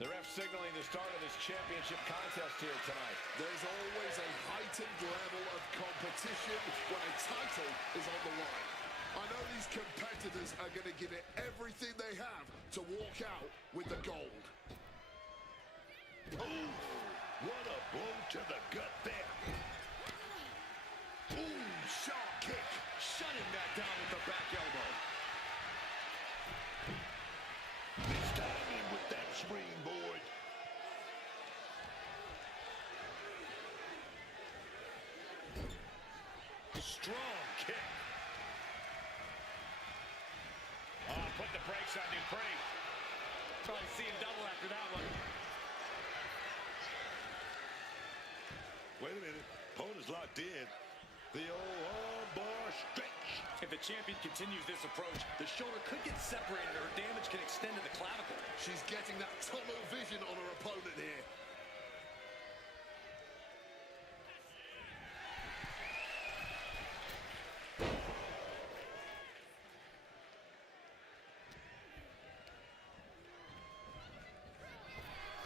The ref signaling the start of this championship contest here tonight. There's always a heightened level of competition when a title is on the line. I know these competitors are going to give it everything they have to walk out with the gold. Oh, what a blow to the gut there. Ooh, sharp kick. Shutting that down with the back elbow. Timing with that springboard. Strong kick. Oh, put the brakes on Dupree. Probably seeing double after that one. Wait a minute. Opponent's locked in. The old armbar stretch. If the champion continues this approach, the shoulder could get separated or damage can extend to the clavicle. She's getting that tunnel vision on her opponent here.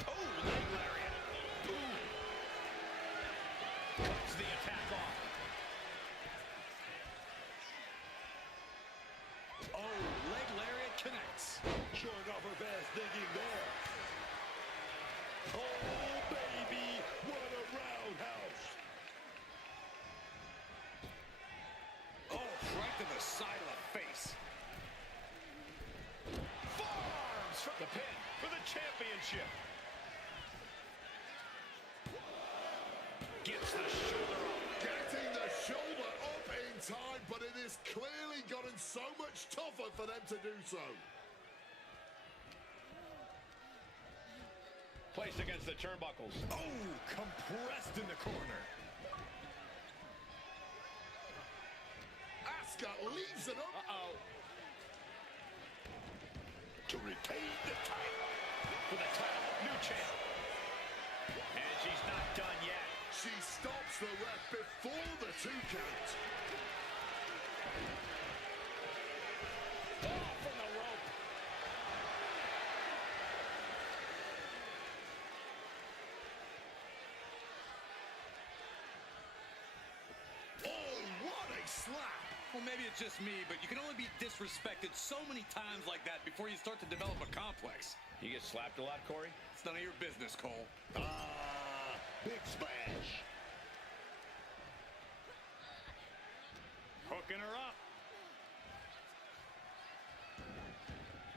Oh, leg lariat. Ooh. Cuts the attack off. Oh, leg lariat connects. Showing off her fast thinking there. Oh, baby, what a roundhouse. Oh, right to the side of the face. Forearms from the pin for the championship. Gets the shoulder up. Getting the shoulder up in time, but it has clearly gotten so much tougher for them to do so. Placed against the turnbuckles. Oh, compressed in the corner. Asuka leaves it up. Uh-oh. To retain the title. For the title, new champ. And she's not done yet. She stops the ref before the 2 count. Oh, from the rope. Oh, what a slap. Well, maybe it's just me, but you can only be disrespected so many times like that before you start to develop a complex. You get slapped a lot, Corey? It's none of your business, Cole. Big splash. Hooking her up.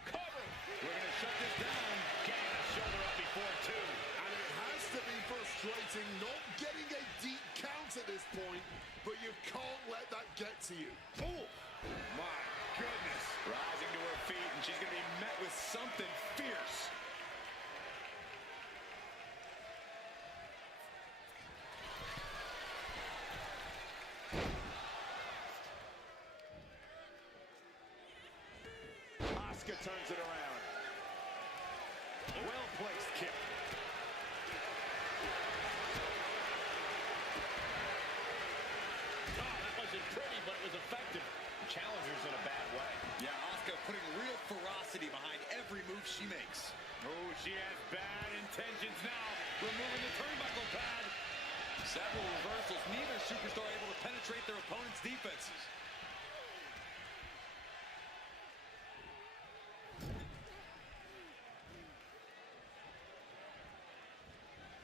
Cover. We're going to shut this down. Getting the shoulder up before 2. And it has to be frustrating not getting a deep count at this point, but you can't let that get to you. Oh, my goodness. Rising to her feet, and she's going to be met with Something fierce. Asuka turns it around. Well-placed kick. Oh, that wasn't pretty, but it was effective. The challenger's in a bad way. Yeah, Asuka putting real ferocity behind every move she makes. Oh, she has bad intentions now. Removing the turnbuckle pad. Several reversals, neither superstar able to penetrate their opponent's defenses.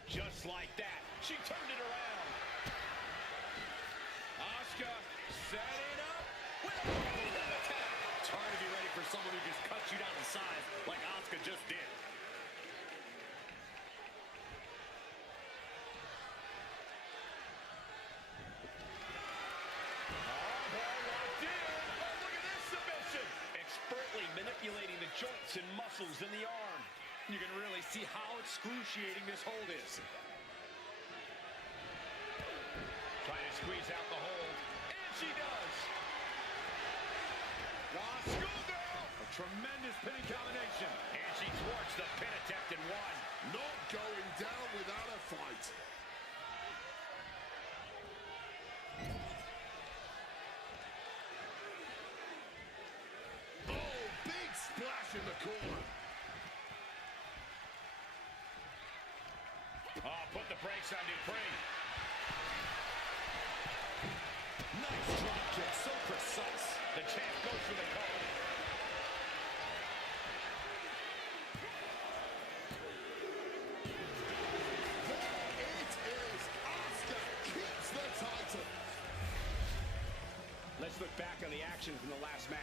Just like that, she turned it around. Asuka setting up with a bulldog attack. It's hard to be ready for someone who just cuts you down to size like Asuka just did. Expertly manipulating the joints and muscles in the arm. You can really see how excruciating this hold is. Trying to squeeze out the hold. And she does. Schoolgirl! A tremendous pinning combination. And she thwarts the pin attempt in 1. Not going down without a fight. Oh, big splash in the corner. face on Dupree. Nice drop kick, so precise. The champ goes for the cover. Let's look back on the action from the last match.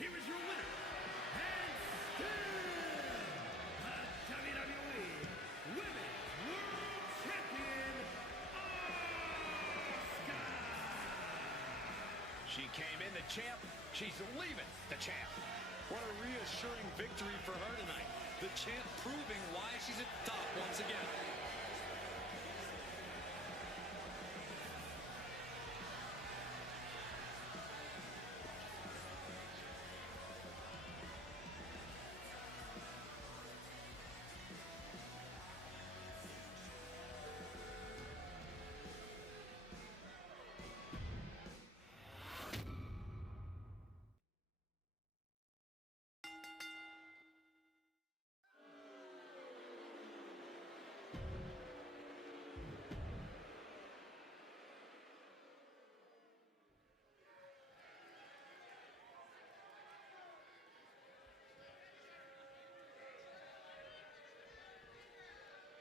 Here is your winner, and still the WWE Women's World Champion, Asuka. She came in the champ. She's leaving the champ. What a reassuring victory for her tonight. The champ proving why she's at the top once again.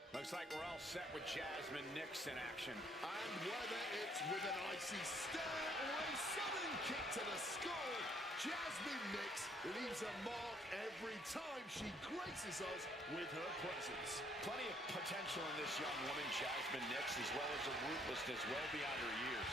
Looks like we're all set with Jasmine Nix in action. And whether it's with an icy stare or a sudden kick to the skull, Jasmine Nix leaves a mark every time she graces us with her presence. Plenty of potential in this young woman, Jasmine Nix, as well as a ruthlessness well beyond her years.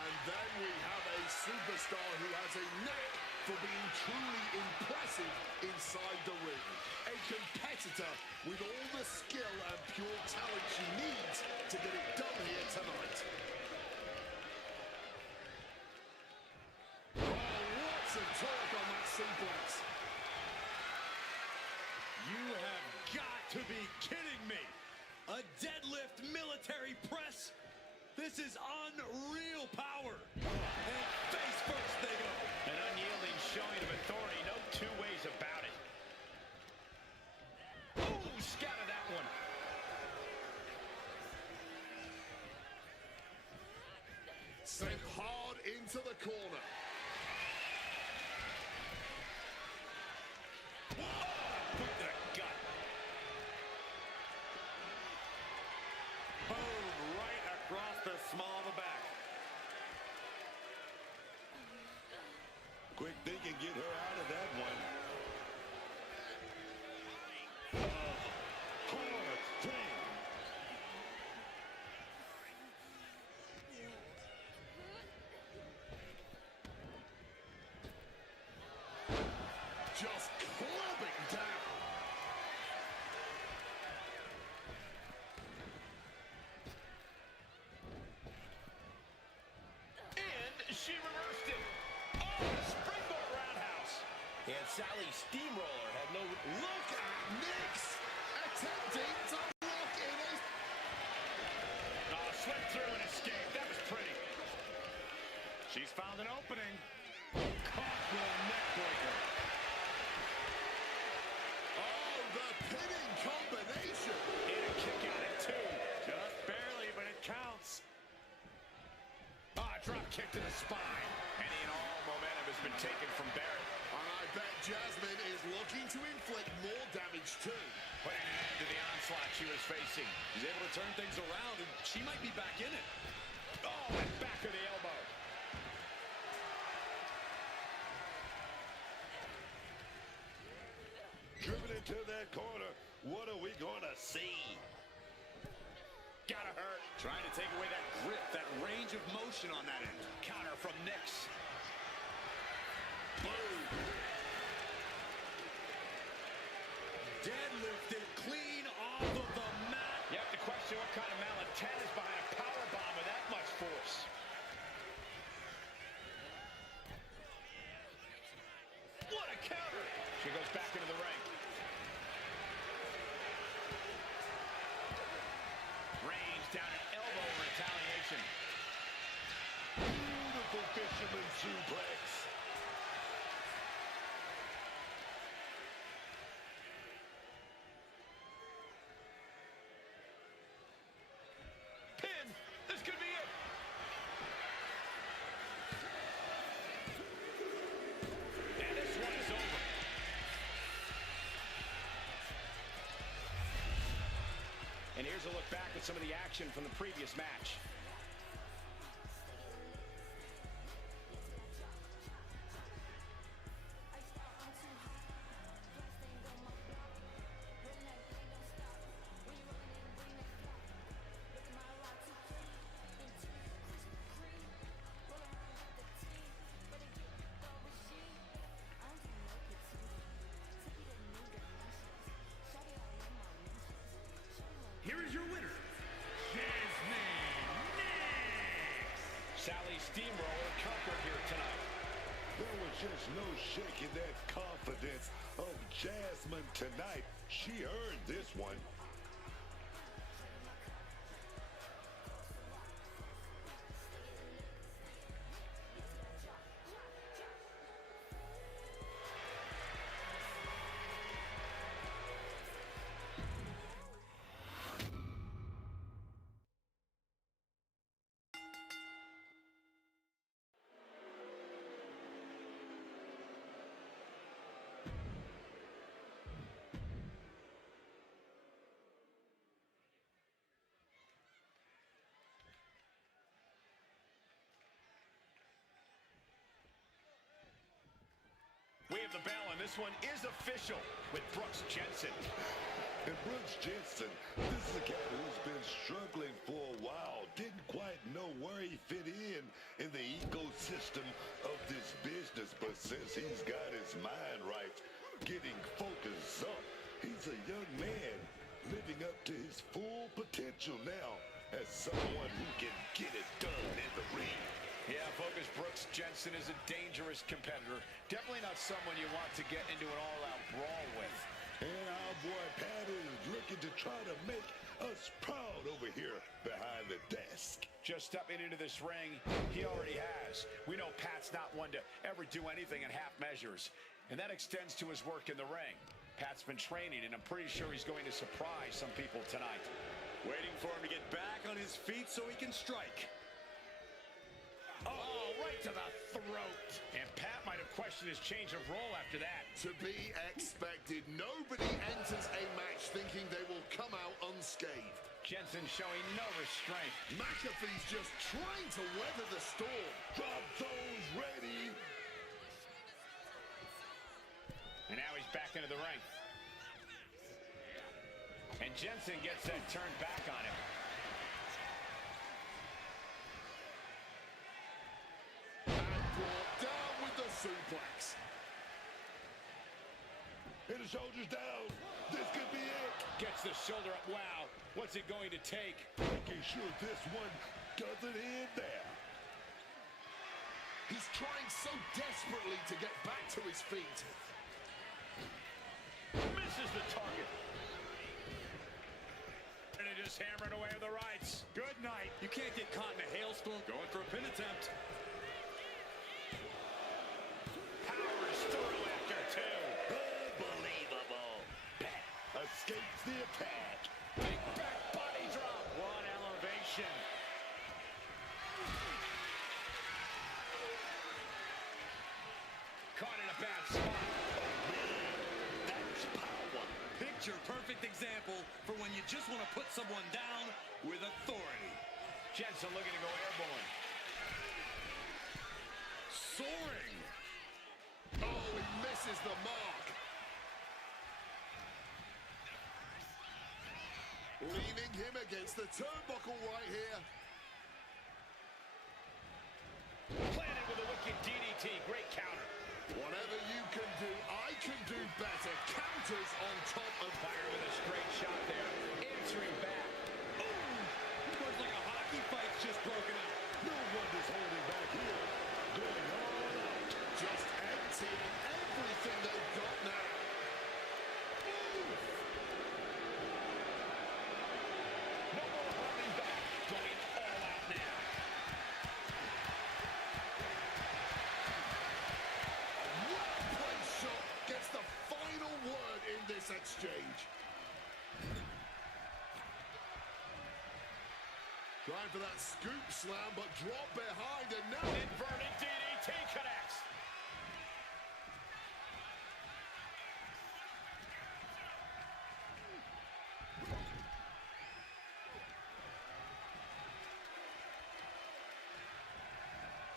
And then we have a superstar who has a knack for being truly impressive inside the ring. A competitor with all the skill and pure talent she needs to get it done here tonight. Oh, lots of torque on that suplex. You have got to be kidding me. A deadlift military press? This is unreal power. And face first they go. An unyielding showing of authority, no two ways about it. Ooh, scattered that one. Sent hard into the corner. Whoa, boot to the gut. Boom, right across the small of the back. Quick thinking, get her out of that one. Hard thing. Just clubbing down. And she reversed it. Oh, a springboard roundhouse. And Sally Steamroller had no... Look at Nix attempting to lock in a... Oh, slipped through and escaped. That was pretty. She's found an opening. Caught with a neck breaker. Oh, the pinning combination. And a kick out at two. Just barely, but it counts. Ah, drop kick to the spine. Any and all momentum has been taken from Barrett. And I bet Jasmine is looking to inflict more damage too. Putting an end to the onslaught she was facing. He's able to turn things around, and she might be back in it. Oh, and back of the elbow. Driven into that corner. What are we gonna see? Gotta hurt. Trying to take away that grip, that range of motion on that end. Counter from Nix. Boom. Deadlifted clean off of the mat. You have to question what kind of mallet is behind a powerbomb with that much force. He goes back into the ring. Range down an elbow in retaliation. Beautiful fisherman suplex. Pin. This could be it. And this one is over. And here's a look back at some of the action from the previous match. Here is your winner, Jasmine Nix. Sally Steamroller conquered here tonight. There was just no shaking that confidence of Jasmine tonight. She earned this one. We have the bell, and this one is official with Brooks Jensen. And Brooks Jensen, this is a guy who's been struggling for a while. Didn't quite know where he fit in the ecosystem of this business. But since he's got his mind right, getting focused up, he's a young man living up to his full potential now as someone who can get it done in the ring. Yeah, Focus Brooks Jensen is a dangerous competitor. Definitely not someone you want to get into an all-out brawl with. And our boy Pat is looking to try to make us proud over here behind the desk. Just stepping into this ring, he already has. We know Pat's not one to ever do anything in half measures, and that extends to his work in the ring. Pat's been training, and I'm pretty sure he's going to surprise some people tonight. Waiting for him to get back on his feet so he can strike. Oh, right to the throat. And Pat might have questioned his change of role after that. To be expected. Nobody enters a match thinking they will come out unscathed. Jensen showing no restraint. McAfee's just trying to weather the storm. Drop those ready. And now he's back into the ring. And Jensen gets that turned back on him. Suplex. And the shoulders down. This could be it. Gets the shoulder up. Wow. What's it going to take? Making sure this one doesn't end there. He's trying so desperately to get back to his feet. Misses the target. And he just hammered away with the rights. Good night. You can't get caught in a hailstorm going for a pin attempt. Escapes the attack. Big back body drop. One elevation. Caught in a bad spot. That's power. Picture perfect example for when you just want to put someone down with authority. Jensen looking to go airborne. Soaring. Oh, he misses the mark. Leaning him against the turnbuckle right here. Planted with a wicked DDT. Great counter. Whatever you can do, I can do better. Counters on top of Fire with a straight shot there. Answering back. Ooh. Looks like a hockey fight's just broken out. No one is holding back here. Going all out. just emptying everything they've got now. Trying for that scoop slam, but drop behind, and now Inverted DDT connects.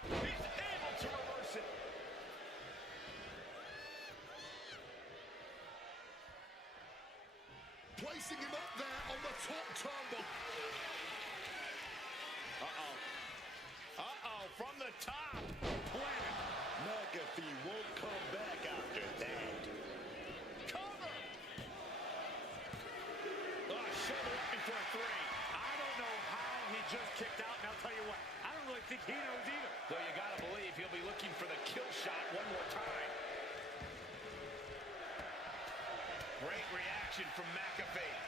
He's able to reverse it. placing him up there on the top turnbuckle. From the top. Planted. McAfee won't come back after that. Cover. Shoulder up before three. I don't know how he just kicked out, and I'll tell you what, I don't really think he knows either. Though you gotta believe he'll be looking for the kill shot one more time. Great reaction from McAfee.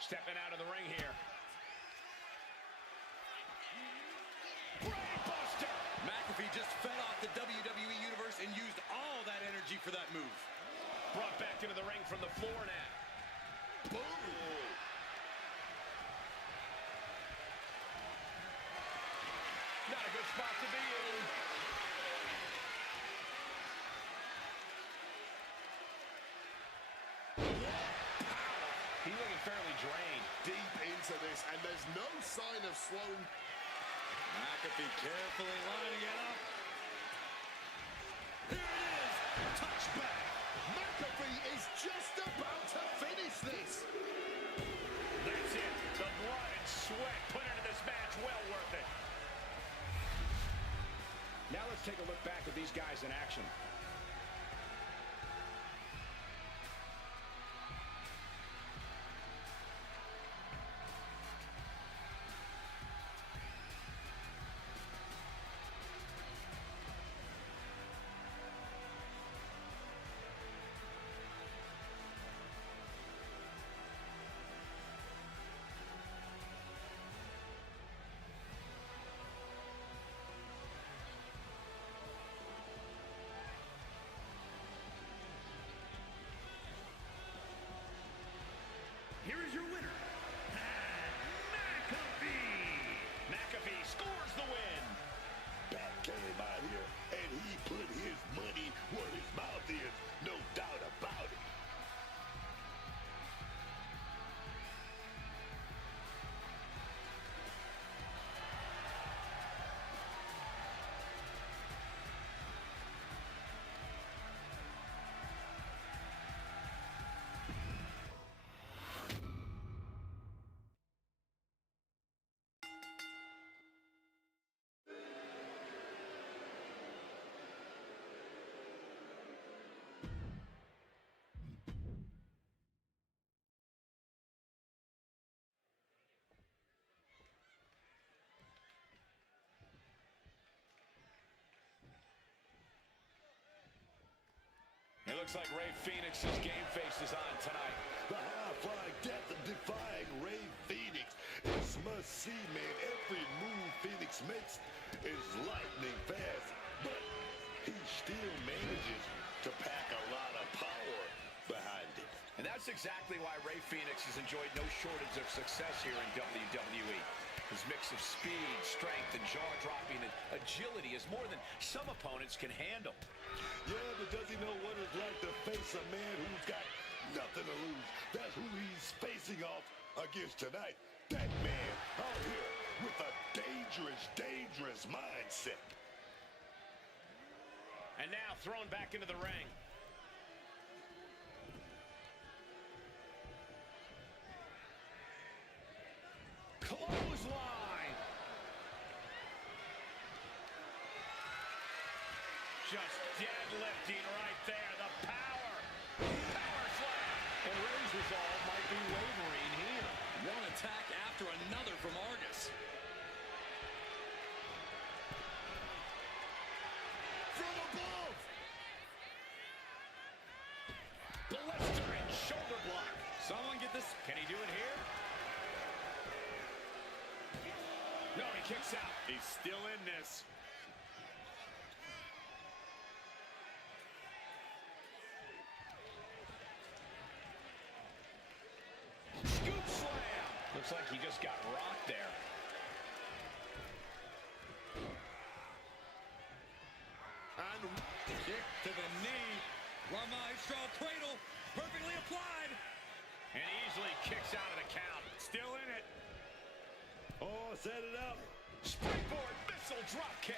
Stepping out of the ring here. Brainbuster! McAfee just fed off the WWE Universe and used all that energy for that move. Brought back into the ring from the floor now. Boom! Not a good spot to be in. He's looking fairly drained. Deep into this, and there's no sign of slowing. McAfee carefully lining it up. Here it is, touchback. McAfee is just about to finish this. That's it. The blood and sweat put into this match, well worth it. Now let's take a look back at these guys in action. Here is your winner, McAfee. McAfee scores the win. Pat came out here, and he put his money where his mouth is. No doubt about it. It looks like Rey Fenix's game face is on tonight. The high-flying, death-defying Rey Fenix is must-see, man. Every move Fenix makes is lightning fast, but he still manages to pack a lot of power behind it. And that's exactly why Rey Fenix has enjoyed no shortage of success here in WWE. His mix of speed, strength, and jaw-dropping agility is more than some opponents can handle. Yeah, but does he know what it's like to face a man who's got nothing to lose? That's who he's facing off against tonight. That man out here with a dangerous, dangerous mindset. And now thrown back into the ring. Clothesline. Just deadlifting right there. The power. Power slam. And Rey's resolve might be wavering here. One attack after another from Argus. From above. Blistering shoulder block. Someone get this. Can he do it here? No, he kicks out. He's still in this. Looks like he just got rocked there. And kick to the knee. La Maestro cradle, perfectly applied. And easily kicks out of the count. Still in it. Oh, set it up. Springboard missile drop kick.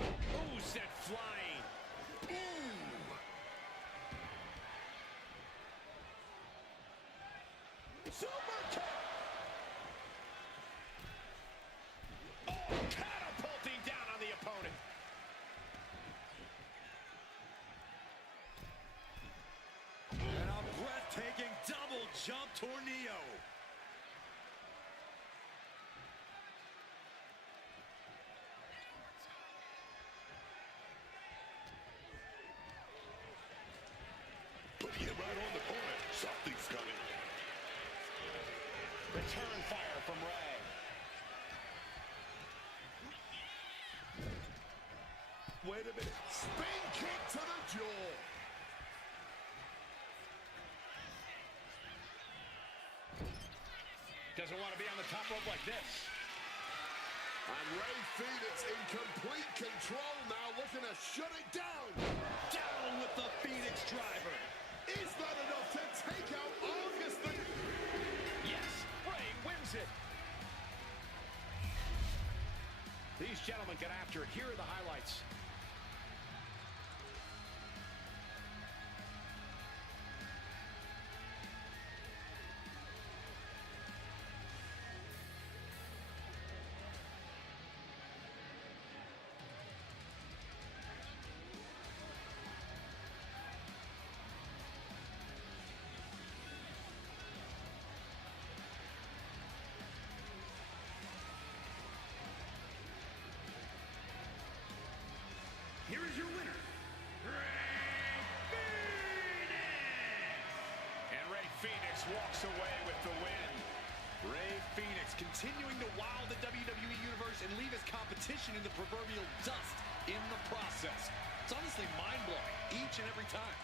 Ooh, sent flying. Super kick. Oh, catapulting down on the opponent. And a breathtaking double jump tornado. Putting it right on the corner. Something's coming. Return fire from Ray. Wait a minute. Spin kick to the jaw. Doesn't want to be on the top rope like this. And Ray Phoenix in complete control now, looking to shut it down. Down with the Phoenix driver. Is that enough to take out August? Yes, Ray wins it. These gentlemen get after it. Here are the highlights. Here is your winner, Ray Phoenix! And Ray Phoenix walks away with the win. Ray Phoenix continuing to wow the WWE Universe and leave his competition in the proverbial dust in the process. It's honestly mind-blowing each and every time.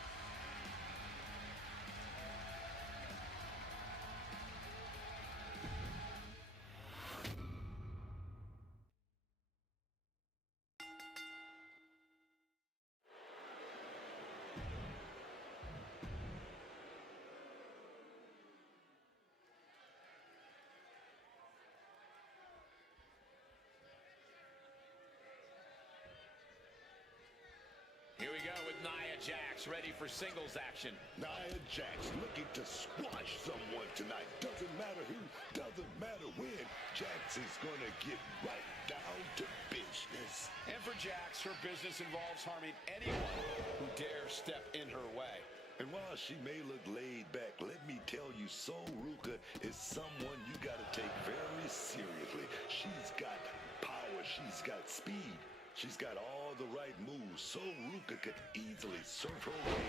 Here we go with Nia Jax, ready for singles action. Nia Jax looking to squash someone tonight. Doesn't matter who, doesn't matter when. Jax is going to get right down to business. And for Jax, her business involves harming anyone who dares step in her way. And while she may look laid back, let me tell you, Sol Ruka is someone you got to take very seriously. She's got power, she's got speed, she's got all the right moves. Sol Ruka could easily surf her way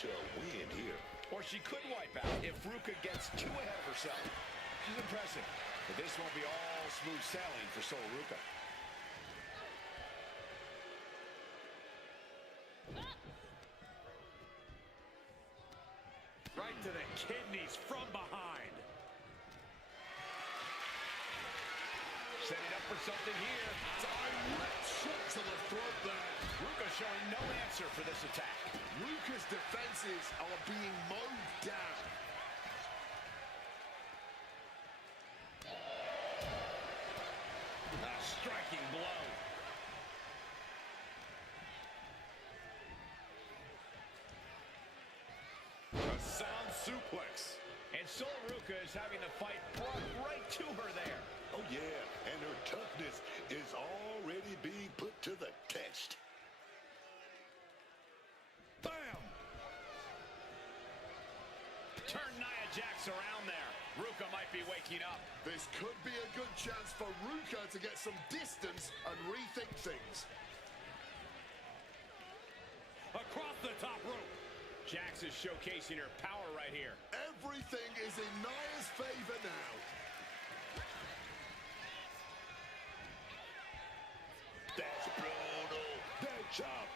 to a win here. Or she could wipe out if Ruka gets too ahead of herself. She's impressive, but this won't be all smooth sailing for Sol Ruka. Right to the kidneys from behind. Setting up for something here. Direct shot to the throat there. Ruka showing no answer for this attack. Ruka's defenses are being mowed down. A striking blow. A sound suplex. And Sol Ruka is having the fight brought right to her there. Oh yeah, and her toughness is already being put to the test. Bam! Turn Nia Jax around there. Ruka might be waking up. This could be a good chance for Ruka to get some distance and rethink things. Across the top rope. Jax is showcasing her power right here. Everything is in Nia's favor now. That's brutal. That chop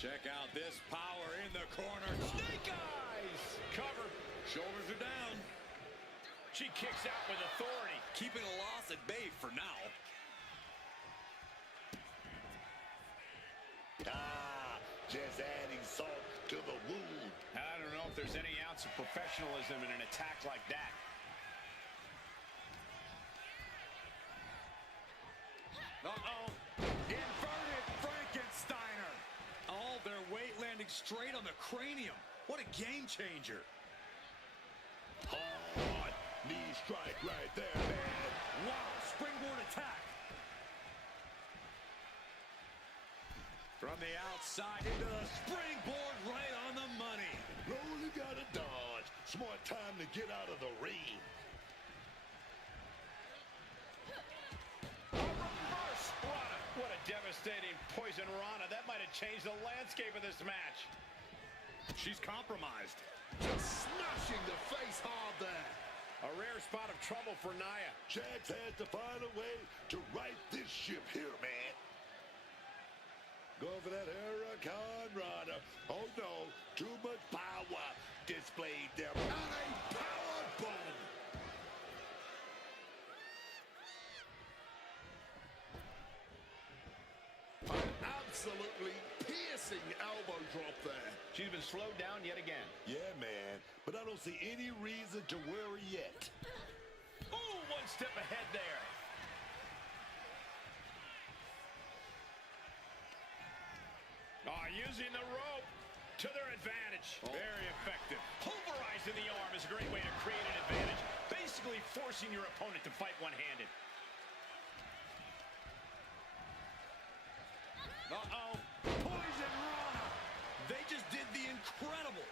Check out this power in the corner. Snake eyes! Cover. Shoulders are down. She kicks out with authority. Keeping a loss at bay for now. Just adding salt to the wound. I don't know if there's any ounce of professionalism in an attack like that. Uh-oh. Inverted Frankensteiner. All their weight landing straight on the cranium. What a game changer. Hard knee strike right there, man. Wow, springboard attack. From the outside into the springboard right on the money. Only gotta dodge. Smart time to get out of the ring. A reverse Rana. What a devastating poison Rana. That might have changed the landscape of this match. She's compromised. Just smashing the face hard there. A rare spot of trouble for Nia. Jax has to find a way to right this ship here, man. Going for that Hurricane Rana. Oh no, too much power displayed there. And a power bomb. An absolutely piercing elbow drop there. She's been slowed down yet again. Yeah, man, but I don't see any reason to worry yet. Ooh, one step ahead there. Using the rope to their advantage. Very effective. Pulverizing the arm is a great way to create an advantage. Basically forcing your opponent to fight one-handed. Uh-oh. Poison Rana. They just did the incredible.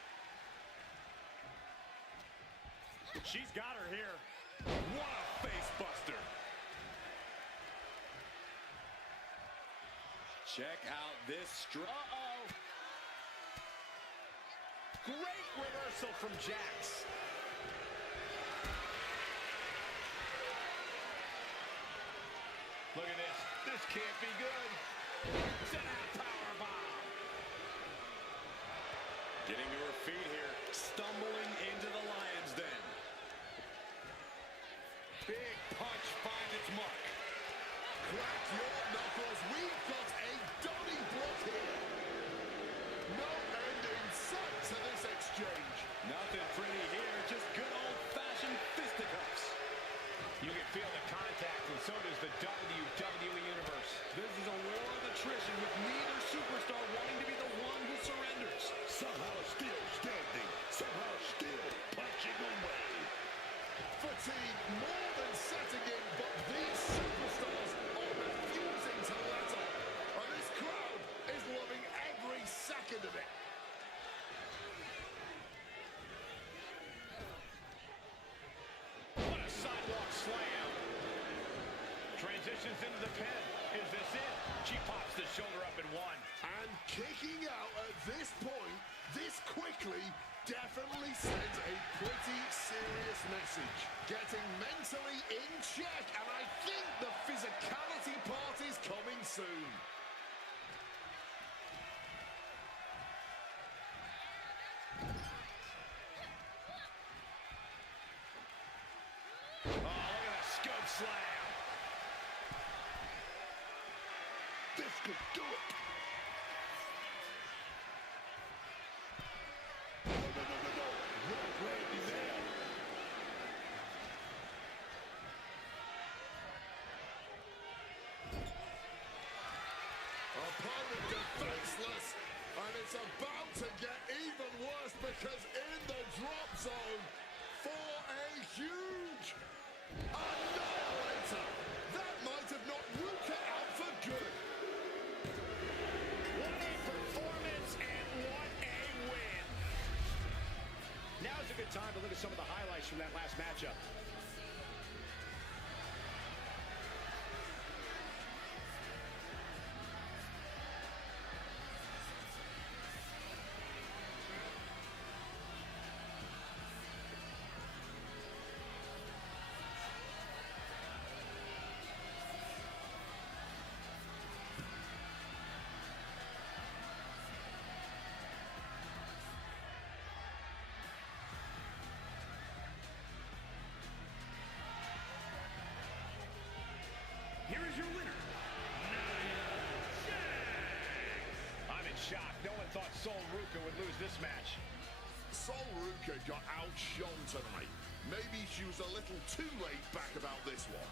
She's got her here. What a face buster. Check out this Uh-oh. Great reversal from Jax. Look at this. This can't be good. Set out powerbomb. getting to her feet here, stumbling into the lion's den. Big punch finds its mark. Crack your knuckles. We've got a Donnybrook here. No end in sight to this exchange. Nothing pretty here, just good old-fashioned fisticuffs. You can feel the contact, and so does the WWE Universe. This is a war of attrition with neither superstar wanting to be the one who surrenders. Somehow still standing, somehow still punching away. Fatigue more than setting in, but these superstars are refusing to let up. And this crowd is loving every second of it. What a sidewalk slam. Transitions into the pin. Is this it? She pops the shoulder up and one. And kicking out at this point, this quickly, definitely sends a pretty serious message. Getting mentally in check, and I think the physicality part is coming soon. Oh, look at that scope slam. This could do it. No. Rope landing there. Opponent defenseless, and it's about to get even worse because in the drop zone for a huge annihilator. That might have knocked Ruka out for good. What a performance and what a win. Now's a good time to look at some of the highlights from that last matchup. your winner, Nia Jax. I'm in shock. No one thought Sol Ruca would lose this match. Sol Ruca got outshone tonight. Maybe she was a little too laid back about this one.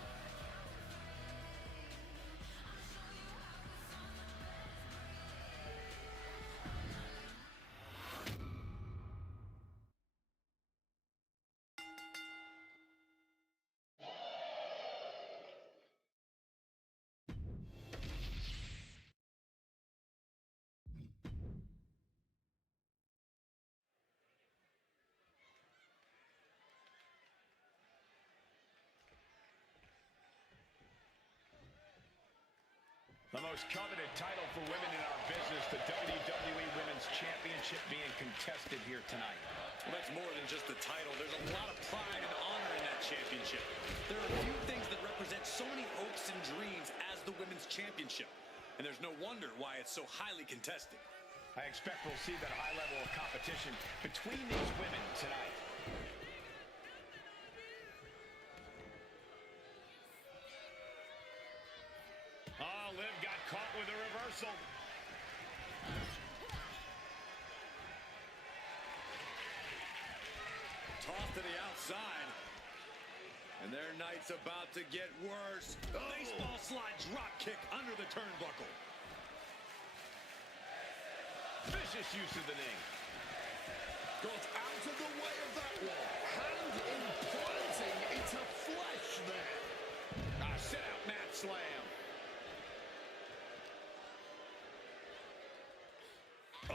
The most coveted title for women in our business, the WWE Women's Championship being contested here tonight. Well, that's more than just the title. There's a lot of pride and honor in that championship. There are few things that represent so many hopes and dreams as the Women's Championship. And there's no wonder why it's so highly contested. I expect we'll see that high level of competition between these women tonight. Oh, Liv got caught with a reversal. Tossed to the outside. And their night's about to get worse. Oh. Baseball slide drop kick under the turnbuckle. Vicious use of the knee. Got out of the way of that one. Hand implanting into flesh there. Sit out mat slam. Oh.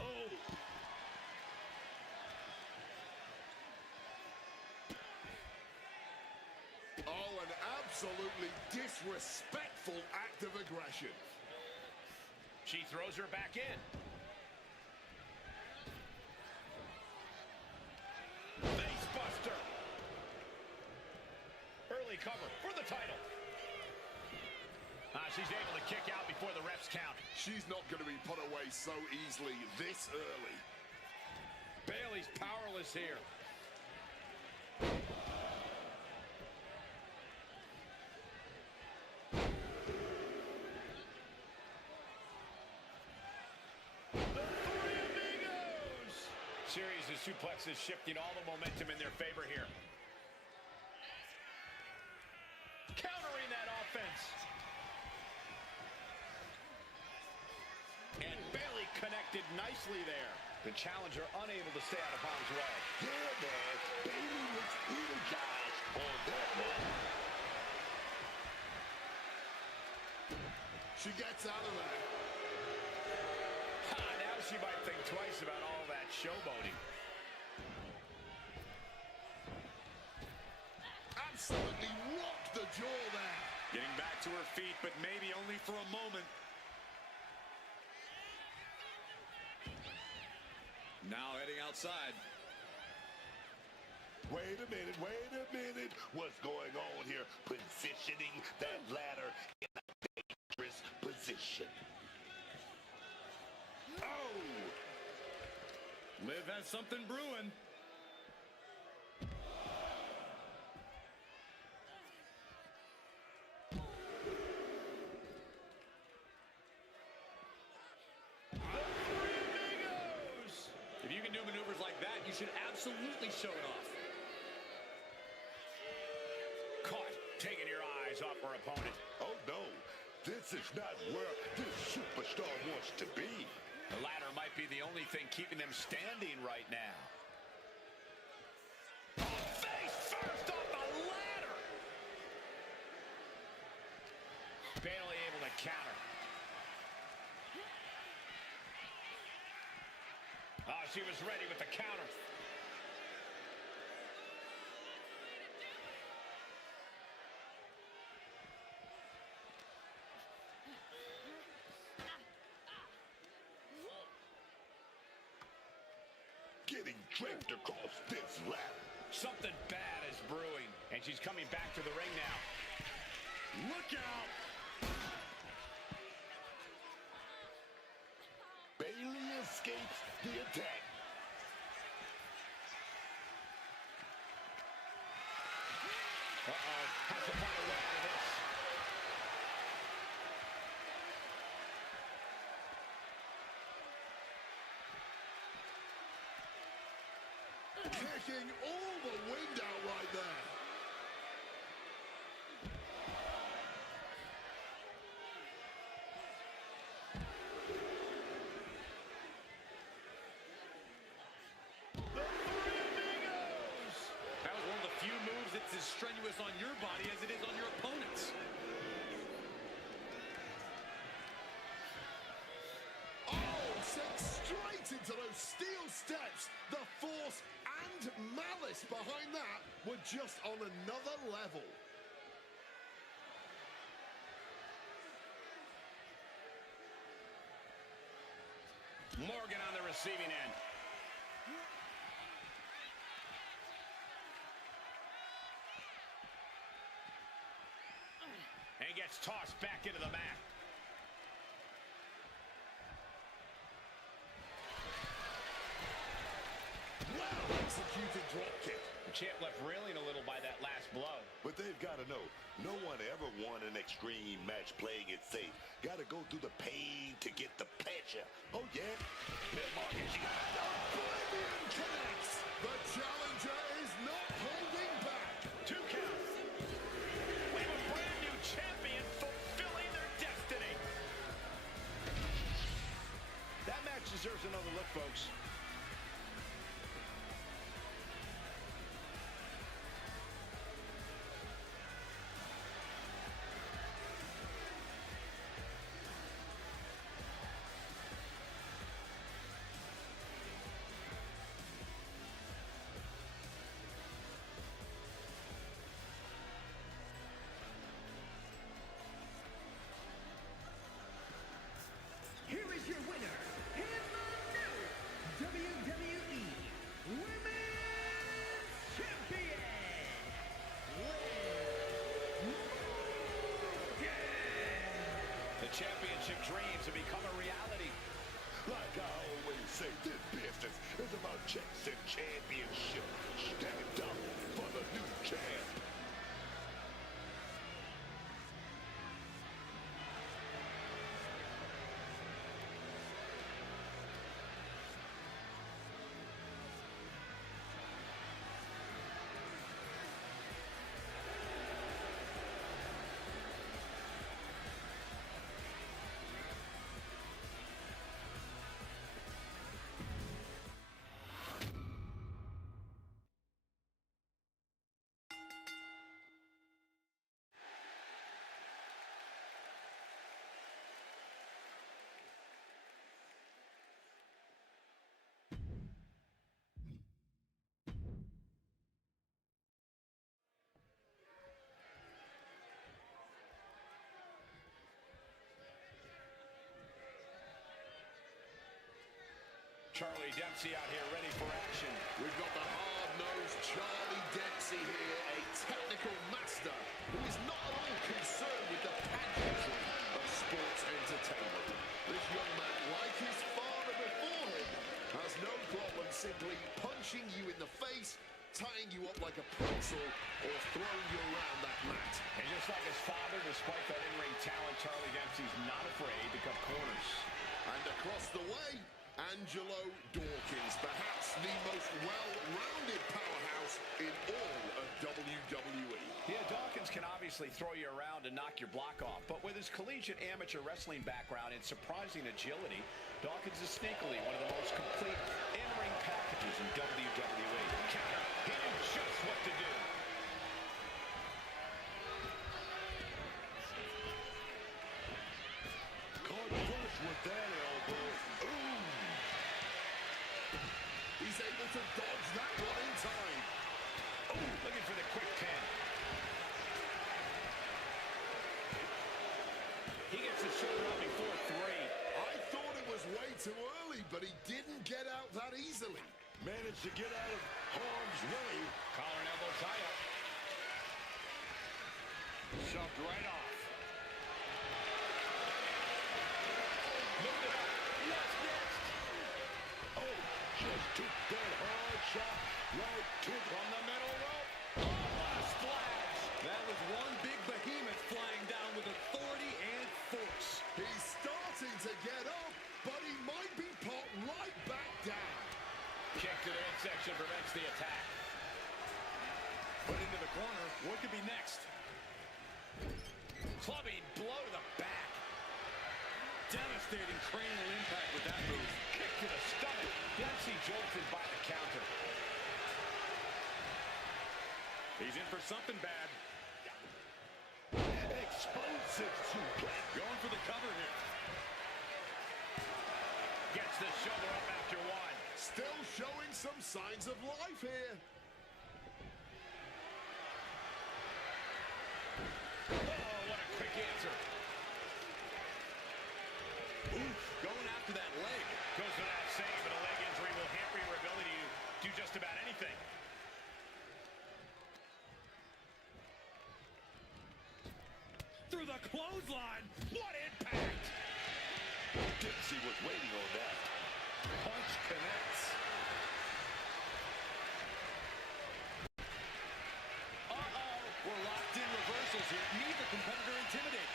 Oh, an absolutely disrespectful act of aggression. She throws her back in. Face buster. Early cover for the title. She's able to kick out before the refs count. She's not going to be put away so easily this early. Bayley's powerless here. The Three Amigos! Series of suplexes shifting all the momentum in their favor here. Countering that offense. And Bayley connected nicely there. The challenger unable to stay out of harm's way. Yeah, man. Bayley looks energized on that one. She gets out of there. Now she might think twice about all that showboating. Absolutely rocked the jaw there. Getting back to her feet, but maybe only for a moment. Now heading outside. Wait a minute. What's going on here? Positioning that ladder in a dangerous position. Oh! Liv has something brewing. You should absolutely show it off. Caught, taking your eyes off her opponent. Oh, no. This is not where this superstar wants to be. The ladder might be the only thing keeping them standing right now. Face first off the ladder. Bayley able to counter. Oh, she was ready with the counter. Getting draped across this ladder. Something bad is brewing, and she's coming back to the ring now. Look out! Bayley escapes the attack. Uh-oh, has to find a way out of this. Kicking all the wind out right there. That was one of the few moves that's as strenuous on your body as it is on your opponent's. Oh, sent straight into those steel steps. The force and malice behind that were just on another level. Morgan on the receiving end. And he gets tossed back into the mat. Well executed drop kick. The champ left reeling a little by that last blow. But they've got to know, no one ever won an extreme match playing it safe. Got to go through the pain to get the pleasure. Oh, yeah. Oblivion connects. The challenger is not holding back. 2 count. We have a brand new champion fulfilling their destiny. That match deserves another look, folks. Here is your winner, and the new WWE Women's Champion, Morgan. The championship dreams have become a reality. Like I always say, this business is about checks and championship. Stand up for the new champ. Charlie Dempsey out here ready for action. We've got the hard-nosed Charlie Dempsey here, a technical master who is not at all concerned with the pageantry of sports entertainment. This young man, like his father before him, has no problem simply punching you in the face, tying you up like a pretzel, or throwing you around that mat. And just like his father, despite that in-ring talent, Charlie Dempsey's not afraid to cut corners. And across the way, Angelo Dawkins, perhaps the most well-rounded powerhouse in all of WWE. Yeah, Dawkins can obviously throw you around and knock your block off, but with his collegiate amateur wrestling background and surprising agility, Dawkins is sneakily one of the most complete in-ring packages in WWE. Counter, he knew just what to do. Caught flush with that elbow. Ooh. He's able to dodge that one in time. Oh, looking for the quick pin. He gets his shoulder up before 3. I thought it was way too early, but he didn't get out that easily. Managed to get out of harm's way. Collar and elbow tie-up. Shoved right off. Looked it up. What's next? Oh, just took that hard shot right to From the middle rope. Oh, what a splash. That was one big behemoth flying down with authority and force. He's starting to get up, but he might be popped right back down. kick to the midsection prevents the attack. Put into the corner. What could be next? Clubbing blow to the back. Devastating cranial impact with that move. Kick to the stomach. Dempsey jolted by the counter. He's in for something bad. Explosive suplex. Going for the cover here. Gets the shoulder up after one. Still showing some signs of life here. Oh, what a quick answer. Going after that leg. Goes without saying, but a leg injury will hamper your ability to do just about anything. Through the clothesline. What impact! Dempsey was waiting on that. Punch connects. Uh-oh. We're locked in reversals here. Neither competitor intimidated.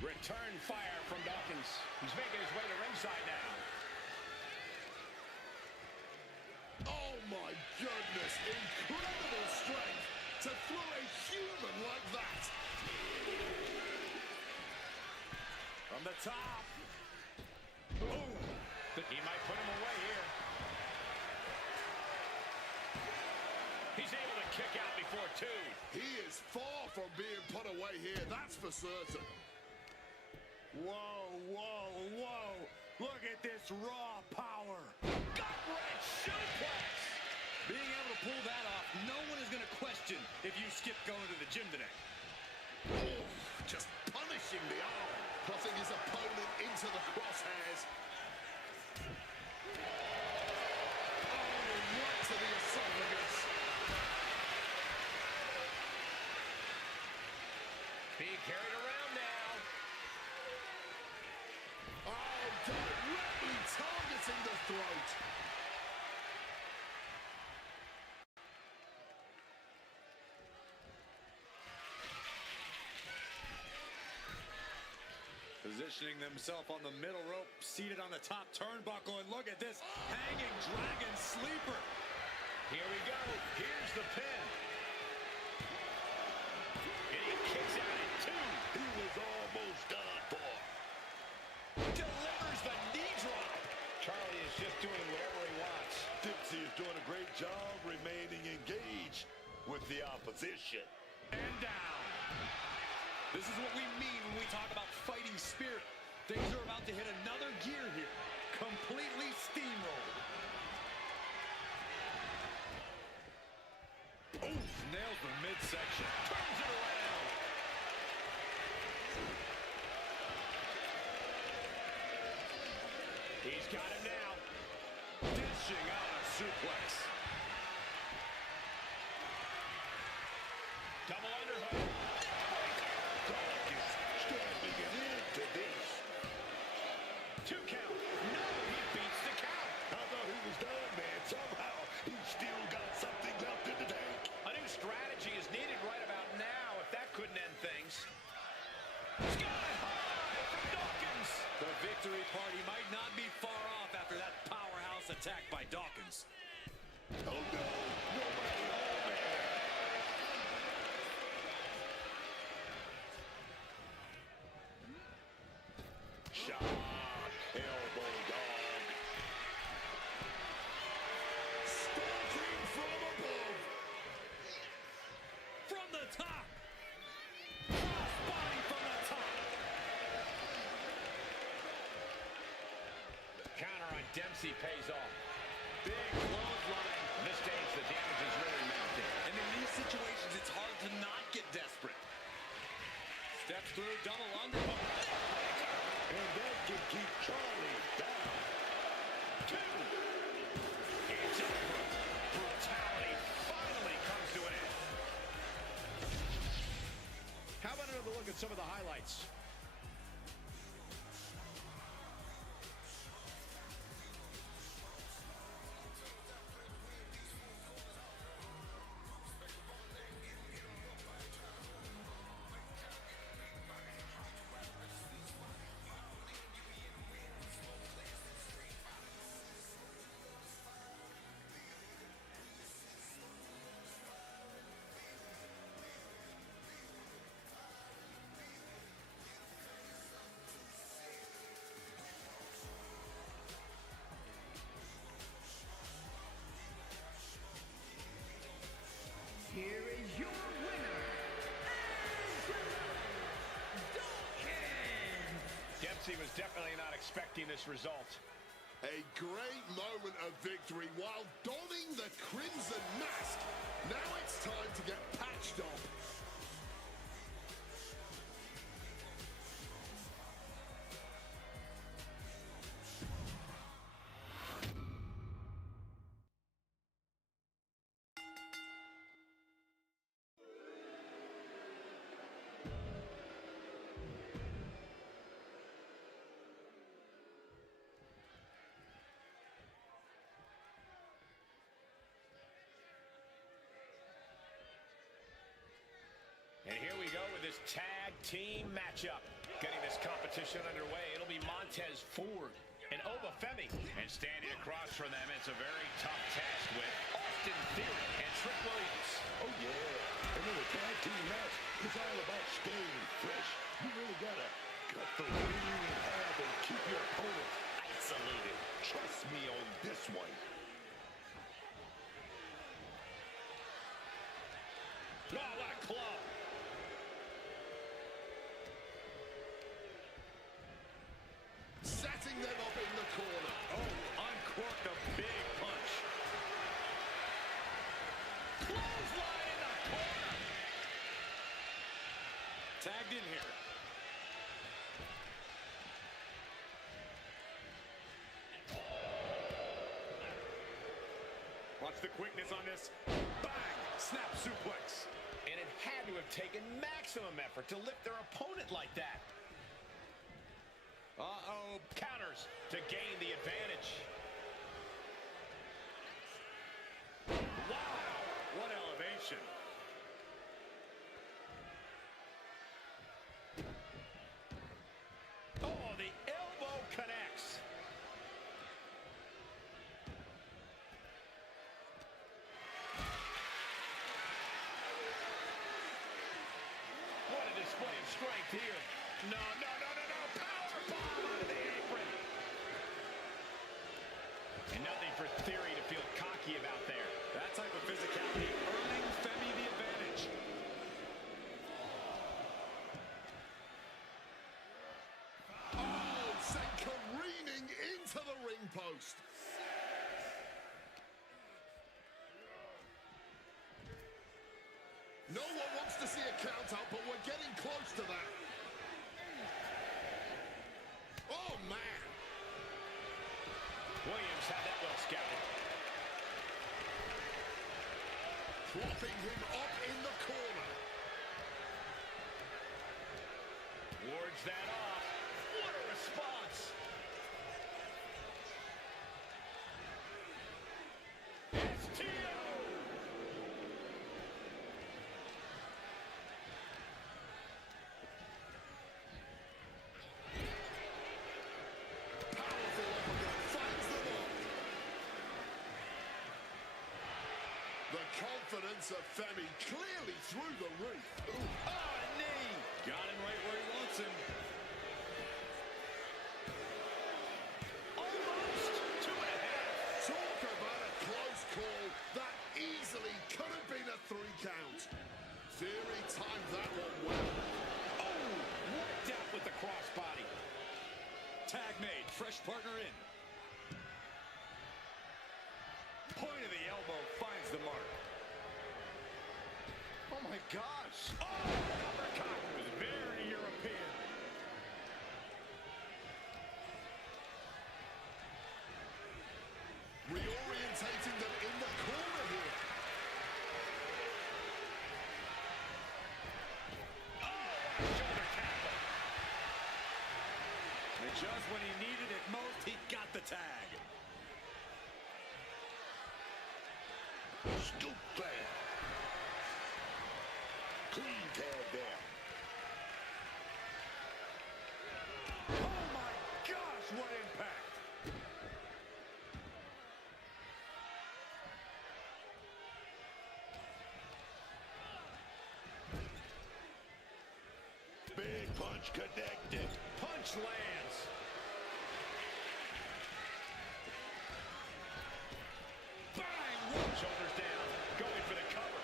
Return fire from Dawkins. He's making his way to ringside now. Oh my goodness, incredible strength to throw a human like that. From the top. Boom. He might put him away here. He's able to kick out before two. He is far from being put away here, that's for certain. Whoa, whoa, whoa. Look at this raw power. Gut-wrench suplex. Being able to pull that off, no one is going to question if you skip going to the gym today. Oh, just punishing the arm, putting his opponent into the crosshairs. Oh, right to the esophagus. Being carried around now. Oh, directly targeting the throat. Positioning themselves on the middle rope, seated on the top turnbuckle, and look at this hanging dragon sleeper. Here we go. Here's the pin. And he kicks out at two. He was almost done for. Delivers the knee drop. Charlie is just doing whatever he wants. Dempsey is doing a great job remaining engaged with the opposition. And down. This is what we mean when we talk about fighting spirit. Things are about to hit another gear here. Completely steamrolled. Oof, nails the midsection. Turns it around. He's got him now. Dishing out a suplex. Double underhook. Dawkins standing it into this. 2 count. No, he beats the count. I thought he was done, man. Somehow he still got something left in the tank. A new strategy is needed right about now if that couldn't end things. Sky high from Dawkins. The victory party might not be far off after that powerhouse attack by Dawkins. Oh no, nobody home there. Shot, elbow dog. Starting from above. From the top. Crossbody from the top. Counter on Dempsey pays off. Big clothesline. This stage, the damage is really mounting. And in these situations, it's hard to not get desperate. Steps through, double underhook. And that can keep Charlie down. 2. It's over. Brutality finally comes to an end. How about another look at some of the highlights? Bluesky was definitely not expecting this result. A great moment of victory while donning the crimson mask. Now it's time to get patched up. And here we go with this tag team matchup. Getting this competition underway, it'll be Montez Ford and Obafemi. And standing across from them, it's a very tough task with Austin Theory and Trick Williams. Oh, yeah. And in a tag team match, it's all about staying fresh. You really gotta cut the lean in half and keep your opponent isolated. Trust me on this one. Oh, what a club. Setting them up in the corner. Oh, uncorked a big punch. Clothesline in the corner. Tagged in here. Watch the quickness on this. Bang! Snap suplex. And it had to have taken maximum effort to lift their opponent like that. Uh-oh, counters to gain the advantage. Wow! What elevation. Oh, the elbow connects. What a display of strength here. No, no, no, no, no. Power bomb onto the apron. And nothing for Theory to feel cocky about there. That type of physicality earning Femi the advantage. Oh, sent careening into the ring post. No one wants to see a count out, but we're getting close to that. Oh, man. Williams had that well scouted. Propping him up in the corner. Wards that off. What a response. STO. Powerful uppercut finds them up. The confidence of Femi clearly through the roof. Oh, a knee. Got him right where he wants him. Almost 2.5. Talk about a close call. That easily could have been a 3 count. Theory timed that one well. Oh, worked out with the crossbody. Tag made. Fresh partner in. Point of the elbow finds the mark. Oh, my gosh. Oh, uppercut. It was very European. Reorientating them in the corner here. Shoulder tackle. And just when he needed it most, he got the tag. Scoop bang. Clean tag there. Oh my gosh, what impact! Big punch connected. Punch lands. Bang! Shoulders down. Going for the cover.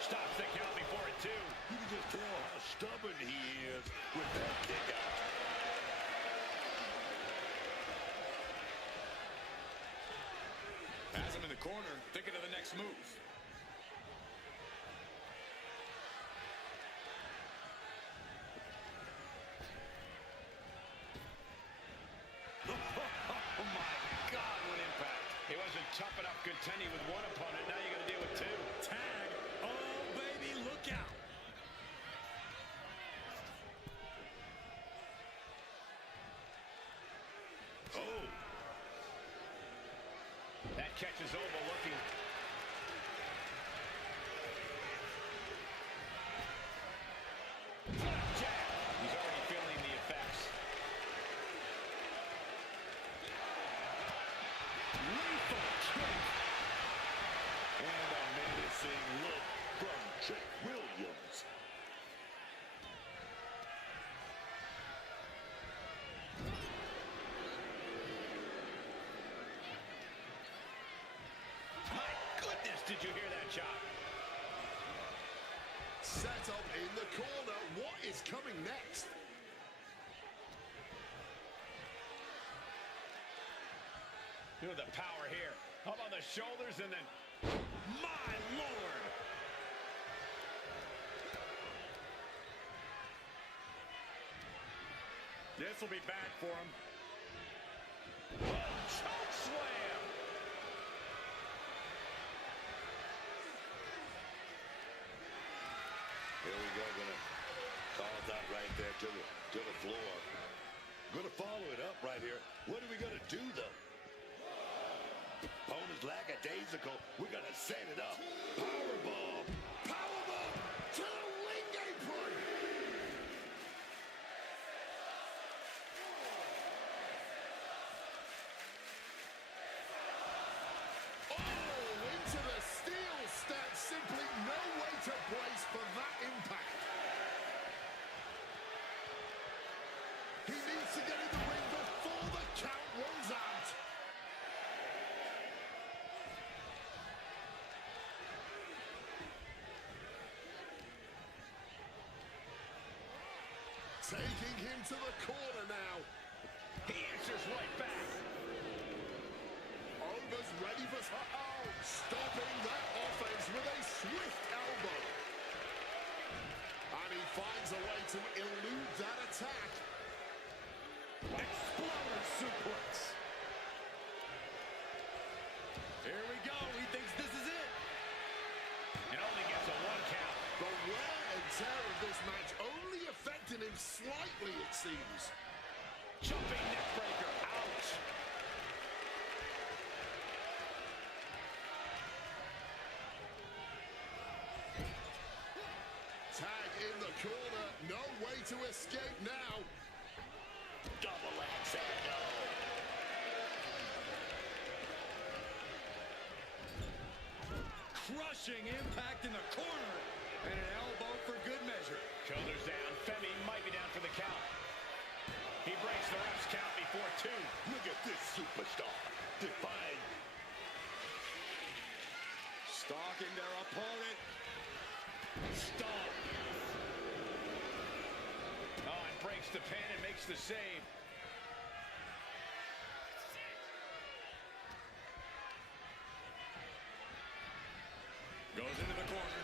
Stops the count before it, too. You can just tell how stubborn he is with that kick out. in the corner, thinking of the next move. Oh my God, what impact. He wasn't tough enough contending with one opponent. Now you got to deal with two. Tag. Oh, baby, look out. Oh. That catches over looking. Flapjack. He's already feeling the effects. Lethal kick. And a menacing look from Trick Williams. My goodness, did you hear that chop? Set up in the corner. What is coming next? Look at the power here. How about the shoulders and then... My Lord! This will be bad for him. Choke slam! Here we go, gonna call that right there to the floor. Gonna follow it up right here. What are we gonna do though? Opponent's lackadaisical. We're gonna set it up. Powerbomb. Powerbomb to the ring apron. Oh, into the steel step. Simply no way to brace for that impact. He needs to get in the ring before the count runs out. Taking him to the corner now. He answers right back. Almost ready for... Oh, stopping that offense with a swift elbow. And he finds a way to elude that attack. Exploder suplex. Here we go. He thinks this is it. And only gets a one count. The wear and tear of this match only affecting him slightly, it seems. Jumping neck breaker. Ouch. Tag in the corner. No way to escape now. Double axe handle. Crushing impact in the corner. And an elbow for good measure. Shoulders down. Femi might be down for the count. He breaks the ref's count before two. Look at this superstar. Defying. Stalking their opponent. Stomp. Oh, and breaks the pin and makes the save. Goes into the corner.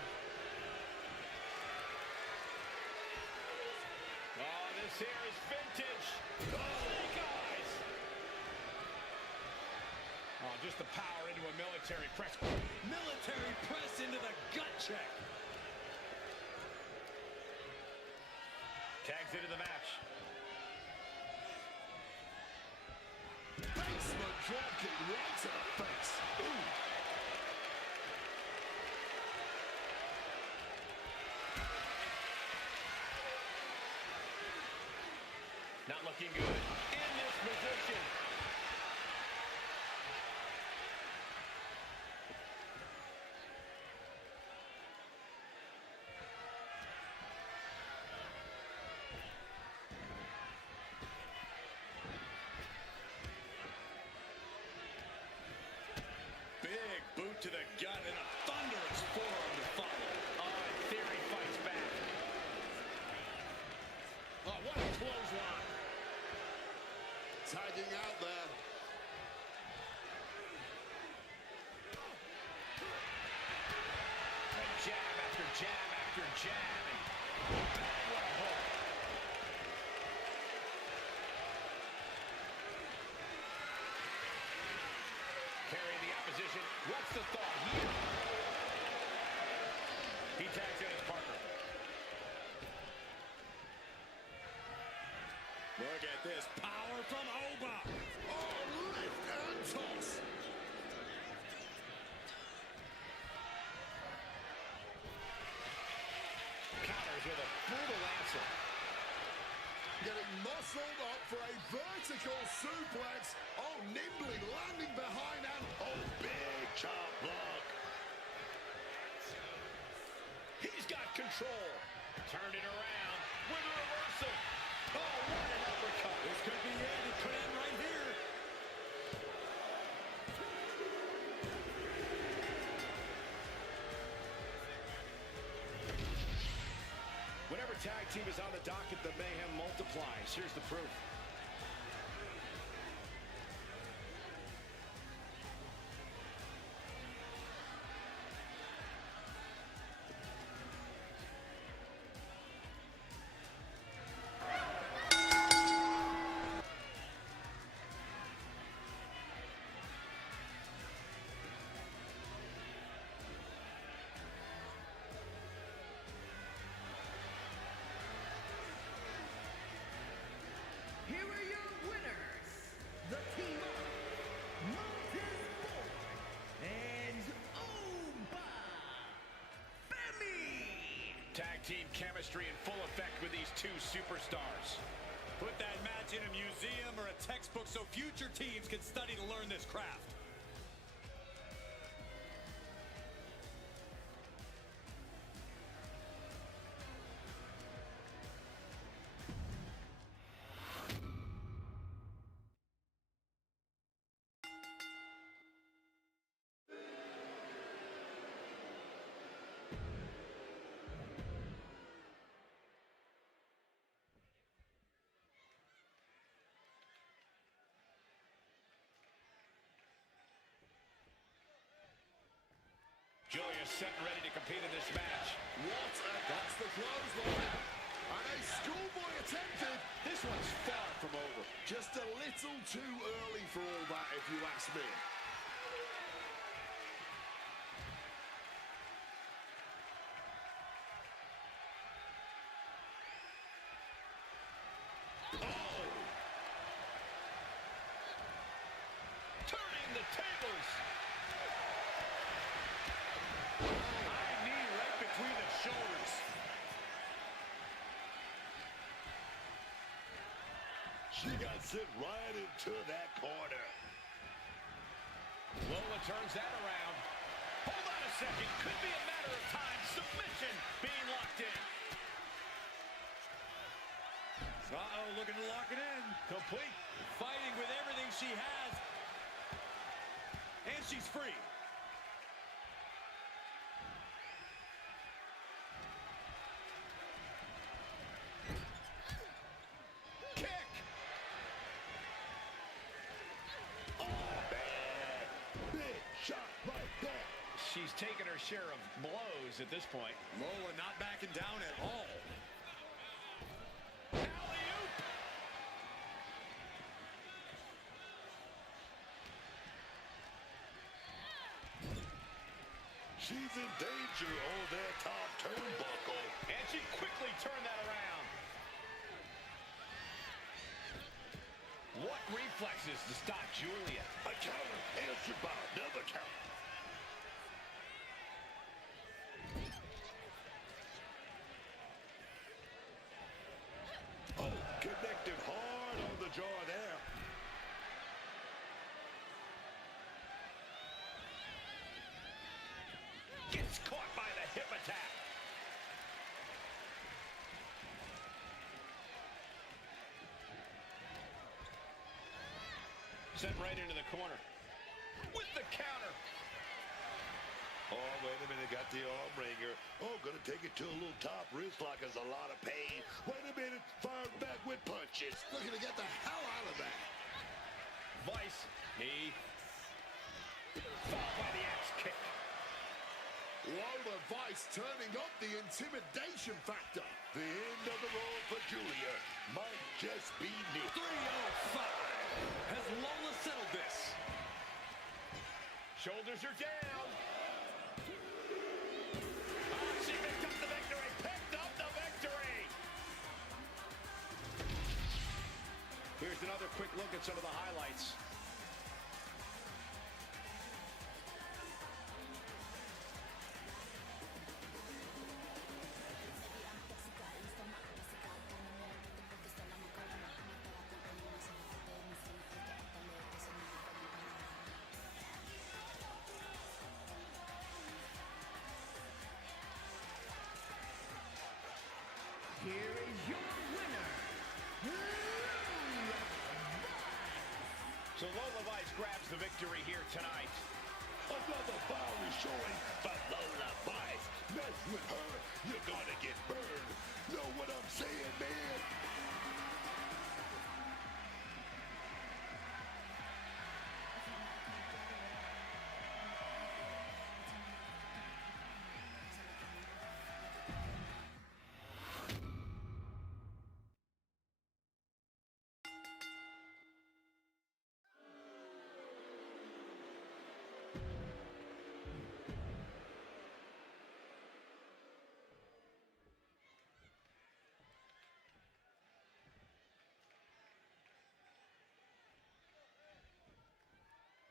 Oh, this here is vintage. Snake eyes. Oh, just the power into a military press. Military press into the gut check. Tags into the match. Basement dropkick right to the face. Ooh. Not looking good in this position. Big boot to the gut and a thunderous forearm to follow. Oh, and Theory fights back. Oh, what a clothesline. Tagging out there. jab after jab. And what a hook. Carrying the opposition. What's the thought here? He tags in his partner. Look at this power from Oba. Oh, lift and toss. Counters with a brutal answer. Getting muscled up for a vertical suplex. Oh, nimbly landing behind and Oh, big chop block. He's got control. Turned it around with a reversal. Oh, what an uppercut. This could be it. It could end right here. Whenever tag team is on the docket, the mayhem multiplies. Here's the proof. Here are your winners, the team of Mountain Boy and Oba Femi. Tag team chemistry in full effect with these two superstars. Put that match in a museum or a textbook so future teams can study to learn this craft. Julius set and ready to compete in this match. that's the clothesline. And a schoolboy attempted. This one's far from over. Just a little too early for all that, if you ask me. Turning the tables. High knee right between the shoulders. She got sent right into that corner. Lola turns that around. Hold on a second. Could be a matter of time. Submission being locked in. Uh-oh, looking to lock it in. Complete. Fighting with everything she has. And she's free. Kick. Oh, man. Big shot right there. She's taken her share of blows at this point. Lola not backing down at all. Alley-oop. She's in danger on that top turnbuckle. And she quickly turned that around. What reflexes to stop Julia? A counter answered by another counter. Oh, connected hard on the jaw there. Gets caught by the hip attack. Sent right into the corner. With the counter. Oh, wait a minute, got the arm wringer. Oh, gonna take it to a little top wrist lock is a lot of pain. Wait a minute, fired back with punches. Looking to get the hell out of that. Vice. Knee. Followed by the axe kick. Lola Vice It's turning up the intimidation factor. The end of the road for Julia might just be near. 305. Has Lola settled this? Shoulders are down. She picked up the victory. Picked up the victory. Here's another quick look at some of the highlights. Here is your winner, Lola. So Lola Vice grabs the victory here tonight. Another fiery showing by Lola Vice. Mess with her, you're gonna get burned. Know what I'm saying, man?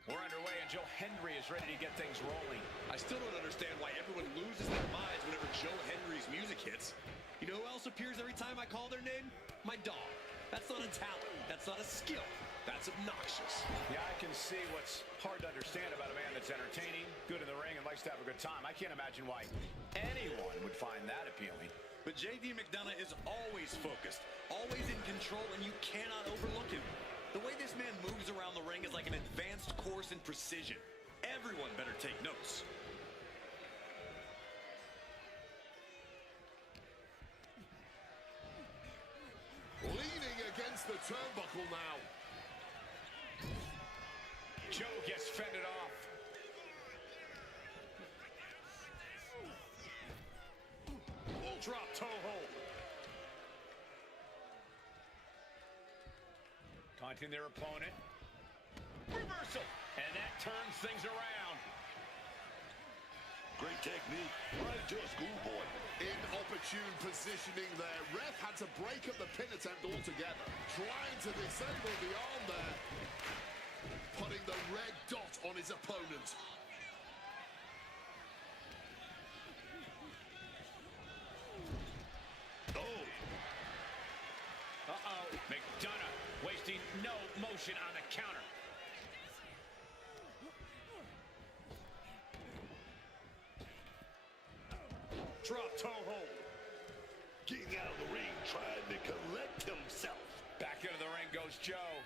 We're underway, and Joe Hendry is ready to get things rolling. I still don't understand why everyone loses their minds whenever Joe Hendry's music hits. You know who else appears every time I call their name? My dog. That's not a talent. That's not a skill. That's obnoxious. Yeah, I can see what's hard to understand about a man that's entertaining, good in the ring, and likes to have a good time. I can't imagine why anyone would find that appealing. But J.D. McDonough is always focused, always in control, and you cannot overlook him. The way this man moves around the ring is like an advanced course in precision. Everyone better take notes. Leaning against the turnbuckle now. Joe gets fended off. Drop toe hold. Taunting their opponent. Reversal. And that turns things around. Great technique, right to a schoolboy. Inopportune positioning there. Ref had to break up the pin attempt altogether. Trying to disable the arm there. Putting the red dot on his opponent. Uh-oh. McDonough wasting no motion on the counter. Drop toe hold. Getting out of the ring, trying to collect himself. Back into the ring goes Joe.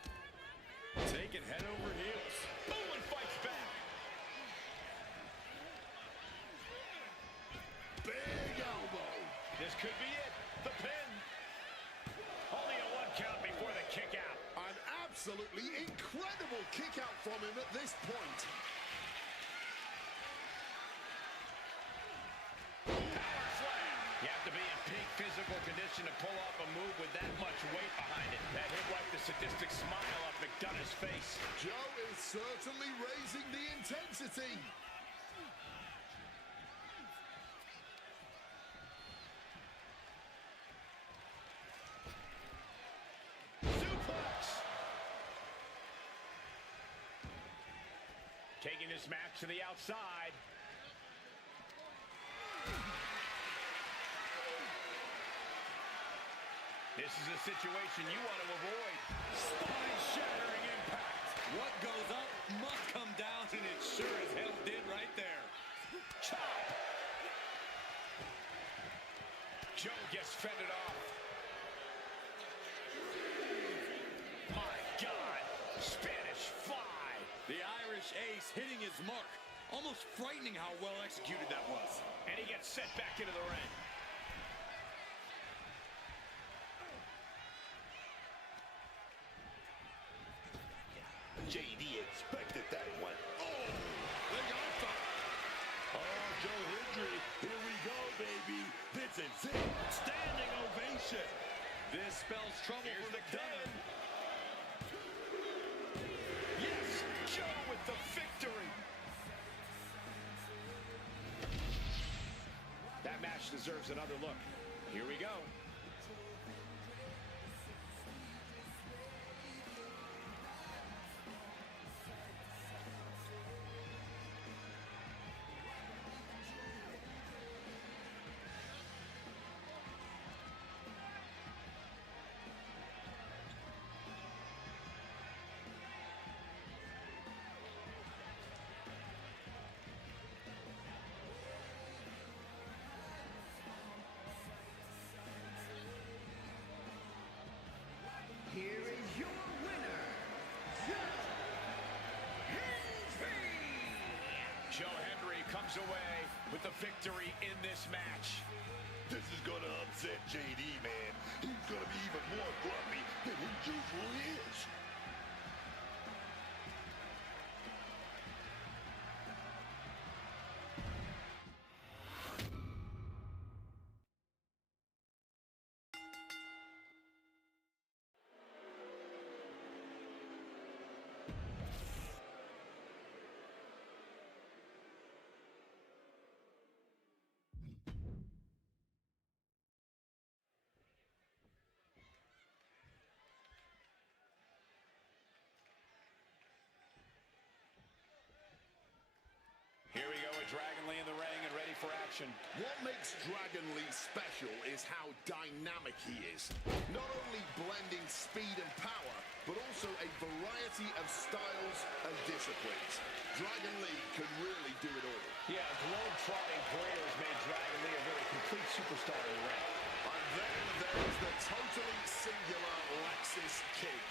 Taking head over heels. Boom, and fights back. Big elbow. This could be it. The pin. Only a 1 count before the kick out. An absolutely incredible kick out from him at this point. Power slam. You have to be in peak physical condition to pull off a move with that much weight behind it. That hit wiped the sadistic smile off McDonough's face. Joe is certainly raising the intensity. Suplex. Taking this match to the outside. This is a situation you want to avoid. Spine-shattering impact. What goes up must come down, and it sure as hell did right there. Chop. Joe gets fended off. My God. Spanish fly. The Irish ace hitting his mark. Almost frightening how well executed that was. And he gets sent back into the ring. JD expected that one. Oh, they got it. Oh, Joe Hendry, here we go. submission. This spells trouble Here's for the McDonough. Yes, Joe with the victory. That match deserves another look. Here we go. Here is your winner, Joe Hendry. Joe Hendry comes away with the victory in this match. This is going to upset JD, man. He's going to be even more grumpy than he usually is. Here we go with Dragon Lee in the ring and ready for action. What makes Dragon Lee special is how dynamic he is. Not only blending speed and power, but also a variety of styles and disciplines. Dragon Lee can really do it all. Yeah, his globe-trotting career has made Dragon Lee a very complete superstar in the ring. And then there's the totally singular Lexis King.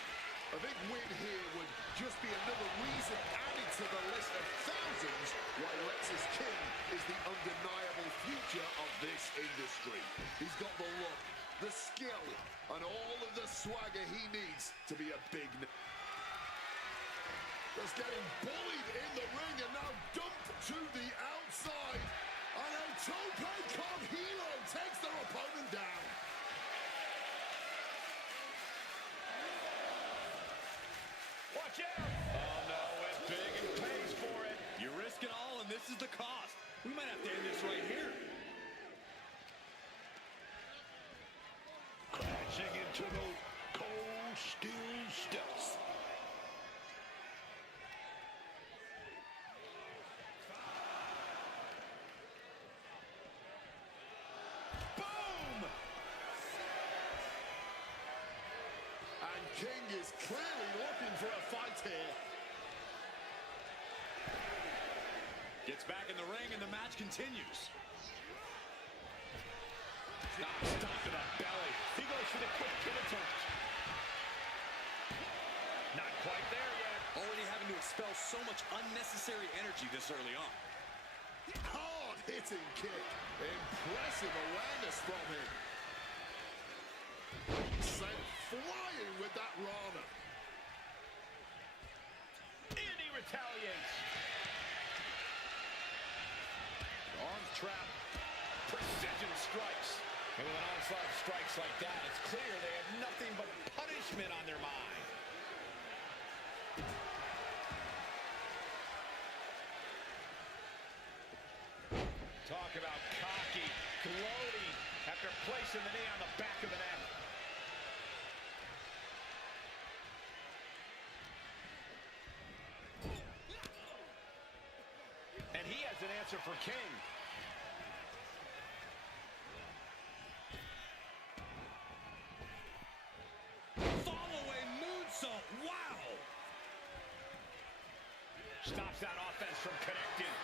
A big win here would just be another reason added to the list of thousands why Lexis King is the undeniable future of this industry. He's got the look, the skill, and all of the swagger he needs to be a big... Just getting bullied in the ring and now dumped to the outside. And a tope con hilo takes their opponent down. Watch out! Oh no, it's big and pays for it. You risk it all, and this is the cost. We might have to end this right here. Crashing into those cold steel steps. Boom! And King is clearly looking for a fight here. Gets back in the ring, and the match continues. Stop to the belly. He goes for the quick pivot turn. Not quite there yet. Already having to expel so much unnecessary energy this early on. Hard-hitting kick. Impressive awareness from him. Sent flying with that Rana. And he retaliates. Arms trap. Precision strikes. And with an onslaught of strikes like that, it's clear they have nothing but punishment on their mind. Talk about cocky, gloating after placing the knee on the back of the neck. And he has an answer for King. Follow-away moonsault. Wow! Stops that offense from connecting.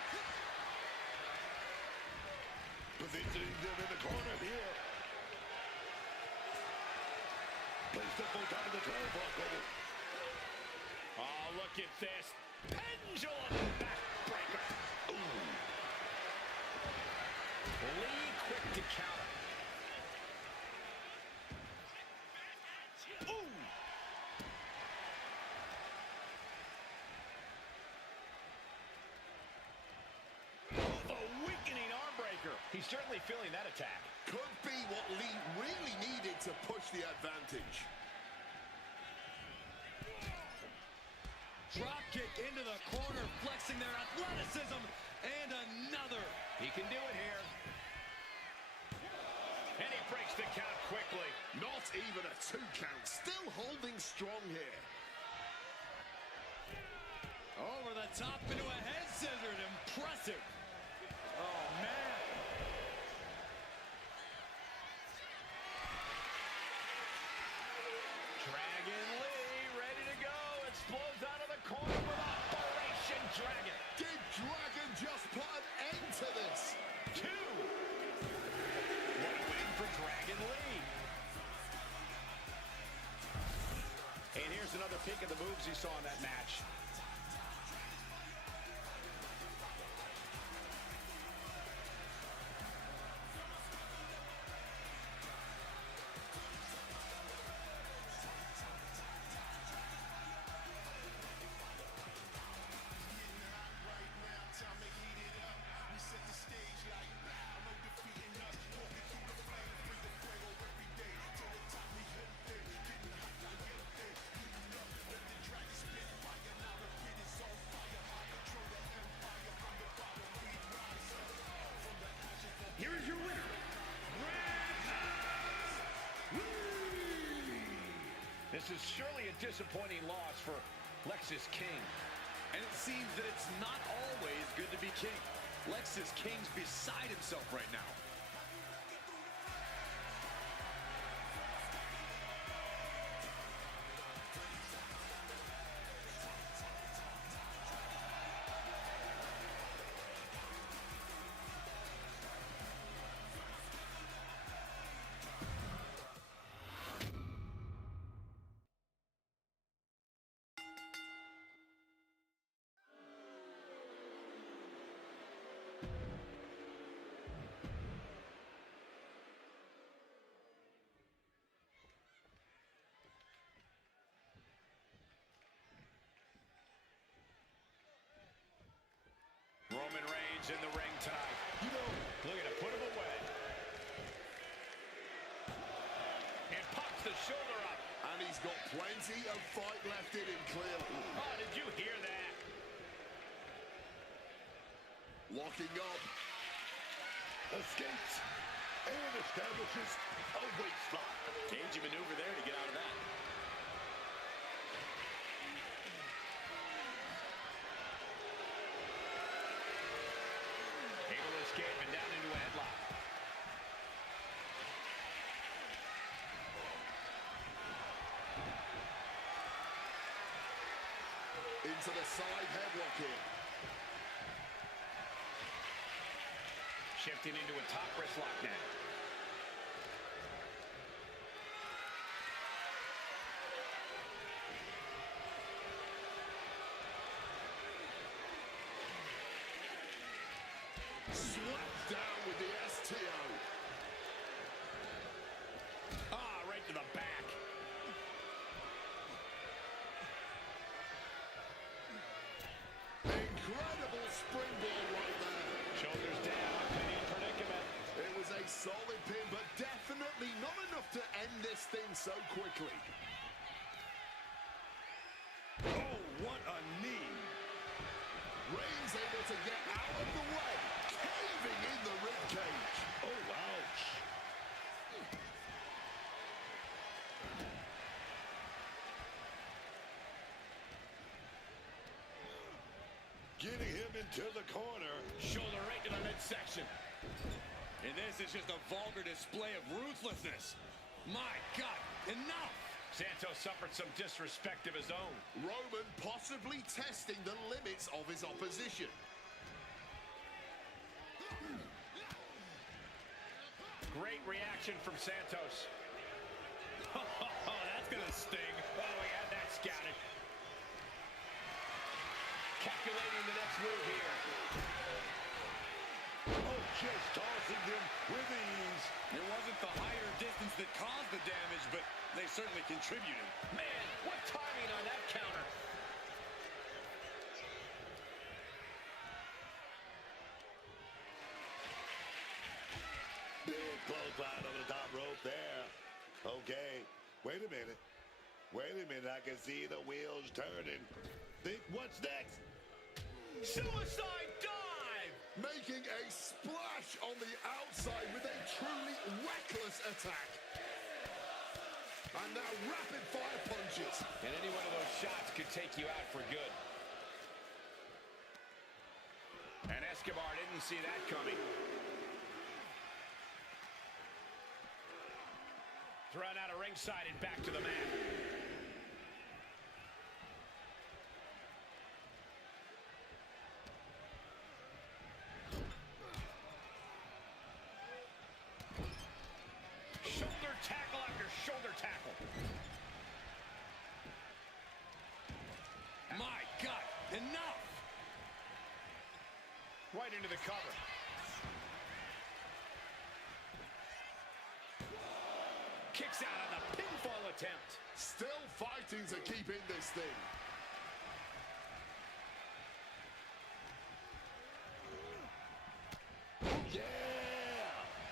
Positioning them in the corner here. Placed up on top of the turnbuckle. Oh, look at this. Pendulum backbreaker. Ooh. Lee quick to counter. Ooh. Oh, a weakening arm breaker. He's certainly feeling that attack. could be what Lee really needed to push the advantage. Drop kick into the corner, flexing their athleticism, and another. He can do it here. And he breaks the count quickly. Not even a 2 count, still holding strong here. Over the top into a head scissors, impressive. Oh, man. Dragon Lee ready to go. Explodes out of the corner with Operation Dragon. Did Dragon just put an end to this? 2. What a win for Dragon Lee. And here's another peek at the moves he saw in that match. Here is your winner, This is surely a disappointing loss for Lexis King. And it seems that it's not always good to be king. Lexis King's beside himself right now. Roman Reigns in the ring tonight. Looking to put him away. And pops the shoulder up. And he's got plenty of fight left in him, clearly. Oh, did you hear that? Locking up. Escapes and establishes a waistlock. Cagey maneuver there to get out of that. Able to escape and down into a headlock. Into the side headlock here. Shifting into a top wrist lock now. Swept down with the STO. Ah, right to the back. Incredible springboard right there. Shoulders down, pinning predicament. It was a solid pin, but definitely not enough to end this thing so quickly. Oh, what a knee. Reigns able to get out of the way, caving in the ribcage. Oh, ouch. Getting him into the corner. Shoulder right to the midsection. And this is just a vulgar display of ruthlessness. My God, enough. Santos suffered some disrespect of his own. Roman possibly testing the limits of his opposition. Great reaction from Santos. Oh, that's gonna sting. Oh, he had that scouted. Calculating the next move here. Oh, just tossing him with ease. It wasn't the higher distance that caused the damage, but they certainly contributed. Man, what timing on that counter. Big clothesline. Wait a minute. Wait a minute. I can see the wheels turning. Think what's next? Suicide dive! Making a splash on the outside with a truly reckless attack. And now rapid fire punches. And any one of those shots could take you out for good. And Escobar didn't see that coming. Thrown out of ringside and back to the mat. Shoulder tackle after shoulder tackle. My God, enough! Right into the cover. Kicks out on the pinfall attempt. Still fighting to keep in this thing. Yeah!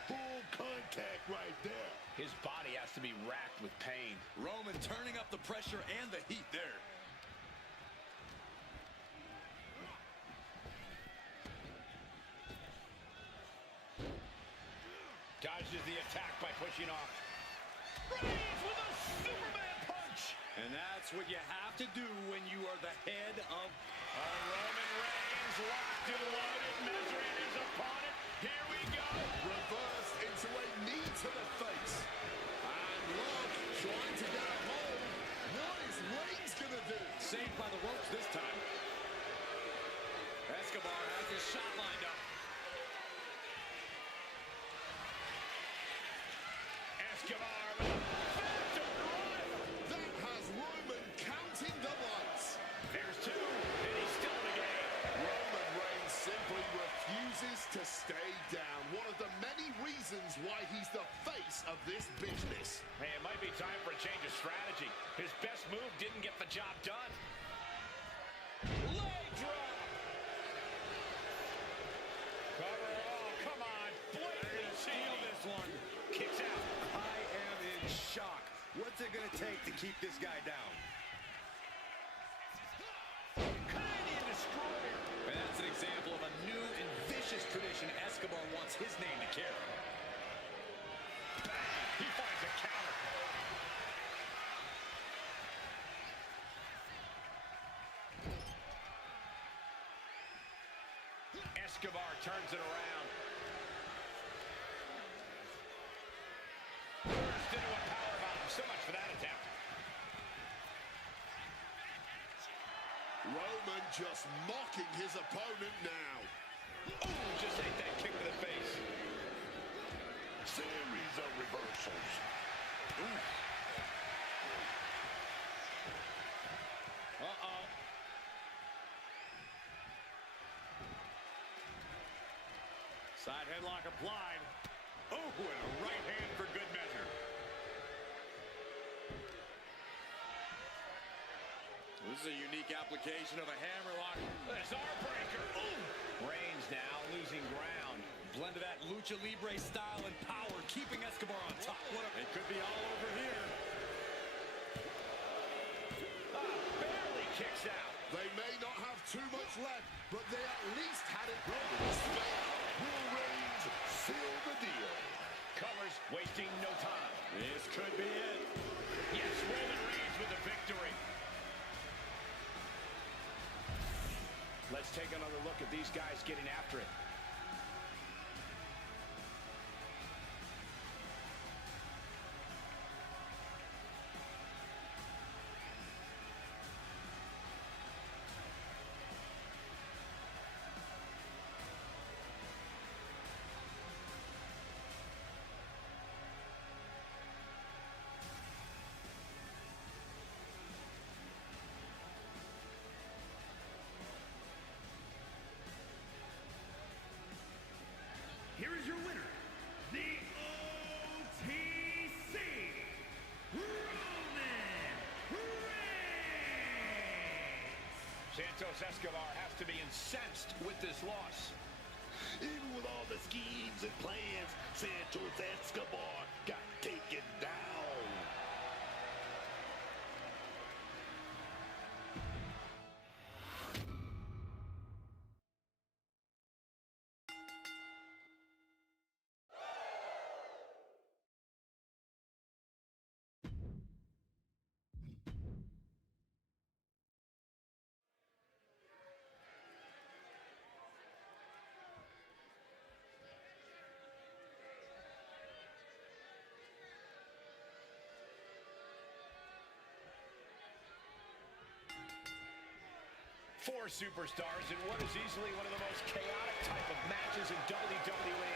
Full contact right there. His body has to be racked with pain. Roman turning up the pressure and the heat there. Dodges the attack by pushing off. Reigns with a Superman punch. And that's what you have to do when you are the head of... Roman Reigns locked and loaded, measuring his opponent. Here we go. Reversed into a knee to the face. And Love trying to get a hold. What is Reigns gonna do? Saved by the ropes this time. Escobar has his shot lined up. Escobar with a phantom driver. That has Roman counting the lights. There's two, and he's still in the game. Roman Reigns simply refuses to stay down. One of the many reasons why he's the face of this business. Hey, it might be time for a change of strategy. His best move didn't get the job done. Leg drop. Cover it all. Come on. Blatantly steal this one. Kicks out. I am in shock. What's it going to take to keep this guy down? Canadian destroyer. And that's an example of a new and vicious tradition Escobar wants his name to carry. Bang. He finds a counter. Escobar turns it around. Burst into a powerbomb. So much for that attempt. Roman just mocking his opponent now. Ooh, just ate that kick to the face. Series of reversals. Uh-oh. Side headlock applied. Oh, and a right hand for good measure. This is a unique application of a hammerlock. Bizarre breaker. Ooh. Reigns now losing ground. Blend of that lucha libre style and power, keeping Escobar on top. It could be all over here. Barely kicks out. They may not have too much left, but they at least had it ready. Will Reigns seal the deal? Covers, wasting no time. This could be it. Yes, Roman Reigns with the victory. Let's take another look at these guys getting after it. Here is your winner, the OTC, Roman Reigns! Santos Escobar has to be incensed with this loss. Even with all the schemes and plans, Santos Escobar got taken down. Four superstars in what is easily one of the most chaotic type of matches in WWE,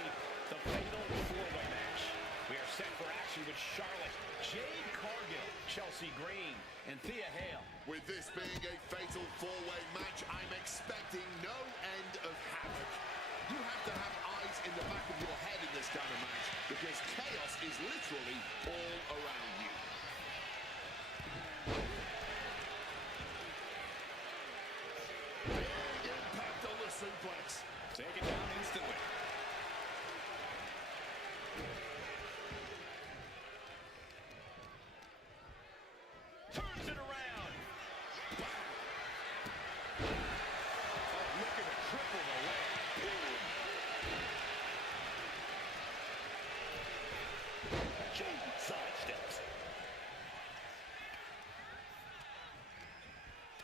the Fatal 4-Way match. We are set for action with Charlotte, Jade Cargill, Chelsea Green, and Thea Hale. With this being a Fatal 4-Way match, I'm expecting no end of havoc. You have to have eyes in the back of your head in this kind of match because chaos is literally all around you. Big impact on the suplex. Take it down instantly. Turns it around. Looking to triple the leg. Jade sidesteps.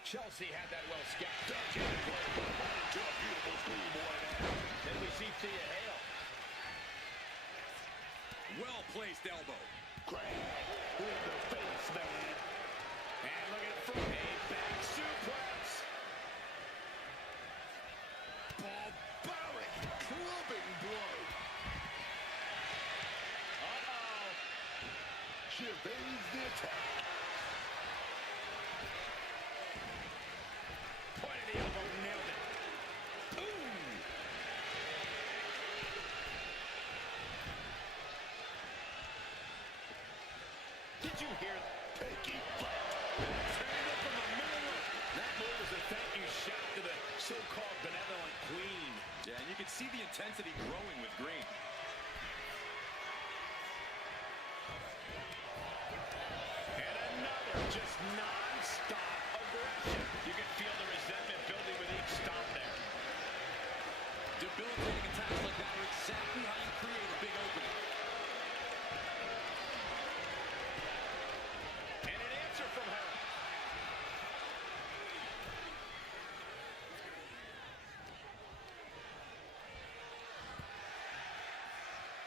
Chelsea had that well skepped. Dodging the blow, right into a beautiful schoolboy now. Then we see Thea Hale. Well-placed elbow. Crack in the face, man. And look at it from a back suplex. Barbaric clubbing blow. Uh-oh. She evades the attack. Point of the elbow, nailed it. Ooh. Did you hear that? Taking flight. Turned it from the middle of that move was a thank you shot to the so-called benevolent queen. Yeah, and you can see the intensity growing with Green. And another just non-stop aggression. You can feel the resentment building with each stop there. Debilitating attacks like that are exactly how you create a big opening. And an answer from her.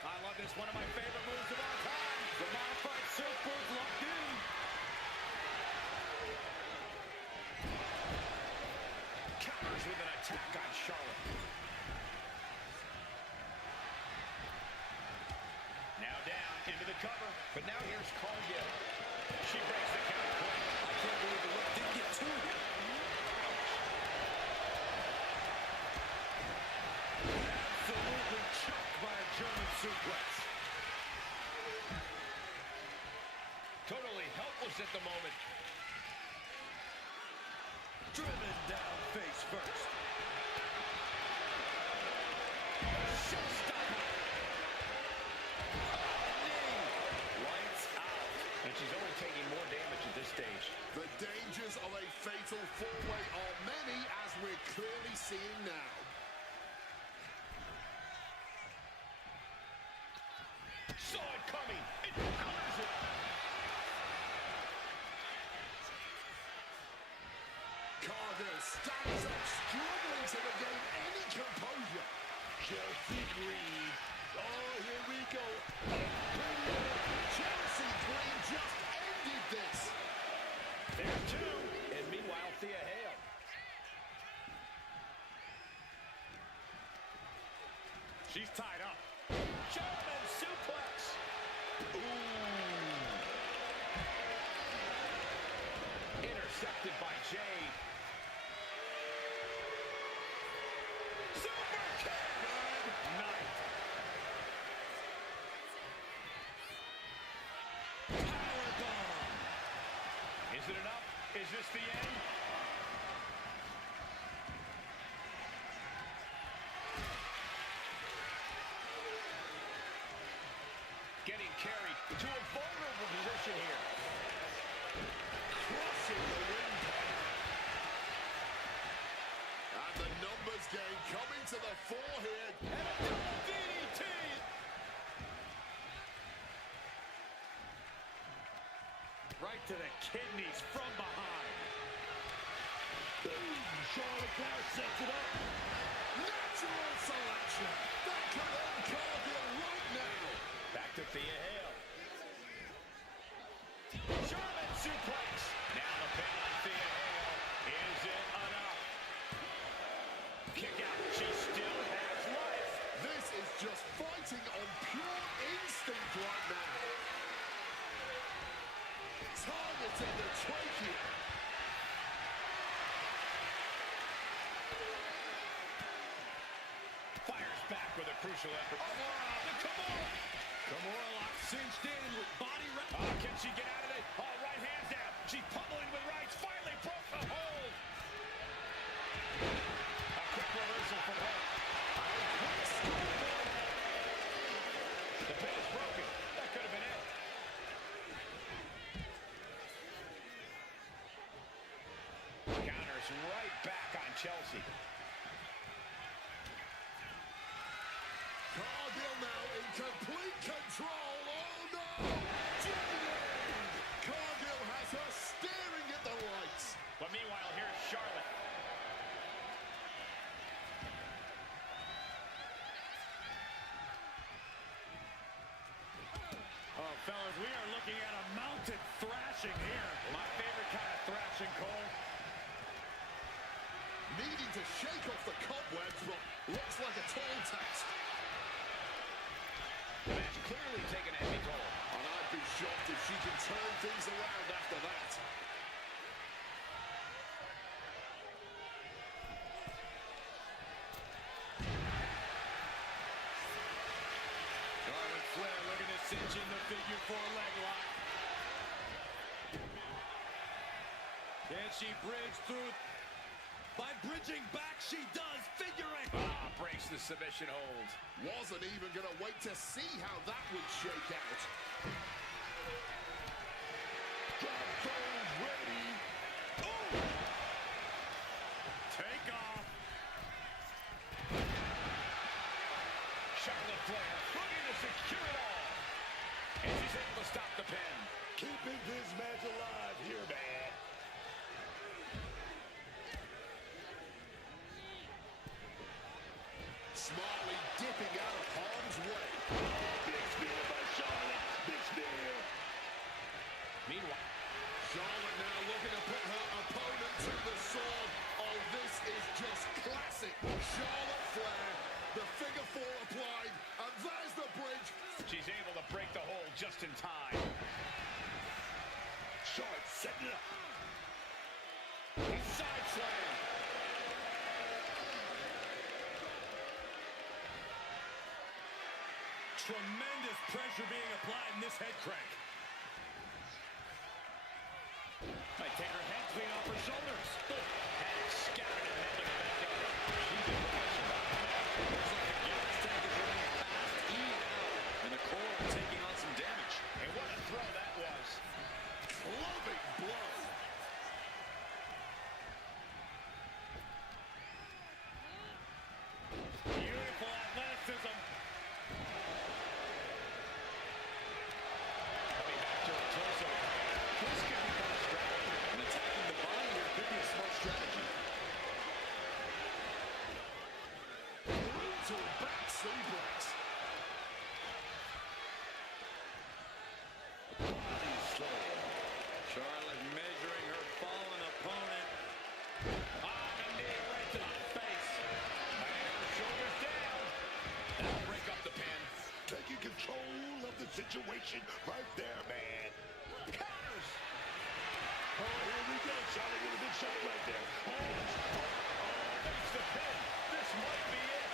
I love this. One of my favorite moves of all time. The modified surfboard locked in. Counters with an attack on Charlotte. Now down into the cover. But now here's Cargill. She breaks the count quick. I can't believe the whip didn't get to him. Absolutely choked by a German suplex. Totally helpless at the moment. Driven down face first. Showstopper. Lights out. And she's only taking more damage at this stage. The dangers of a Fatal 4-Way are many, as we're clearly seeing now. Saw it coming. It counters it. Cargill stands up, struggling to regain any composure. Chelsea Green. Oh, here we go. Chelsea Green just ended this. There's two. And meanwhile, Thea Hale. She's tied up. German suplex. Intercepted by Jade. Super kick. Good night. Powerbomb. Is it enough? Is this the end? Getting carried to a vulnerable position here. Crossing the ring post. And the numbers game coming to the fore here. And a double DDT. Right to the kidneys from behind. Boom. Charlotte Flair sets it up. Natural selection. That could end Cargill right now. Back to Thea Hale. German suplex. Now the pin on Thea Hale. Is it enough? Kick out. She still has life. This is just fighting on pure instinct right now. Targeting the trachea. Fires back with a crucial effort. Kimura locked cinched in with body wrap. Oh, can she get out of it? Oh, right hands down. She's pummeling with rights. Finally broke the hold. A quick reversal from her. The pin is broken. That could have been it. Counters right back on Chelsea. Cargill now in complete control. Oh no! Cargill has her staring at the lights. But meanwhile, here's Charlotte. Oh, fellas, we are looking at a mounted thrashing here. My favorite kind of thrashing, Cole. Needing to shake off the cobwebs, but looks like a tall task. The match clearly taking a heavy toll. And I'd be shocked if she can turn things around after that. Charlotte Flair looking to cinch in the figure 4 leg lock. Can she bridge through? By bridging back, she does. Figuring. Ah, breaks the submission hold. Wasn't even going to wait to see how that would shake out. Drop goes ready. Oh! Take off. Charlotte Flair looking to secure it all. And she's able to stop the pin. Keeping this match alive here, man. Smartly dipping out of harm's way. Big spear by Charlotte. Big spear. Meanwhile, Charlotte now looking to put her opponent to the sword. Oh, this is just classic. Charlotte Flair, the figure 4 applied, and there's the bridge. she's able to break the hold just in time. Charlotte setting it up. Side slam. Tremendous pressure being applied in this head crank. Might take her head clean off her shoulders. Head scattered and heading back up. She's in pressure. Looks like the gas tank is running fast, in and out, and the core taking on some damage. And what a throw that was. Clubbing blow. Beautiful athleticism. Coming back to her torso. This could become a strategy. And attacking the body here could be a smart strategy. Brutal back suplex. Body slam. Charlotte measuring her fallen opponent. On a knee right to the face. And her shoulders down. That'll break up the pin. Taking control of the situation right there, man. Counters. Oh, here we go. Charlotte with a big shot right there. Makes the pin. This might be it.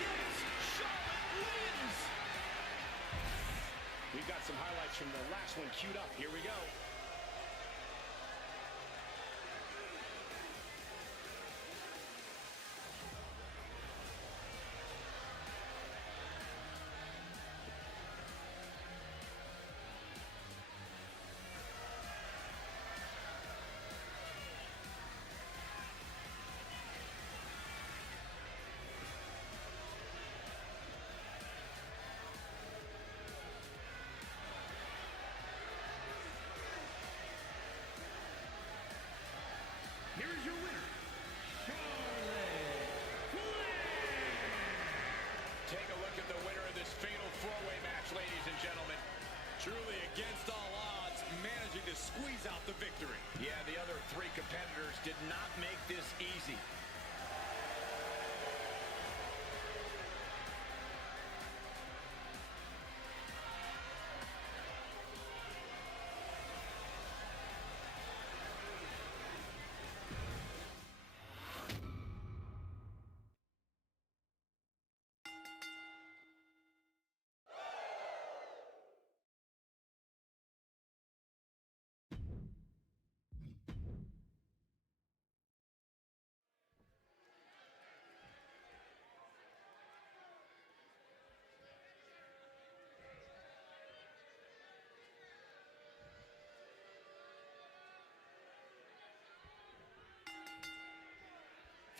Yes, Charlotte wins. We've got some highlights from the last one queued up. Here we go. Here's your winner, Charlotte Flair. Take a look at the winner of this fatal four-way match, ladies and gentlemen. Truly against all odds, managing to squeeze out the victory. Yeah, the other three competitors not make this easy.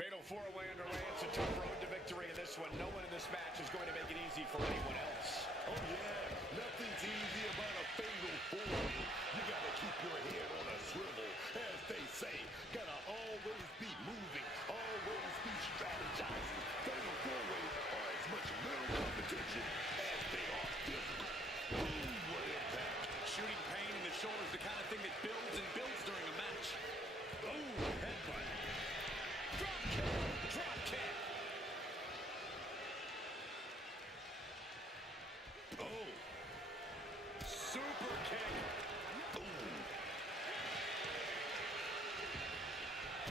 Fatal four-way underway. It's a tough road to victory in this one. No one in this match is going to make it easy for anyone else. Oh, yeah. Nothing's easy about a fatal four-way. You got to keep your head on a swivel. As they say, got to always be moving, always be strategizing. Fatal four-ways are as much mental competition as they are physical. Boom, what impact. Shooting pain in the shoulder is the kind of thing that builds and builds during a match. Ooh, headbutt. Drop kick. Drop kick. Oh. Super kick. Ooh.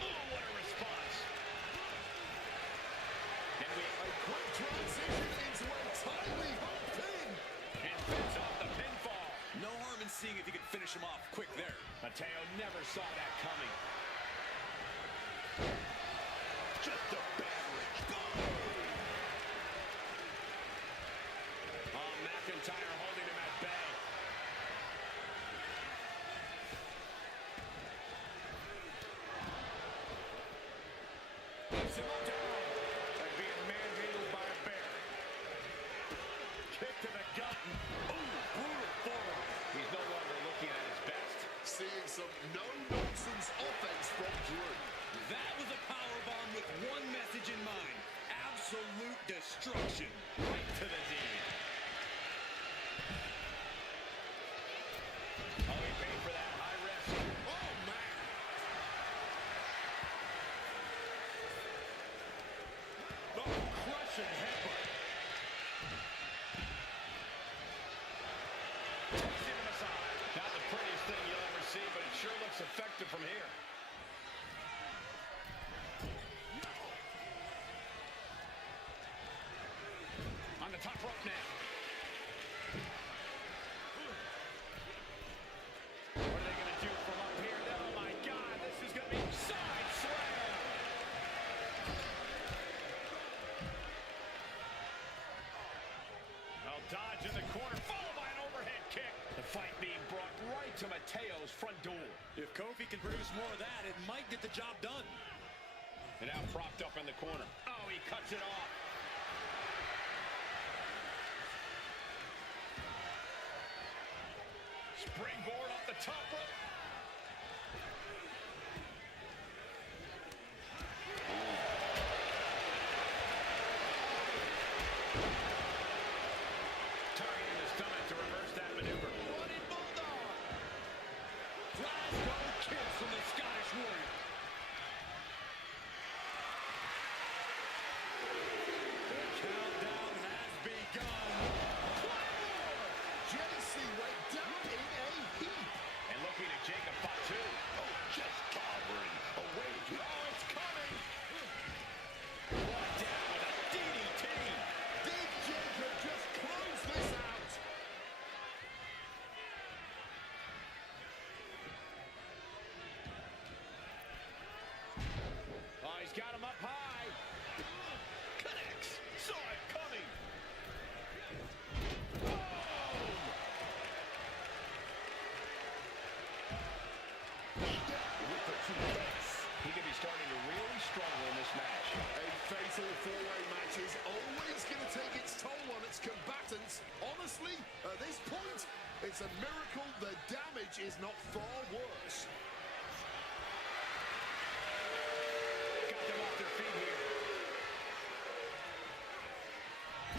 Oh, what a response. And we A quick transition into a tightly held pin. and fends off the pinfall. No harm in seeing if you can finish him off quick there. Mateo never saw that coming. Just a battering. Oh, McIntyre holding him at bay. Keeps him down. Like being manhandled by a bear. Kick to the gut. Ooh, brutal forward. He's no longer looking at his best. Seeing some no-nonsense offense from Drew. That was a powerbomb with one message in mind. Absolute destruction. Right to the knee. Oh, he paid for that high risk. Oh, man. Oh, crushing headbutt. Takes him aside. Not the prettiest thing you'll ever see, but it sure looks effective from here. On the top rope now. What are they going to do from up here? Oh, my God, this is going to be side slam. Well, dodge in the corner, followed by an overhead kick. The fight being brought right to Mateo's front door. If Kofi can produce more of that, it might get the job done. And now propped up in the corner. Oh, he cuts it off. Springboard off the top rope. Target in the stomach to reverse that maneuver. Running bulldog. Glasgow kiss from the Scottish Warrior. The countdown has begun. JC went down in a heap. And looking at Jacob Fatu. Oh, just clobbering away. Oh, it's coming. Brought down with a DDT. Did Jacob just close this out? Oh, he's got him up high. Connects. Saw it coming. With the suplex. He could be starting to really struggle in this match. A fatal four-way match is always going to take its toll on its combatants. Honestly, at this point, it's a miracle the damage is not far worse. Got them off their feet here.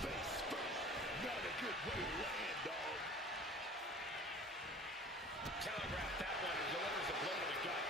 Face first. Not a good way to land, dog. Telegraphed that one and delivers a blow to the gut.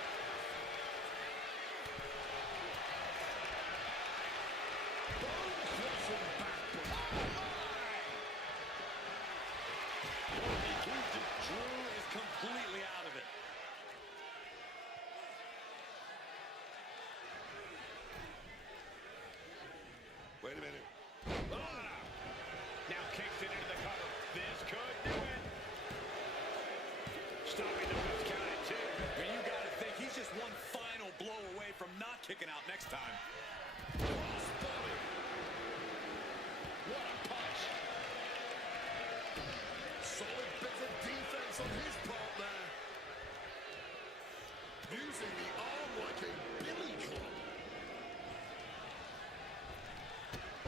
kicking out next time. Crossbody. What a punch. Solid bit of defense on his part there. Using the arm like a billy club.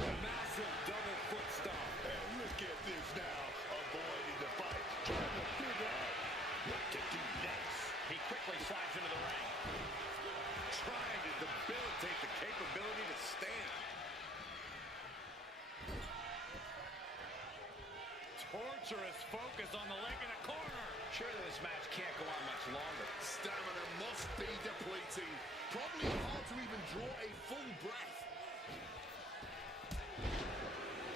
A massive double foot stomp. And look at this now. Avoiding the fight. Trying to figure out what to do next. He quickly slides into the ring. Trying to debilitate the capability to stand. Torturous focus on the leg in the corner. Surely this match can't go on much longer. Stamina must be depleting. Probably hard to even draw a full breath.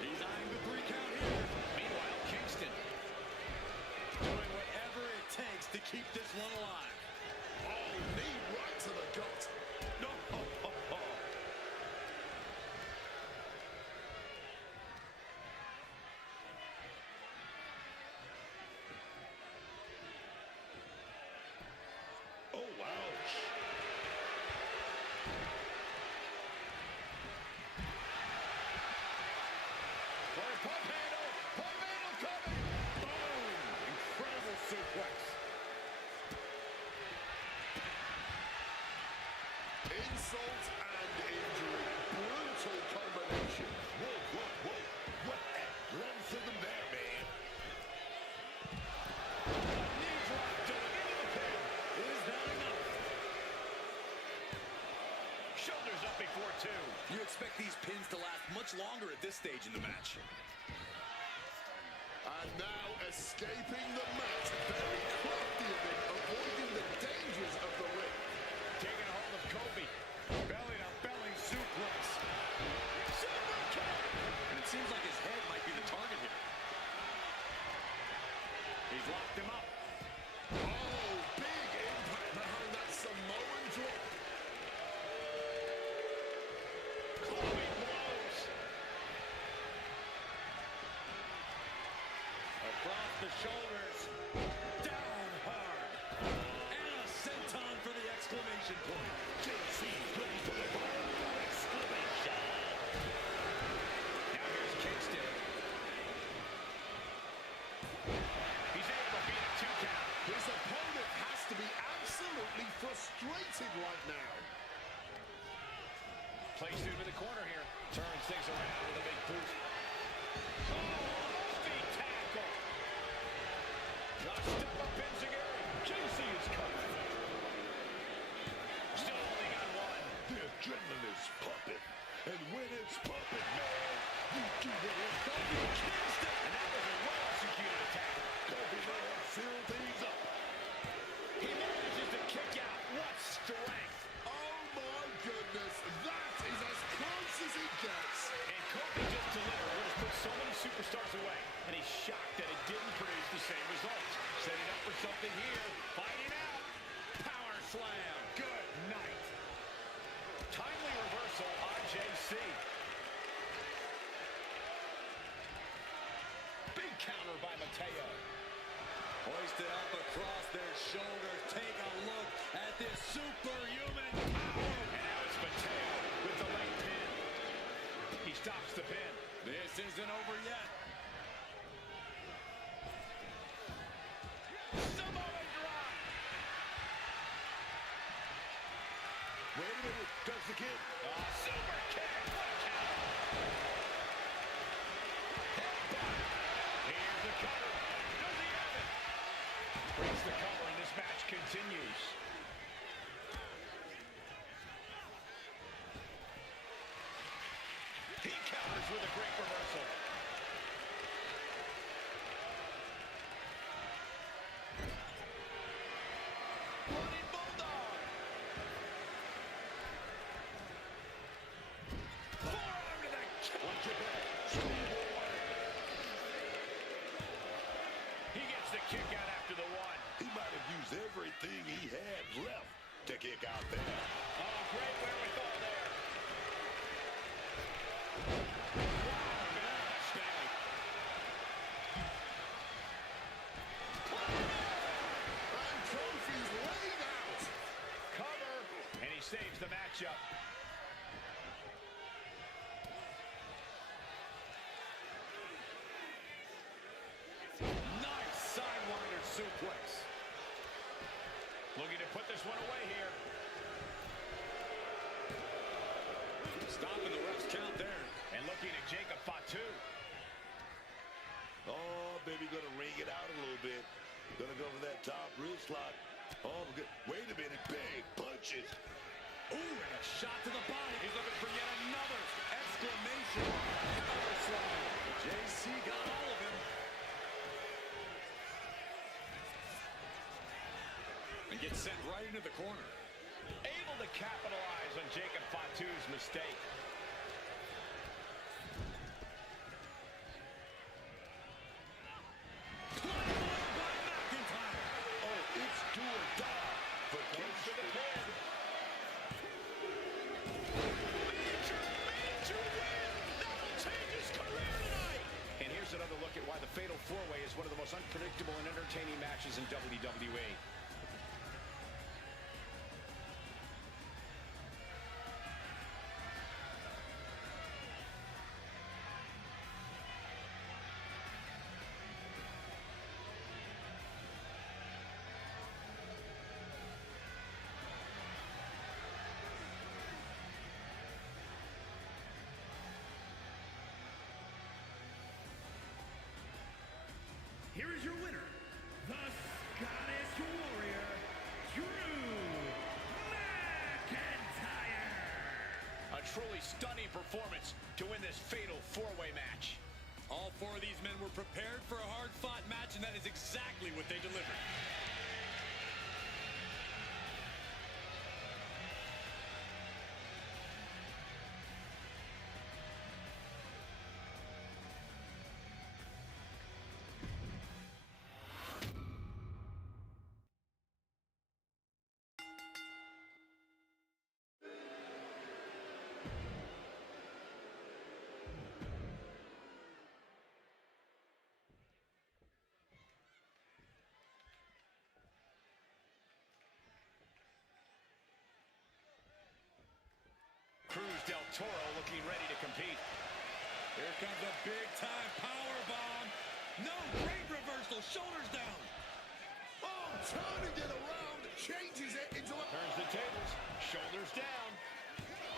He's eyeing the 3 count here. Meanwhile, Kingston Doing whatever it takes to keep this one alive. Oh, knee right to the gut. No. Oh, ouch. Pump handle coming. Boom. Incredible suplex. Insult and injury. Brutal combination. Whoa. What a glimpse of them there, man. Knee drop going into the pin. Is that enough? Shoulders up before 2. You expect these pins to last much longer at this stage in the match. And now escaping the mat. Very crafty of him, avoiding the dangers of the ring. Taking a hold of Kobe. Belly to belly suplex. Super kick. And it seems like his head might be the target here. He's locked him up. Oh, big impact behind that Samoan drop. Clubbing blows. Across the shoulders. Down hard. And a senton for the exclamation point. JC goes for the bottom. Exclamation. Now here's Kingston. He's able to beat a 2 count. His opponent has to be absolutely frustrated right now. Placed into the corner here. Turns things around with a big boot. Oh, feet tackle. Now step up Enziguri. JC is coming. Still only got 1. The adrenaline is pumping. And when it's pumping, man, you do the Kobe Kingston. And that was a well-executed attack. Kobe man seal things up. He manages to kick out. What strength. Oh my goodness, that is as close as it gets. And Kobe just delivered what has put so many superstars away. And he's shocked that it didn't produce the same results. Setting up for something here. Fighting out. Power slam. Good night. Timely reversal on JC. Big counter by Mateo. Hoisted up across their shoulders. Take a look at this superhuman power. And now it's Mateo with the leg pin. He stops the pin. This isn't over yet. Samoa drop. Wait a minute. Does the kid. Super kick. What a count. Headbutt. Here's the cover. Does he have it? Breaks the cover and this match continues. He counters with a great reversal. Running Bulldog. Forearm to the kick. Watch your back. Schoolboy. He gets the kick out after the 1. He might have used everything he had left to kick out there. Oh, great wherewithal there. Wow, gosh, dang. And And Kofi's laid out. cover. And he saves the matchup. Nice sidewinder suplex. Looking to put this one away here. Stopping the ref's count there. And looking at Jacob Fatu. Oh, baby, gonna ring it out a little bit. Gonna go for that top wrist lock. Oh, good. Wait a minute. Big punches. Ooh, and a shot to the body. He's looking for yet another exclamation. Power slide. JC got all of him. And gets sent right into the corner. Able to capitalize on Jacob Fatu's mistake. Oh, it's do or die for Case to the pin. Major win! That will change his career tonight! And here's another look at why the Fatal 4-Way is one of the most unpredictable and entertaining matches in WWE. Here is your winner, the Scottish Warrior, Drew McIntyre. A truly stunning performance to win this Fatal 4-Way match. All four of these men were prepared for a hard-fought match, and that is exactly what they delivered. Cruz del Toro looking ready to compete. Here comes a big-time power bomb. No, great reversal, shoulders down. Oh, turning it around, changes it into a... Turns the tables, shoulders down.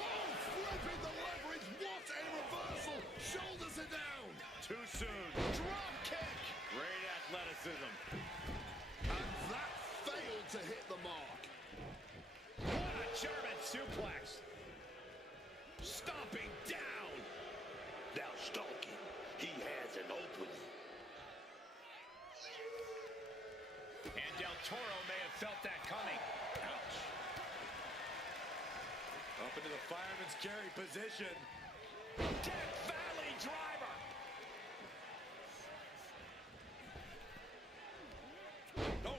Oh, flipping the leverage. What a reversal. Shoulders are down. Too soon. Drop kick. Great athleticism. And that failed to hit the mark. What a German suplex. Stomping down. Now stalking. He has an opening. And Del Toro may have felt that coming. Ouch. Up into the fireman's carry position. Death Valley driver. Oh,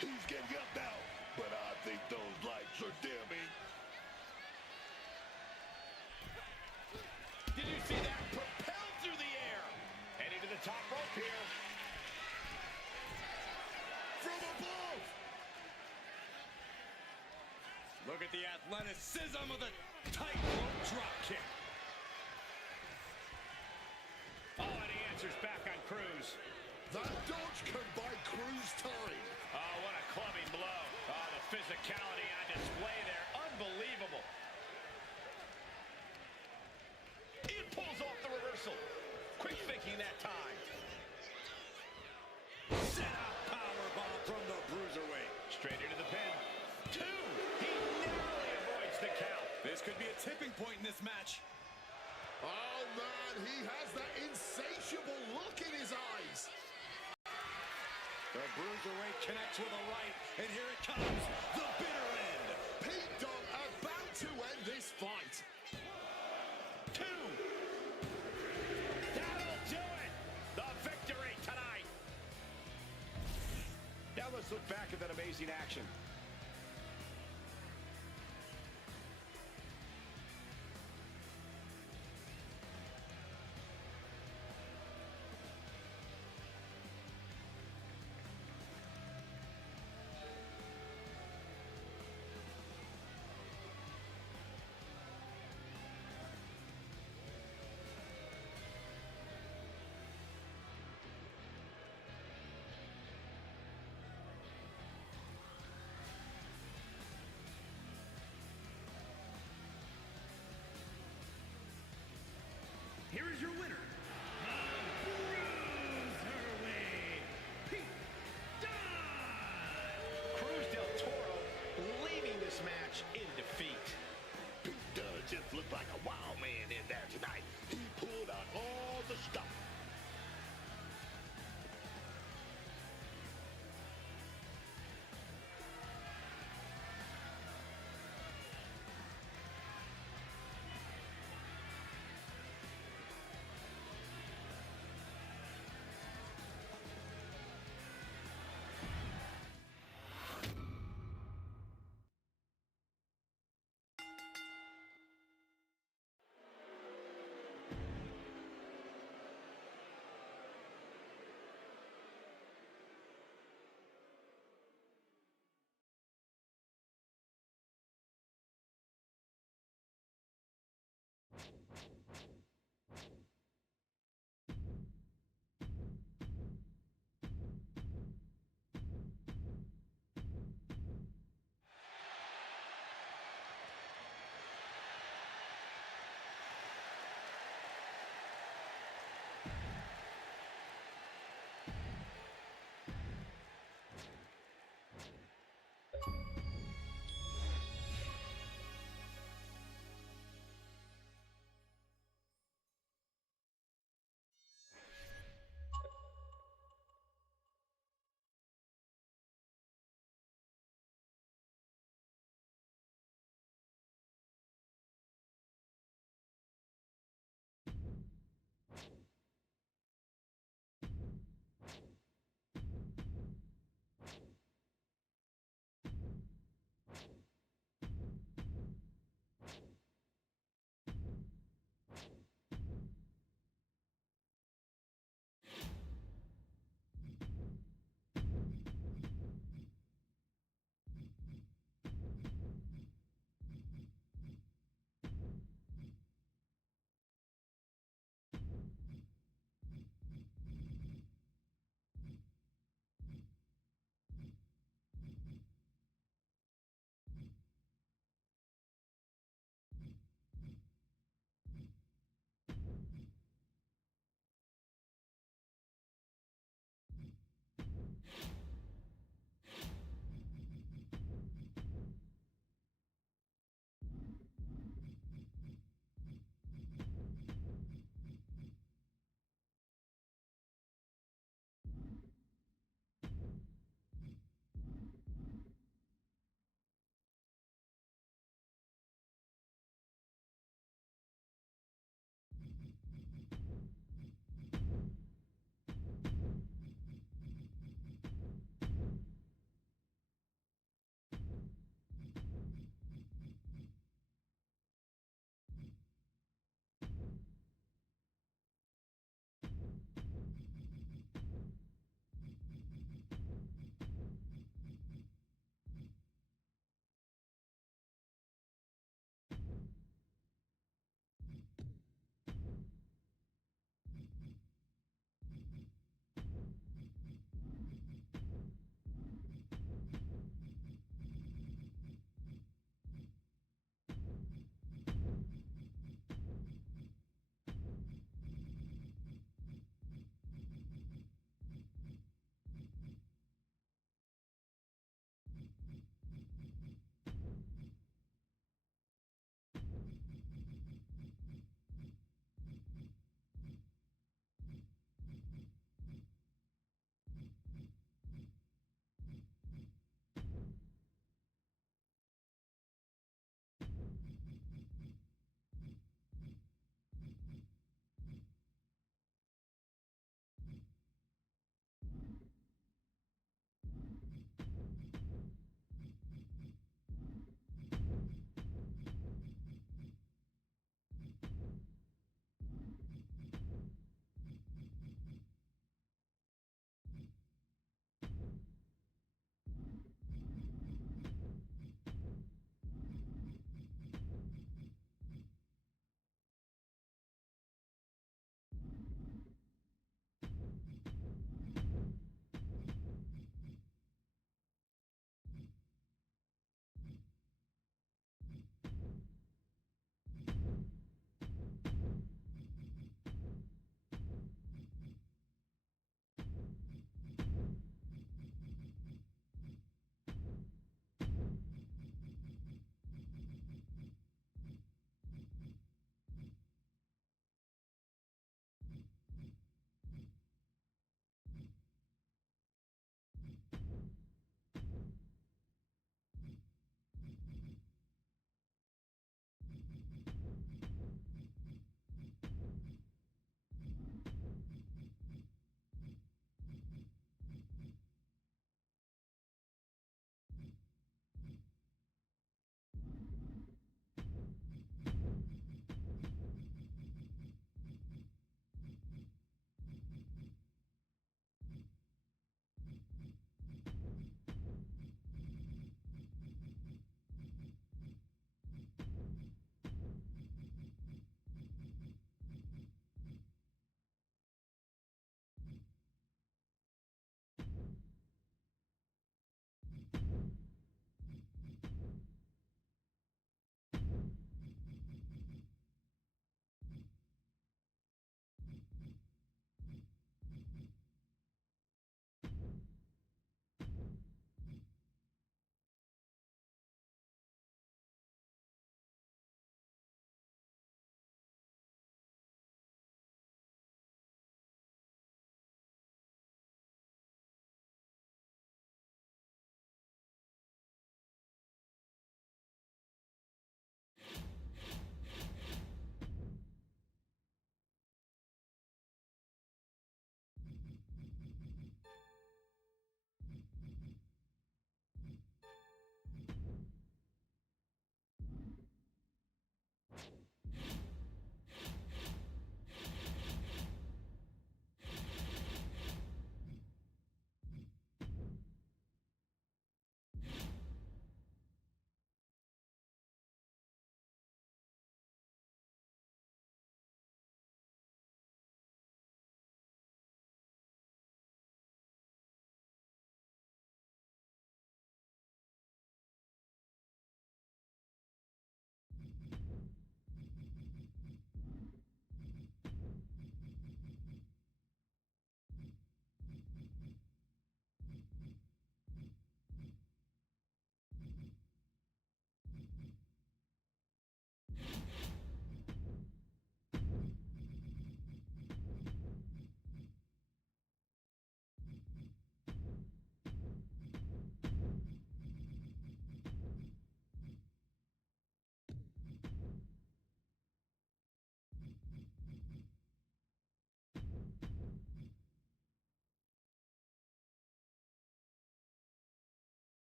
He's getting up now, but I think those lights are dimming. Did you see that? Propelled through the air. Heading to the top rope here. From above. look at the athleticism of the tight rope drop kick. Oh, and he answers back on Cruz. That dodge can buy Cruz time. Oh, what a clubbing blow. Oh, the physicality on display there. Unbelievable. He pulls off the reversal. Quick thinking that time. Set out powerbomb from the bruiserweight. Straight into the pin. Two. He narrowly avoids the count. This could be a tipping point in this match. Oh, man, he has that insatiable look in his eyes. The bruiserweight connects with a right, and here it comes, the bitter end. Pete Dunne about to end this fight. Two. That'll do it. The victory tonight. Now let's look back at that amazing action.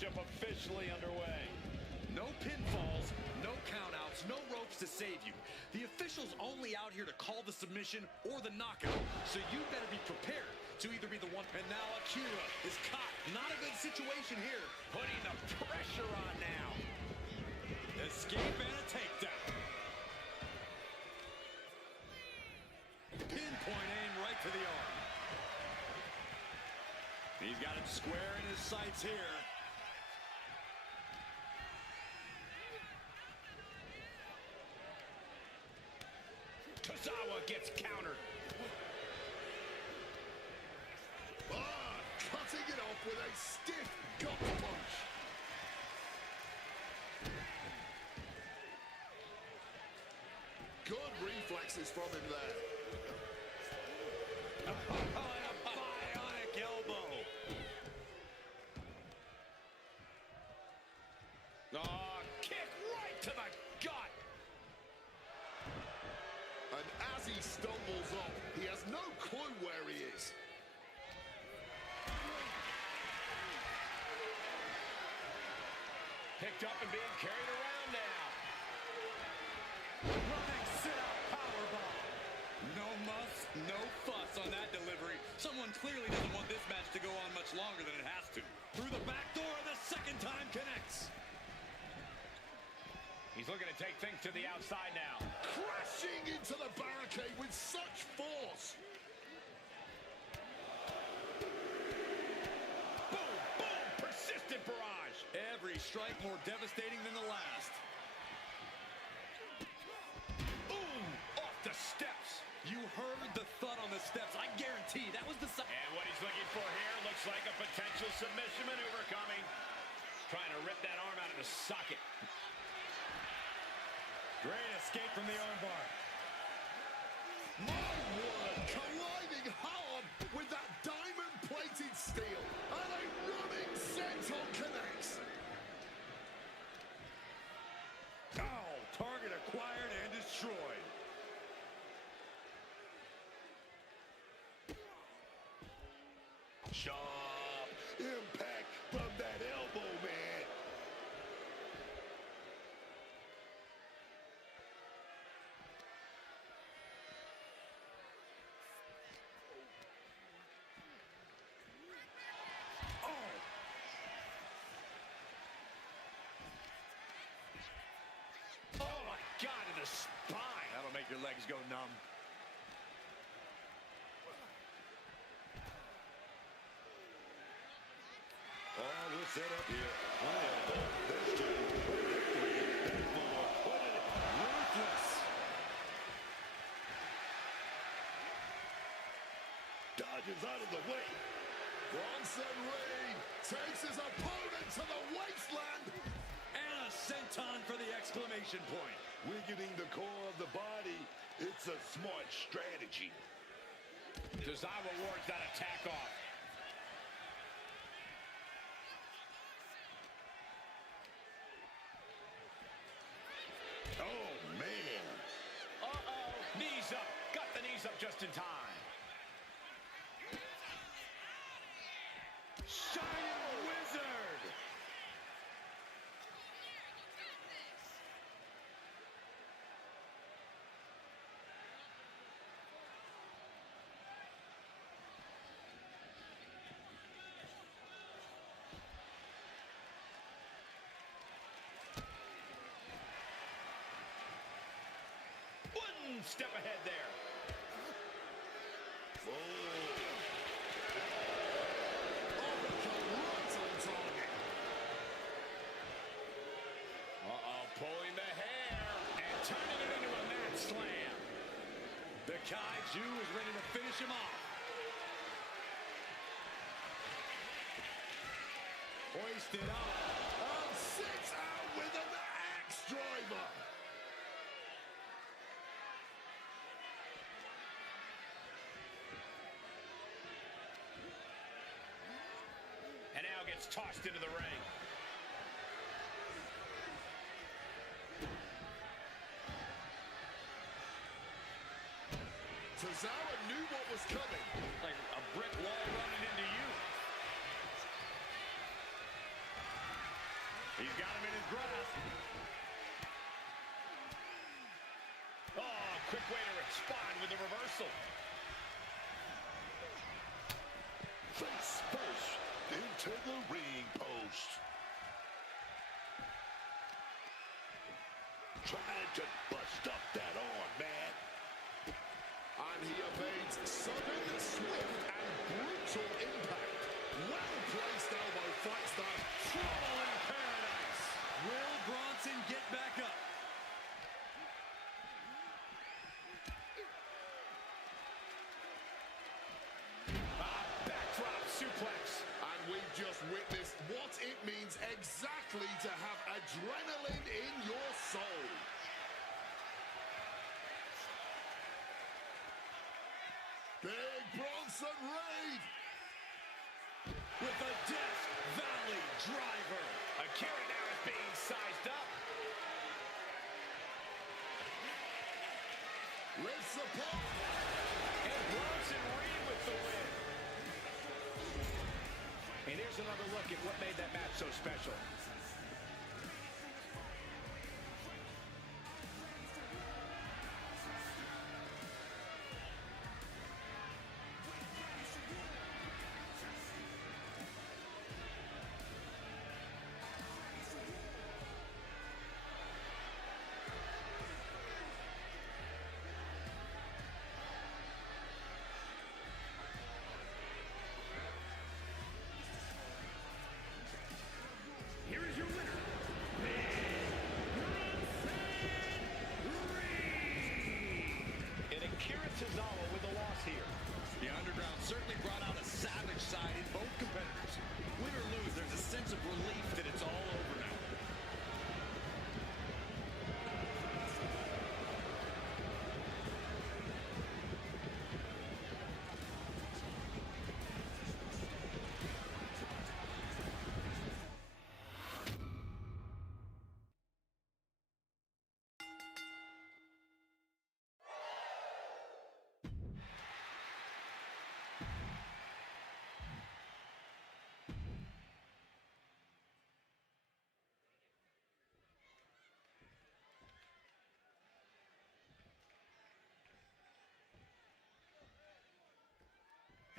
matchup officially underway. No pinfalls, no countouts, no ropes to save you. The official's only out here to call the submission or the knockout, so you better be prepared to either be the one. And now Akira is caught. Not a good situation here. Putting the pressure on now. Escape and a takedown. Pinpoint aim right to the arm. He's got him square in his sights here. Tozawa gets countered. Cutting it off with a stiff gut punch. Good reflexes from him there. Oh, and a bionic elbow. Oh, kick right to the gut. And as he stumbles up, he has no clue where he is. Picked up and being carried around now. Running sit-out powerbomb. No muss, no fuss on that delivery. Someone clearly doesn't want this match to go on much longer than it has to. Through the back door, the second time connects. He's looking to take things to the outside now. Crashing into the barricade with such force. Boom, boom, persistent barrage. Every strike more devastating than the last. Boom, off the steps. You heard the thud on the steps. I guarantee that was the... And what he's looking for here looks like a potential submission maneuver coming. Trying to rip that arm out of the socket. Great escape from the armbar. My word, colliding hard with that diamond-plated steel. And a running senton connects. Oh, target acquired and destroyed. Sharp impact from that elbow, man. Oh my God, to the spine. That'll make your legs go numb. Oh, we're set up here. One elbow, that's two, that's three, that's four. What is it? Ruthless. Dodges out of the way. Bronson Reed takes his opponent to the wasteland. And a senton for the exclamation point. Weakening the core of the body. It's a smart strategy. Tozawa wards that attack off. Oh, man. Uh-oh, knees up. Got the knees up just in time. Shining Wizard. One step ahead there. Oh. Uh-oh, pulling the hair and turning it into a mat slam. The Kaiju is ready to finish him off. Hoisted up. And sits out with an axe driver. And now gets tossed into the ring. Tozawa knew what was coming. Like a brick wall running into you. He's got him in his grasp. Oh, quick way to respond with the reversal. Face first into the ring post. Trying to bust up that arm, man. And he evades sudden, swift, and brutal impact. Well-placed elbow fights that. Trouble in paradise. Will Bronson get back up? Backdrop suplex. And we've just witnessed what it means exactly to have adrenaline in your soul. Big Bronson Reed. With a Death Valley driver. Akira now is being sized up. Lifts the pole. And Bronson Reed with the win. And here's another look at what made that match so special. Here is your winner, and Akira Tozawa with the loss here. The Underground certainly brought out a savage side in both competitors. Win or lose, there's a sense of relief that it's all over now.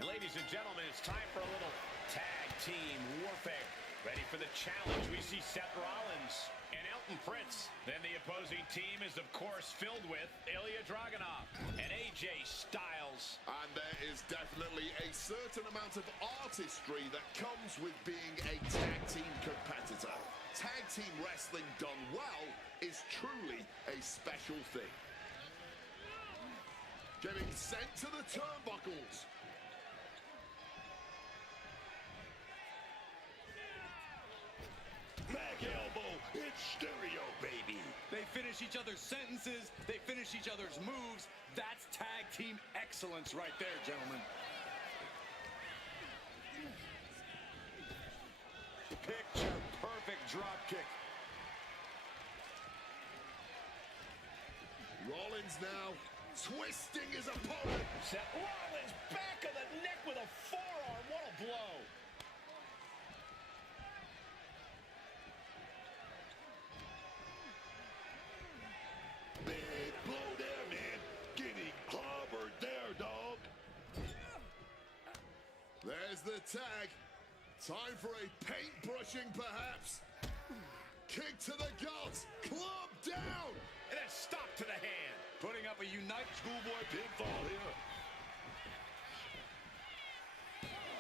And ladies and gentlemen, it's time for a little tag team warfare. Ready for the challenge, we see Seth Rollins and Elton Prince. Then the opposing team is, of course, filled with Ilya Dragunov and AJ Styles. And there is definitely a certain amount of artistry that comes with being a tag team competitor. Tag team wrestling done well is truly a special thing. Getting sent to the turnbuckles. Back elbow, it's stereo, baby. They finish each other's sentences. They finish each other's moves. That's tag team excellence right there, gentlemen. Picture perfect drop kick. Rollins now twisting his opponent. Seth Rollins back of the neck with a forearm. What a blow. Big blow there, man. Getting clobbered there, dog. There's the tag. Time for a paintbrushing, perhaps. Kick to the guts. Club down. And then stop to the hand. Putting up a united Schoolboy pinfall here.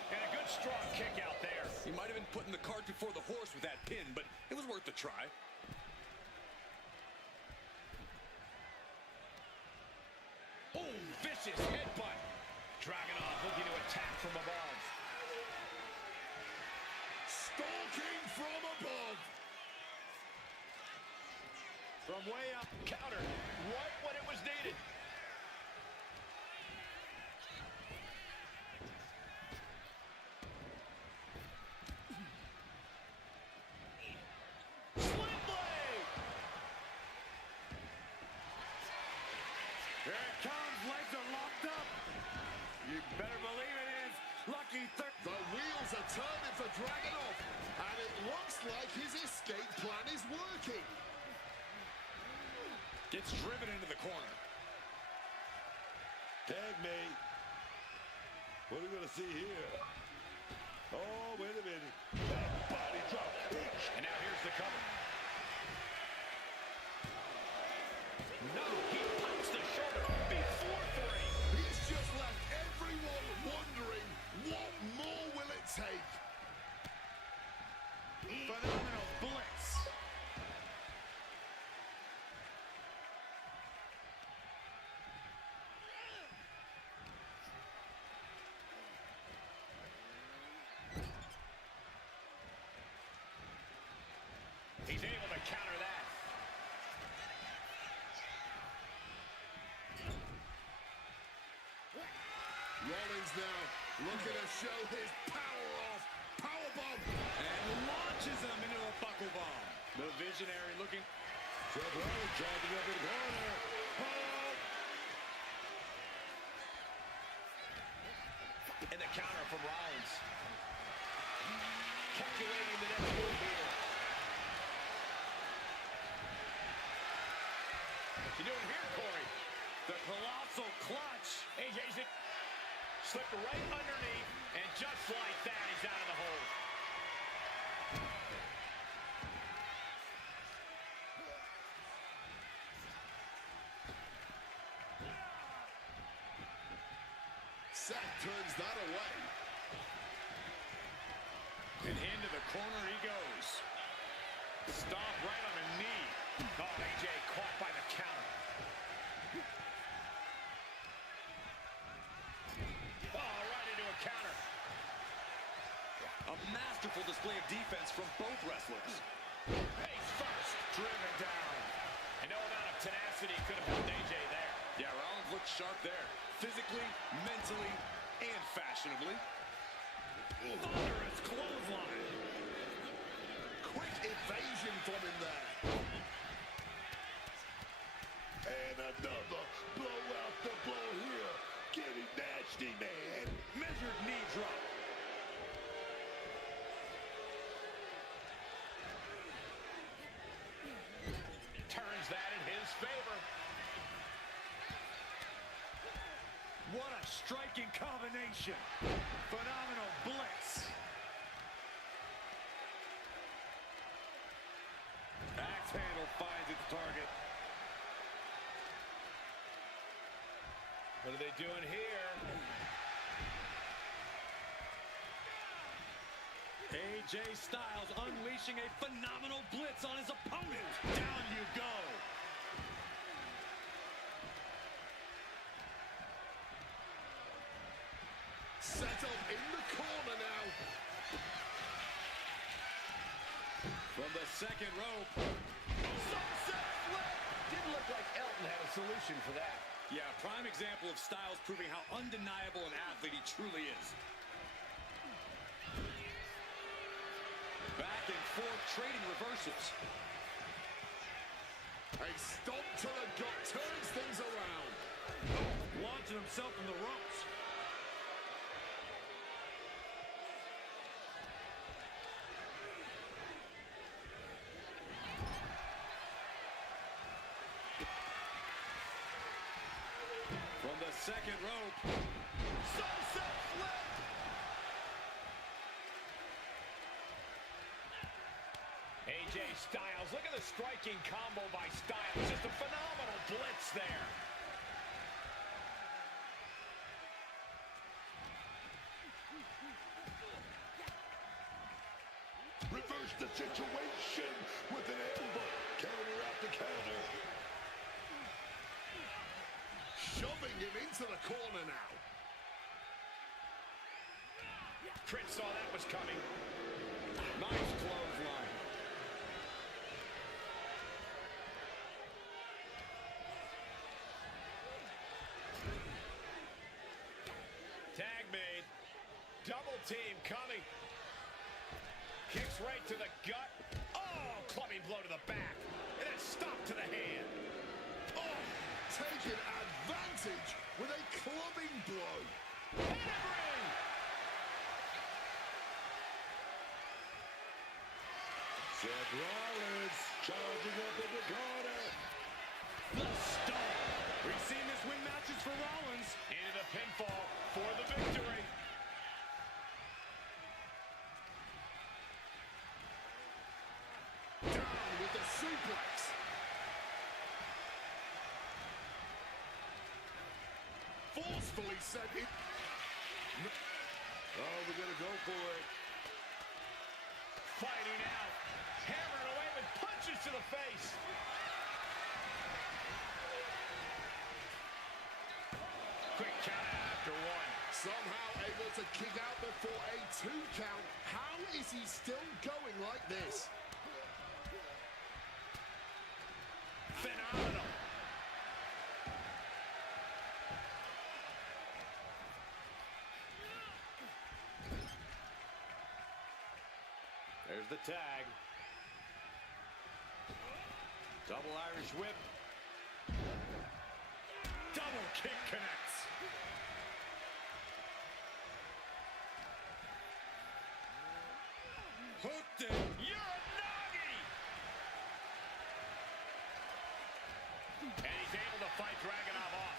And a good strong kick out there. He might have been putting the cart before the horse with that pin, but it was worth a try. Oh, vicious headbutt. Dragunov looking to attack from above. Stalking from above. From way up, counter. Right when it was needed. Split blade. Here it comes. Legs are locked up. You better believe it is. Lucky third. The wheels are turning for Dragunov. And it looks like his escape plan is working. Gets driven into the corner. Tag me. What are we going to see here? Oh, wait a minute. That body drop. And now here's the cover. No, he pops the shoulder before 3. He's just left everyone wondering, what more will it take? Phenomenal blitz. He's able to counter that. Rollins now looking to show his power off. Powerbomb. And launches him into a buckle bomb. The visionary looking. Seth Rollins driving up in the corner. Oh! And the counter from Rollins. Calculating the next move here. What you doing here, Corey? The colossal clutch. AJ's it. Slipped right underneath, and just like that, he's out of the hole. Seth turns that away. And into the corner he goes. Stomp right on a knee. Oh, AJ caught by the counter. Oh, right into a counter. A masterful display of defense from both wrestlers. Face first, driven down. And no amount of tenacity could have helped AJ there. Yeah, Rollins looked sharp there. Physically, mentally, and fashionably. Thunderous clothesline. Quick evasion from him there. And another blow after blow here. Getting nasty, man. Measured knee drop. Turns that in his favor. What a striking combination. Phenomenal blitz. Axe handle finds its target. What are they doing here? AJ Styles unleashing a phenomenal blitz on his opponent. Down you go. Settled in the corner now. From the second rope. Sunset flip! Didn't look like Elton had a solution for that. Yeah, prime example of Styles proving how undeniable an athlete he truly is. Back and forth trading reversals. A stomp to the gut turns things around. Launching himself from the ropes. From the second rope. Sunset flip! AJ Styles, look at the striking combo by Styles. Just a phenomenal blitz there. Reverse the situation with an elbow. Counter after counter. Shoving him into the corner now. Trent saw that was coming. Nice clothesline. Tag made. Double team coming. Kicks right to the gut. Oh, clubbing blow to the back. And then stop to the hand. Oh, taking advantage with a clubbing blow. Pedigree! Seth Rollins charging up in the corner. The star. We've seen this win matches for Rollins. Into the pinfall for the victory. Down with the suplex. Forcefully sent it. Oh, we're going to go for it. Fighting out. Hammering away with punches to the face. Quick count after one. Somehow able to kick out before a 2 count. How is he still going like this? Phenomenal. There's the tag. Double Irish whip. Double kick connects. Hooked it. Uranagi! And he's able to fight Dragunov off.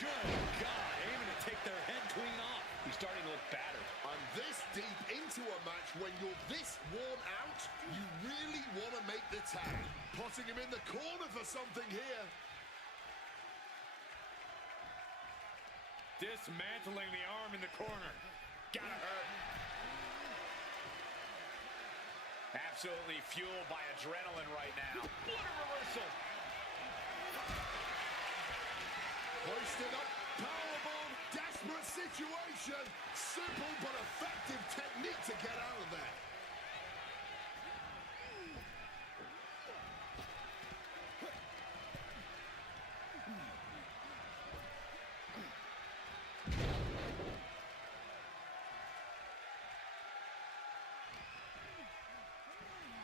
Good God, aiming to take their head clean off. He's starting to look battered. I'm this deep into a match. When you're this worn out, you really want to make the tag. Potting him in the corner for something here. Dismantling the arm in the corner. Gotta hurt. Absolutely fueled by adrenaline right now. What a reversal. Hoisted up, powerbomb, desperate situation. Simple but effective technique to get out of there.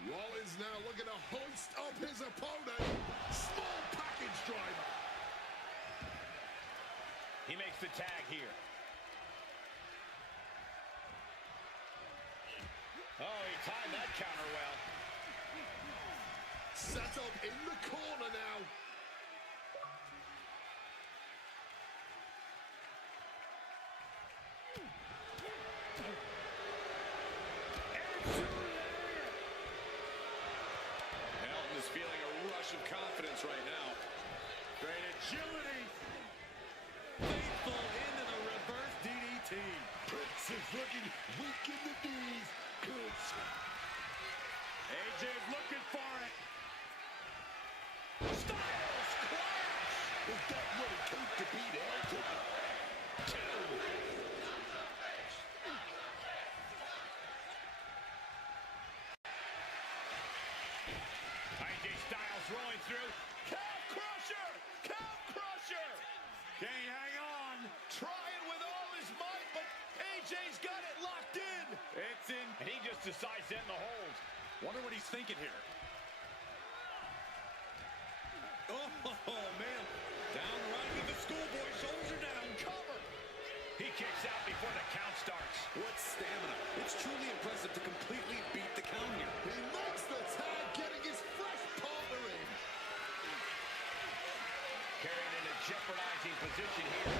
Rollins now looking to hoist up his opponent. Small package driver. He makes the tag here. Oh, he timed that counter well. Set up in the corner now. Elton is feeling a rush of confidence right now. Great agility. Faithful into the reverse DDT. Prince is looking weak in the knees. Good. AJ's looking for it. Styles clash. Is that what it takes to beat Elton? AJ Styles rolling through. Calf crusher! Calf crusher! Can he hang on? Trying with all his might, but AJ's got it locked in. It's in. And he just decides to end the hold. Wonder what he's thinking here. Oh, man. Down right with the schoolboy. Shoulders are down. Cover. He kicks out before the count starts. What stamina. It's truly impressive to completely beat the count here. He makes the tag, getting his fresh partner in. Carried in a jeopardizing position here.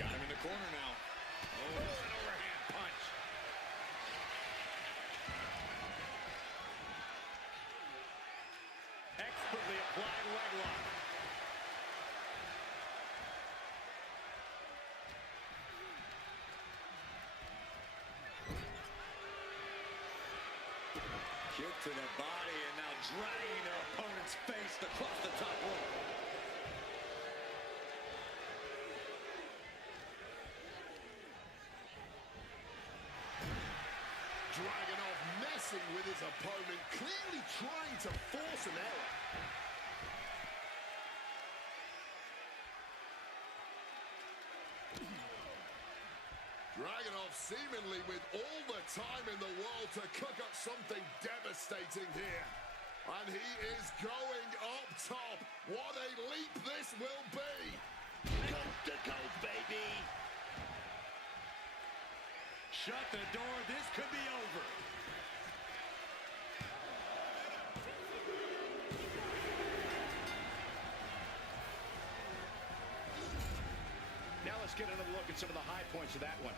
Got him in the corner now. Oh, an overhand punch. Expertly applied leg lock. Kick to the body and now dragging their opponent's face across the top rope. Dragunov messing with his opponent, clearly trying to force an error. Dragunov seemingly with all the time in the world to cook up something devastating here. And he is going up top. What a leap this will be. Coast to coast, baby. Shut the door. This could be over. Now let's get another look at some of the high points of that one.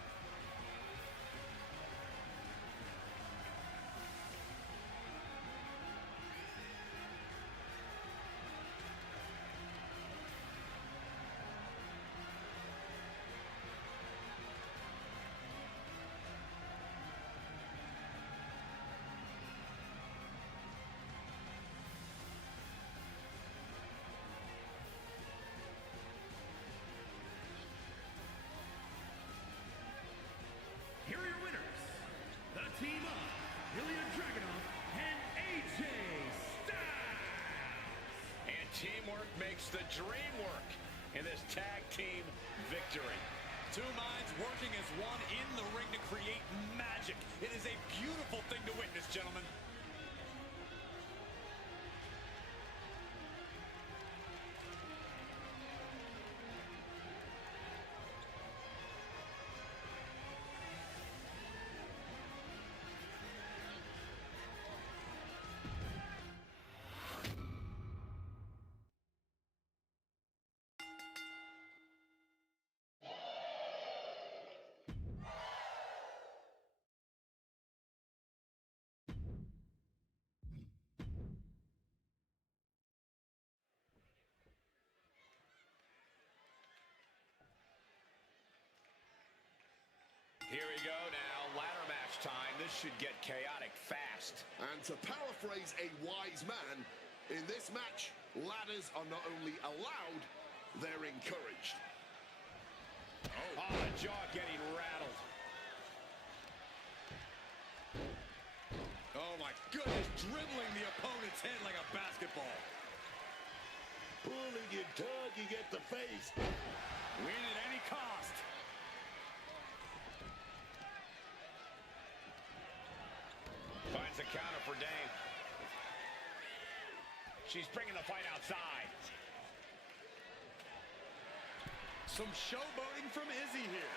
Here are your winners, the team of Ilya Dragunov and AJ Styles. And teamwork makes the dream work in this tag team victory. Two minds working as one in the ring to create magic. It is a beautiful thing to witness, gentlemen. Here we go now, ladder match time. This should get chaotic fast. And to paraphrase a wise man, in this match, ladders are not only allowed, they're encouraged. Oh, the jaw getting rattled. Oh my goodness, dribbling the opponent's head like a basketball. Pulling and tugging at the face. Win at any cost. Finds the counter for Dane. She's bringing the fight outside. Some showboating from Izzy here.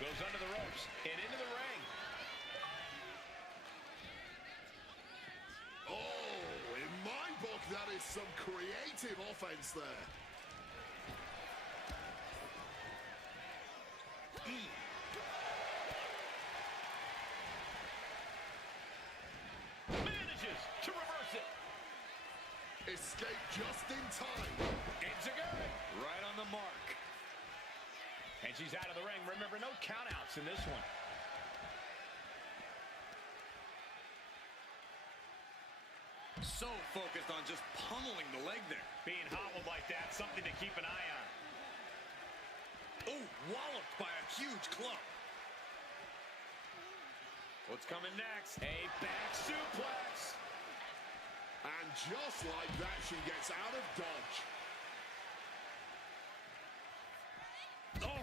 Goes under the ropes and into the ring. Oh, in my book, that is some creative offense there. Manages to reverse it. Escape just in time. Enziguri. Right on the mark. And she's out of the ring. Remember, no countouts in this one. So focused on just pummeling the leg there. Being hobbled like that, something to keep an eye on. Oh, walloped by a huge club. What's coming next? A back suplex. And just like that, she gets out of dodge. Oh,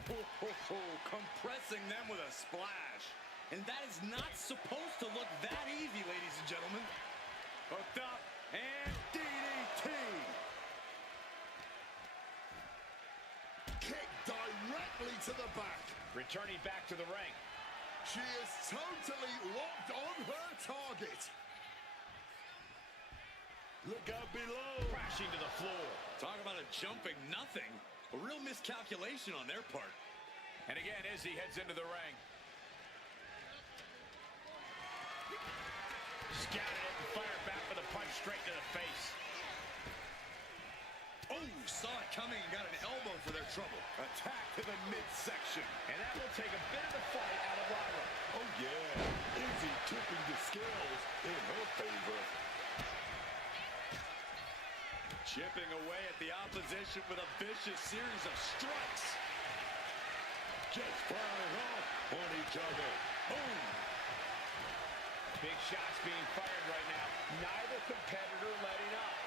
compressing them with a splash. And that is not supposed to look that easy, ladies and gentlemen. Hooked up, and DDT. Kick directly to the back. Returning back to the ring. She is totally locked on her target. Look out below. Crashing to the floor. Talk about a jumping nothing. A real miscalculation on their part. And again, Izzy heads into the ring. Scouted it and fired back with a punch straight to the face. Oh, saw it coming and got an elbow for their trouble. Attack to the midsection. And that will take a bit of the fight out of Lyra. Oh, yeah. Izzy tipping the scales in her favor. Chipping away at the opposition with a vicious series of strikes. Just firing off on each other. Boom. Big shots being fired right now. Neither competitor letting up.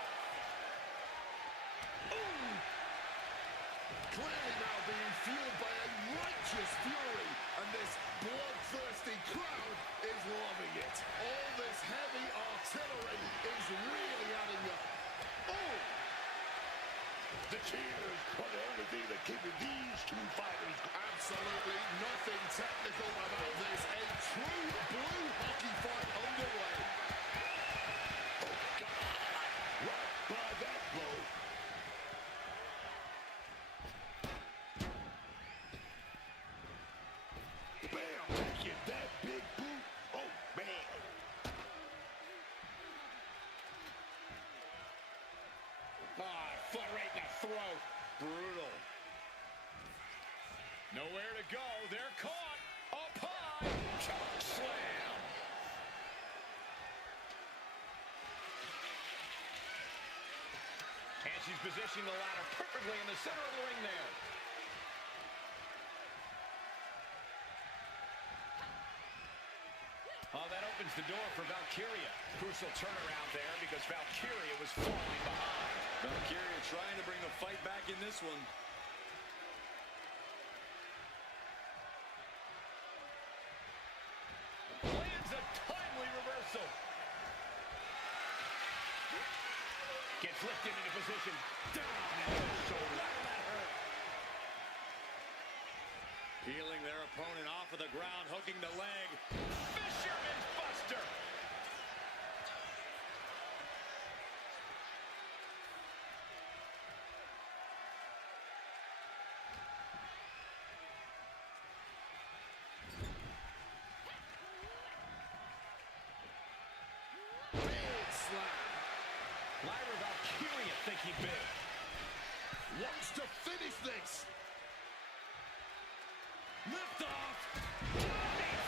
Ooh. Clearly now being fueled by a righteous fury. And this bloodthirsty crowd is loving it. All this heavy artillery is really adding up. Oh! The cheers are the only thing that keeping these two fighters. Absolutely nothing technical about this. A true blue hockey fight underway. Oh, God. Right by that blow. Bam! Taking that big boot. Oh, man. Foot right in the throat. Brutal. Nowhere to go. They're caught. Up high. Choke slam. And she's positioning the ladder perfectly in the center of the ring there. Oh, that opens the door for Valkyria. Crucial turnaround there because Valkyria was falling behind. Valkyria trying to bring the fight back in this one. Lands a timely reversal. Gets lifted into position. Down into the shoulder. That hurt. Peeling their opponent off of the ground, hooking the leg. Fisherman's Buster. Big slam. Lyra Valkyria thinking big. Wants to finish this. Lift off.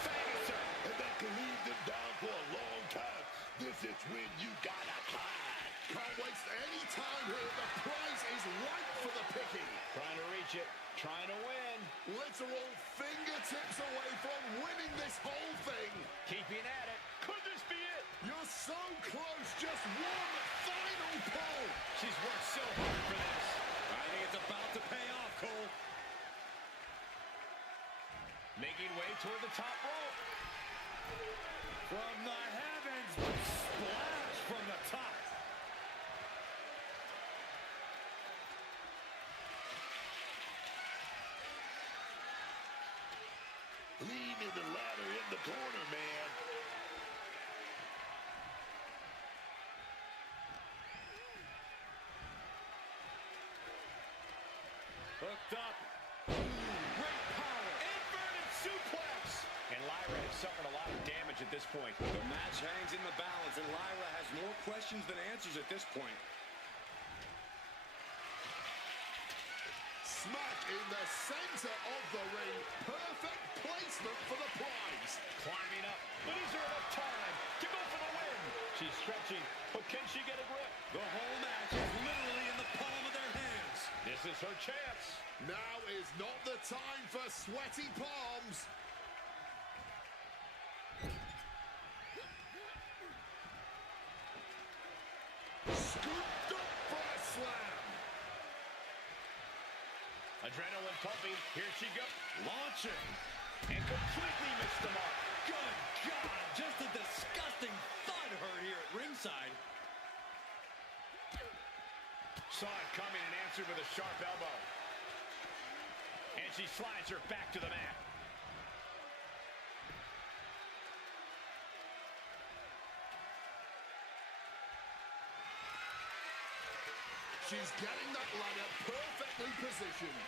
Fangs her. And that can leave them down for a long time. This is when you gotta climb. Can't waste any time here. The prize is ripe for the picking. Trying to reach it. Trying to win. Literal fingertips away from winning this whole thing. Keeping at it. Could this be it? You're so close. Just one final pull. She's worked so hard for this. I think it's about to pay off, Cole. Making way toward the top rope. From the heavens, splash from the top. Leaning the ladder in the corner, man. Hooked up. Great power. Inverted suplex. And Lyra has suffered a lot of damage at this point. The match hangs in the balance, and Lyra has more questions than answers at this point. Smack in the center of the ring. Perfect placement for the prize. Climbing up. But is there enough time to go for the win? She's stretching, but can she get a grip? The whole match is literally in the palm of their hands. This is her chance. Now is not the time for sweaty palms. Scooped up for a slam. Adrenaline pumping. Here she goes. Launching. And completely missed the mark. Good God, just a disgusting thud hurt here at ringside. Saw it coming and answered with a sharp elbow. And she slides her back to the mat. She's getting that ladder perfectly positioned.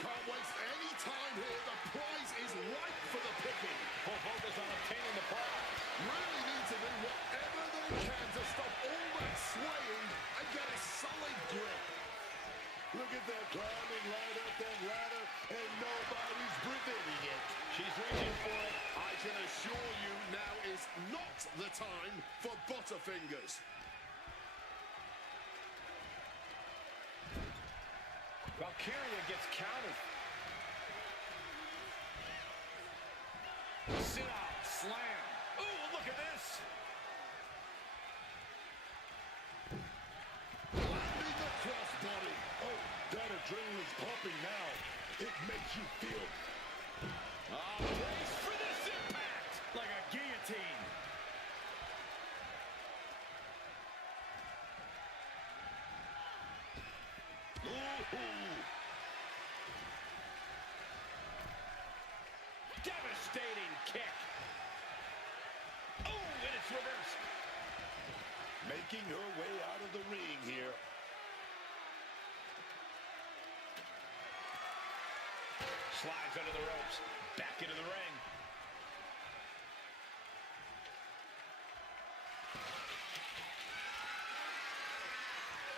Can't waste any time here. The prize is ripe for the picking. Full focus on obtaining the prize. Really need to do whatever they can to stop all that swaying and get a solid grip. Look at that climbing right up that ladder, and nobody's preventing it. She's reaching for it. I can assure you now is not the time for Butterfingers. Valkyria gets countered. Sit out, slam. Ooh, look at this. Landing the crossbody. Oh, that adrenaline's pumping now. It makes you feel. Brace for this impact. Like a guillotine. Ooh, Ooh. Devastating kick. Oh, and it's reversed. Making her way out of the ring here. Slides under the ropes. Back into the ring.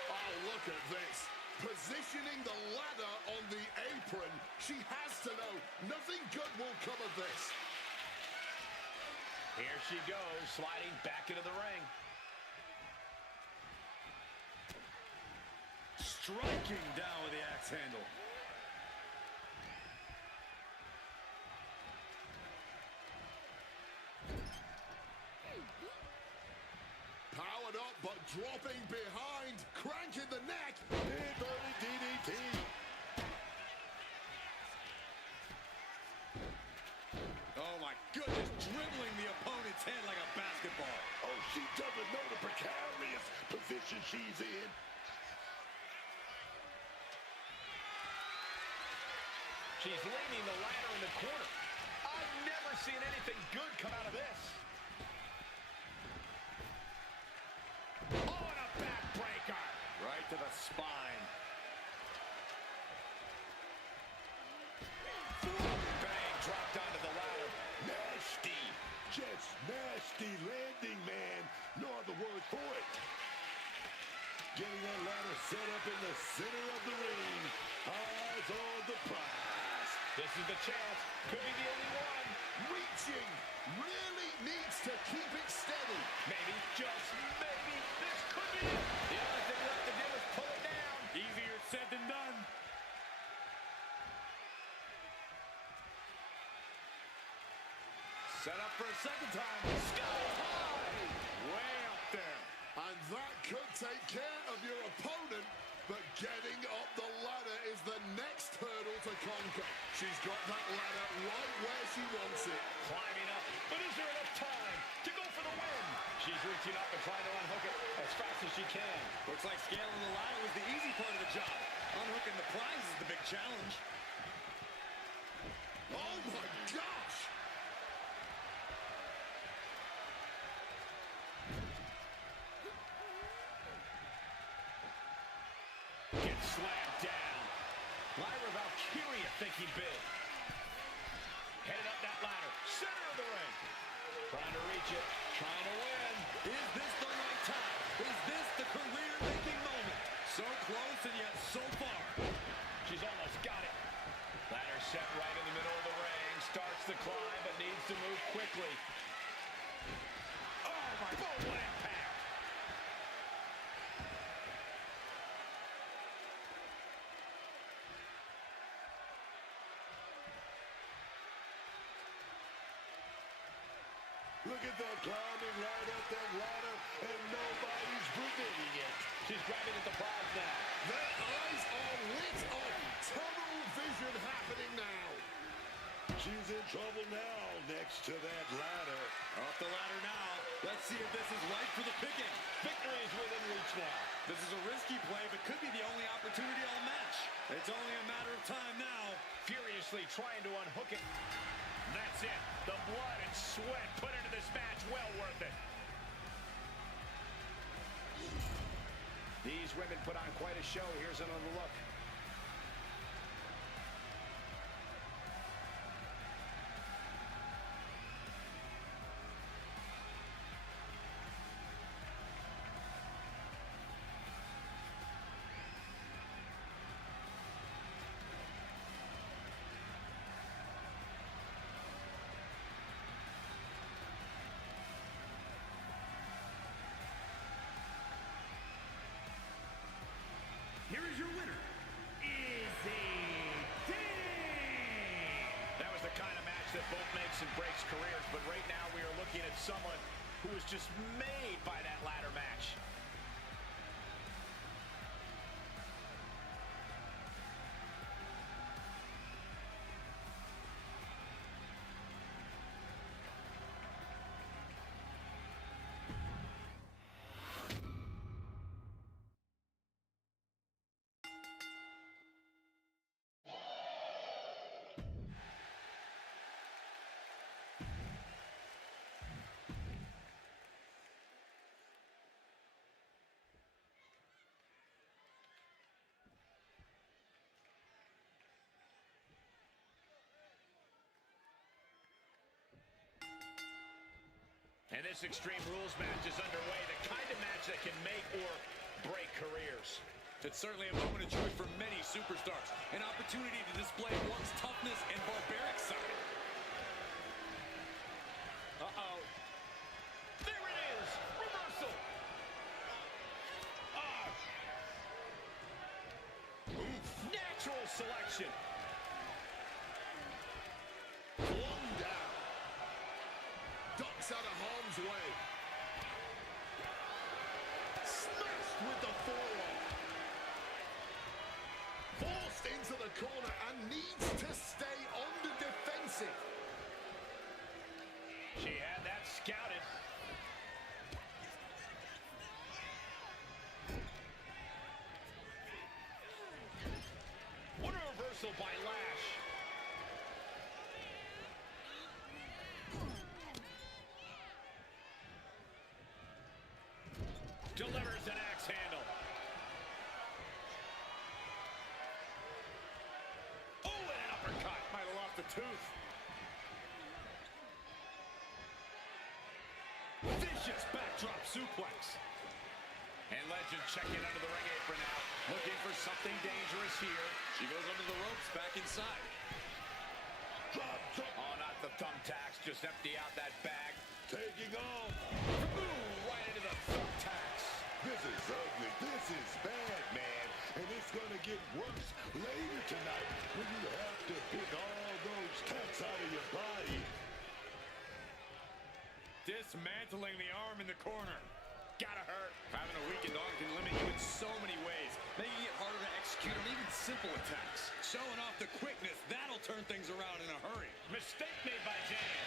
Oh, look at this. Positioning the ladder on the apron. She has to know nothing good will come of this. Here she goes, sliding back into the ring. Striking down with the axe handle. Powered up, but dropping behind. Cranking the neck. Inverted DDT. Oh my goodness, dribbling the opponent's head like a basketball. Oh, she doesn't know the precarious position she's in. She's leaning the ladder in the corner. I've never seen anything good come out of this. Oh, and a backbreaker. Right to the spine. Bang, dropped onto the ladder. Nasty. Just nasty landing, man. No other word for it. Getting that ladder set up in the center of the ring. Eyes on the prize. This is the chance. Could be the only one. Reaching. Really needs to keep it steady. Maybe, just maybe, this could be it. The only thing left to do is pull it down. Easier said than done. Set up for a second time. Sky high. Way up there. And that could take care of your opponent, but getting up the ladder is the next hurdle to conquer. She's got that ladder right where she wants it. Climbing up, but is there enough time to go for the win? She's reaching up and trying to unhook it as fast as she can. Looks like scaling the ladder was the easy part of the job. Unhooking the prize is the big challenge. Oh my gosh! Gets slammed down. Lyra Valkyria thinking big. Headed up that ladder. Center of the ring. Trying to reach it. Trying to win. Is this the right time? Is this the career-making moment? So close and yet so far. She's almost got it. Ladder set right in the middle of the ring. Starts the climb, but needs to move quickly. Oh my God, what impact! Look at that, climbing right up that ladder, and nobody's preventing it. She's grabbing at the prize now. Their eyes are lit up. Tunnel vision happening now. She's in trouble now next to that ladder. Off the ladder now. Let's see if this is right for the picking. Victory is within reach now. This is a risky play, but could be the only opportunity all match. It's only a matter of time now. Furiously trying to unhook it. That's it. The blood and sweat put into this match, well worth it. These women put on quite a show. Here's another look. Here is your winner, Izzy Dane. That was the kind of match that both makes and breaks careers, but right now we are looking at someone who was just made by that ladder match. this Extreme Rules match is underway, the kind of match that can make or break careers. It's certainly a moment of truth for many superstars. An opportunity to display one's toughness and barbaric side. Uh-oh. There it is! Reversal! Natural selection. Flung down. Ducks out of harm's way. Smashed with the forearm. Forced into the corner and needs to stay on the defensive. She had that scouted. What a reversal by Lash. Delivers an axe handle. Oh, and an uppercut. Might have lost a tooth. Vicious backdrop suplex. And Legend checking under the ring apron now. Looking for something dangerous here. She goes under the ropes, back inside. Oh, not the thumbtacks. Just empty out that bag. Taking off. Ooh, right into the thumbtacks. This is ugly. This is bad, man. And it's going to get worse later tonight when you have to pick all those tacks out of your body. Dismantling the arm in the corner. Gotta hurt. Having a weakened arm can limit you in so many ways, making it harder to execute on even simple attacks. Showing off the quickness, that'll turn things around in a hurry. Mistake made by Jane.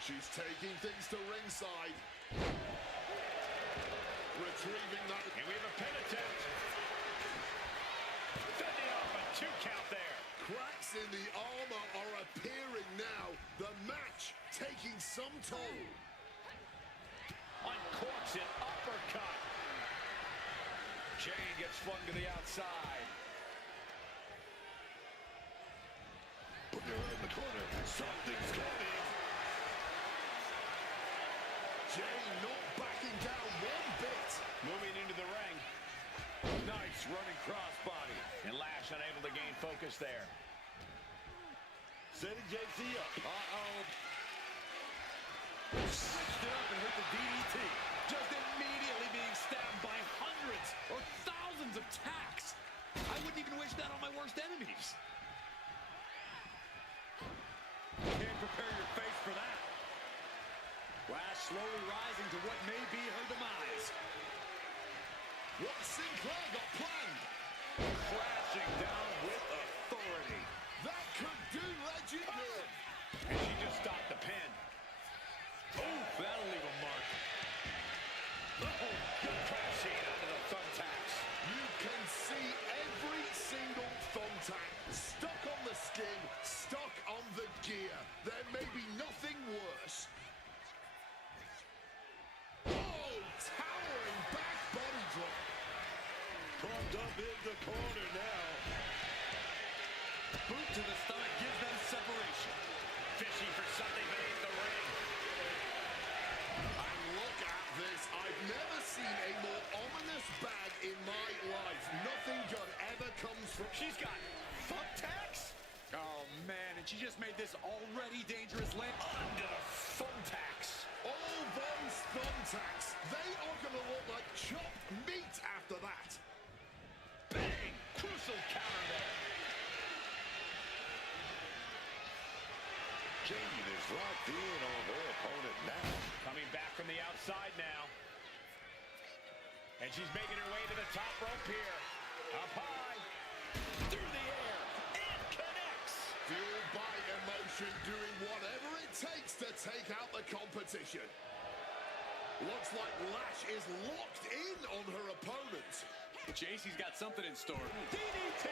She's taking things to ringside. Retrieving that. And we have a pin attempt. Fending off a 2 count there. Cracks in the armor are appearing now. The match taking some toll. Uncorks it, uppercut. Jane gets flung to the outside. Put her in the corner. Something's coming. Jane not backing down one bit. Moving into the ring. Nice running crossbody. And Lash unable to gain focus there. Setting JC up. Uh-oh. Switched it up and hit the DDT. Just immediately being stabbed by hundreds or thousands of tacks. I wouldn't even wish that on my worst enemies. Can't prepare your face for that. Lash slowly rising to what may be her demise. What Sinclair got planned. Crashing down with authority. That could do Legend good. And she just stopped the pin. Oh, that'll leave a mark. Oh, good crashing onto the thumbtacks. You can see every single thumbtack stuck on the skin, stuck on the gear. There may be nothing worse. Oh, towering back body drop. Pumped up in the corner now. Boot to the stomach gives them separation. Fishing for something beneath the ring. And look at this. I've never seen a more ominous bag in my life. Nothing good ever comes from... She's got thumbtacks. Oh, man, and she just made this already dangerous land. Under the thumbtacks. All those thumbtacks, they are going to look like chopped meat after that. Bang! Crucial counter there. Jane is locked in on her opponent now. Coming back from the outside now. And she's making her way to the top rope here. Up high. Through the air. And connects. Fueled by emotion, doing whatever it takes to take out the competition. Looks like Lash is locked in on her opponent. JC's got something in store. DDT.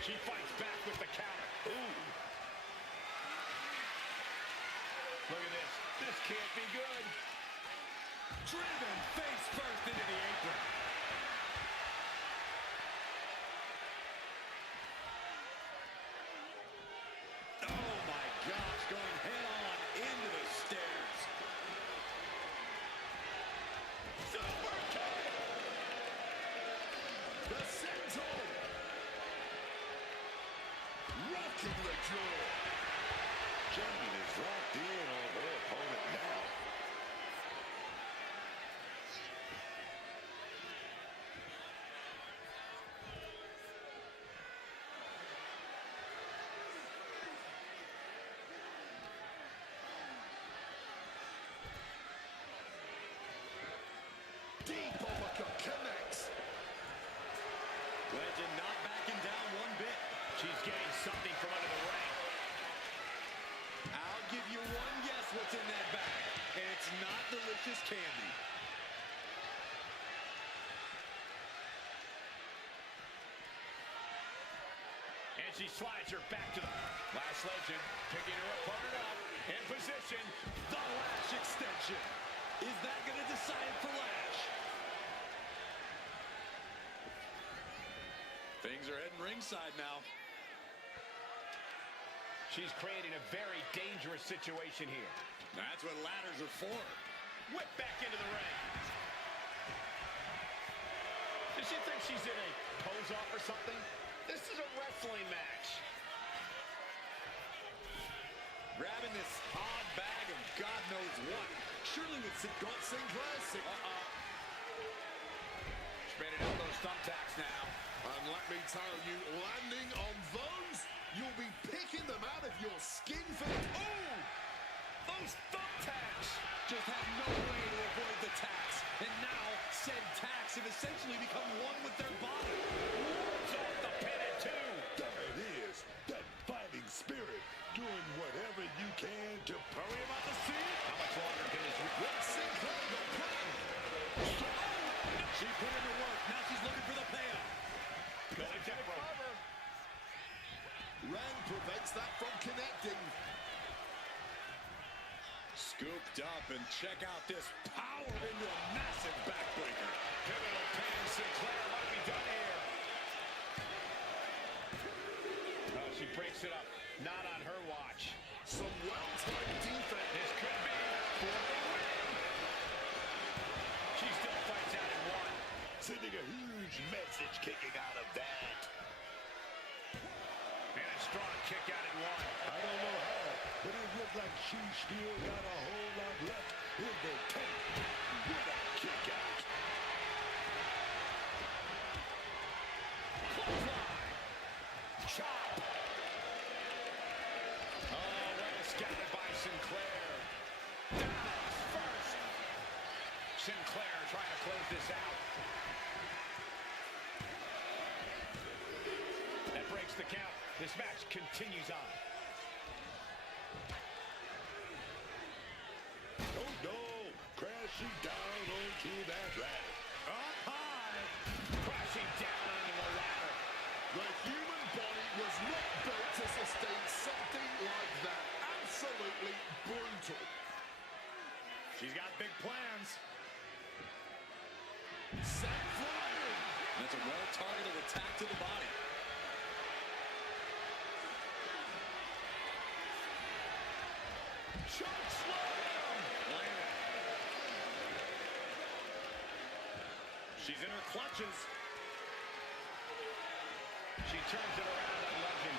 She fights back with the counter. Ooh. Look at this. This can't be good. Driven face first into the apron. Jane is locked in on her opponent now. Deep uppercut connects. Legend not backing down one bit. She's getting something from under the ring. I'll give you one guess what's in that bag. And it's not delicious candy. And she slides her back to the last Legend, picking her opponent up in position. The lash extension. Is that going to decide it for Lash? Things are heading ringside now. She's creating a very dangerous situation here. That's what ladders are for. Whip back into the ring. Does she think she's in a pose-off or something? This is a wrestling match. Grabbing this odd bag of God knows what. Surely with got Sinclair's She made it out those thumbtacks now. And let me tell you, landing on those, you'll be picking them out of your skin for... Oh! Those thumbtacks! just have no way to avoid the tacks. And now said tacks have essentially become one with their body. Wards off the pin at two. There it is. That fighting spirit. Doing whatever you can to Are we about to see it? How much longer can this... Sinclair the plan. She put in the work. Now she's looking for the payoff. Going to cover. Ren prevents that from connecting. Scooped up, and check out this power into a massive backbreaker. Pivotal pin. Sinclair might be done here. She breaks it up. Not on her watch. Some well-timed defense. This could be for the win. She still fights out in one. sending a huge message kicking out of that. And a strong kick out in one. I don't know how, but it looked like she still got a whole lot left in the tank. With a kick out. Chop. Oh, well scattered by Sinclair. Down first. Sinclair trying to close this out. That breaks the count. This match continues on. Oh no! Crashing down onto that ladder. Up high. Crashing down onto the ladder. The human body was not built to sustain something like that. Absolutely brutal. She's got big plans. Set flying. That's a well-targeted attack to the body. Choke slam. Landed. She's in her clutches. She turns it around on Legend.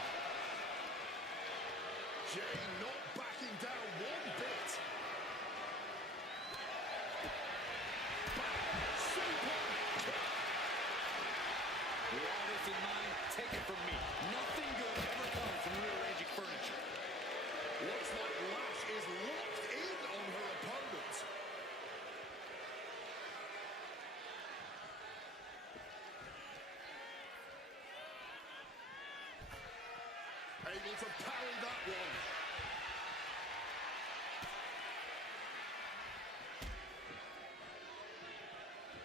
Jay not backing down one bit. Super kick. With all this in mind, take it from me. Nothing good ever comes from rearranging furniture. Looks like Lash is locked in on her opponent. Able to parry that one.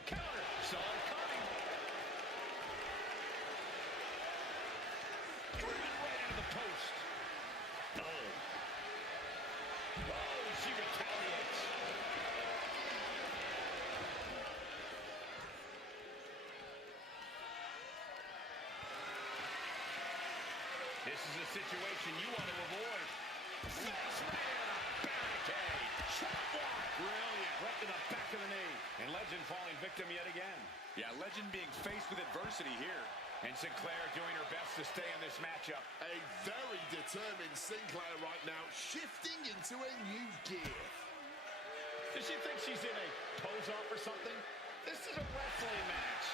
Counter. Saw it coming. Driven right into the post. Oh. Oh, she retaliates. This is a situation you want to avoid. Smash right into the barricade. Chop block. Brilliant. Right to the back of the knee. And Legend falling victim yet again. Yeah, Legend being faced with adversity here. And Sinclair doing her best to stay in this matchup. A very determined Sinclair right now, shifting into a new gear. Does she think she's in a pose-off or something? This is a wrestling match.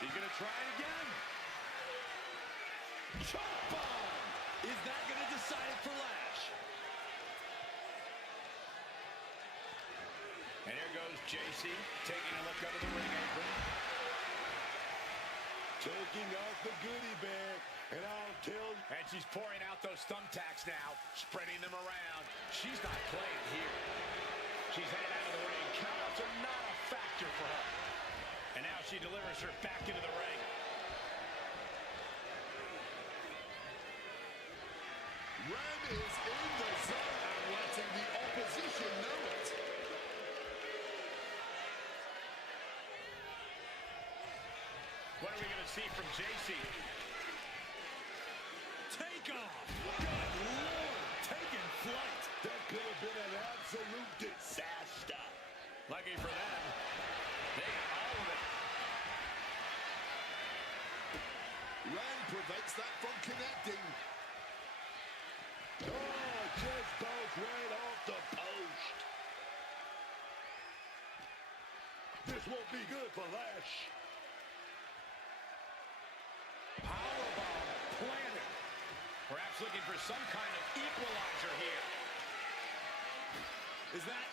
She's going to try it again. Chop bomb! Is that going to decide it for Lash? And here goes JC, taking a look under the ring apron. Taking out the goodie bag, and I'll tell you. And she's pouring out those thumbtacks now, spreading them around. She's not playing here. She's headed out of the ring. Countouts are not a factor for her. And now she delivers her back into the ring. Ren is in the zone and letting the opposition know it. What are we going to see from JC? Take off! Good Lord! Taking flight! That could have been an absolute disaster. Lucky for them, they got all of it. Ren prevents that from connecting. Oh, just bounced right off the post. This won't be good for Lash. Powerbomb planted. Perhaps looking for some kind of equalizer here. Is that?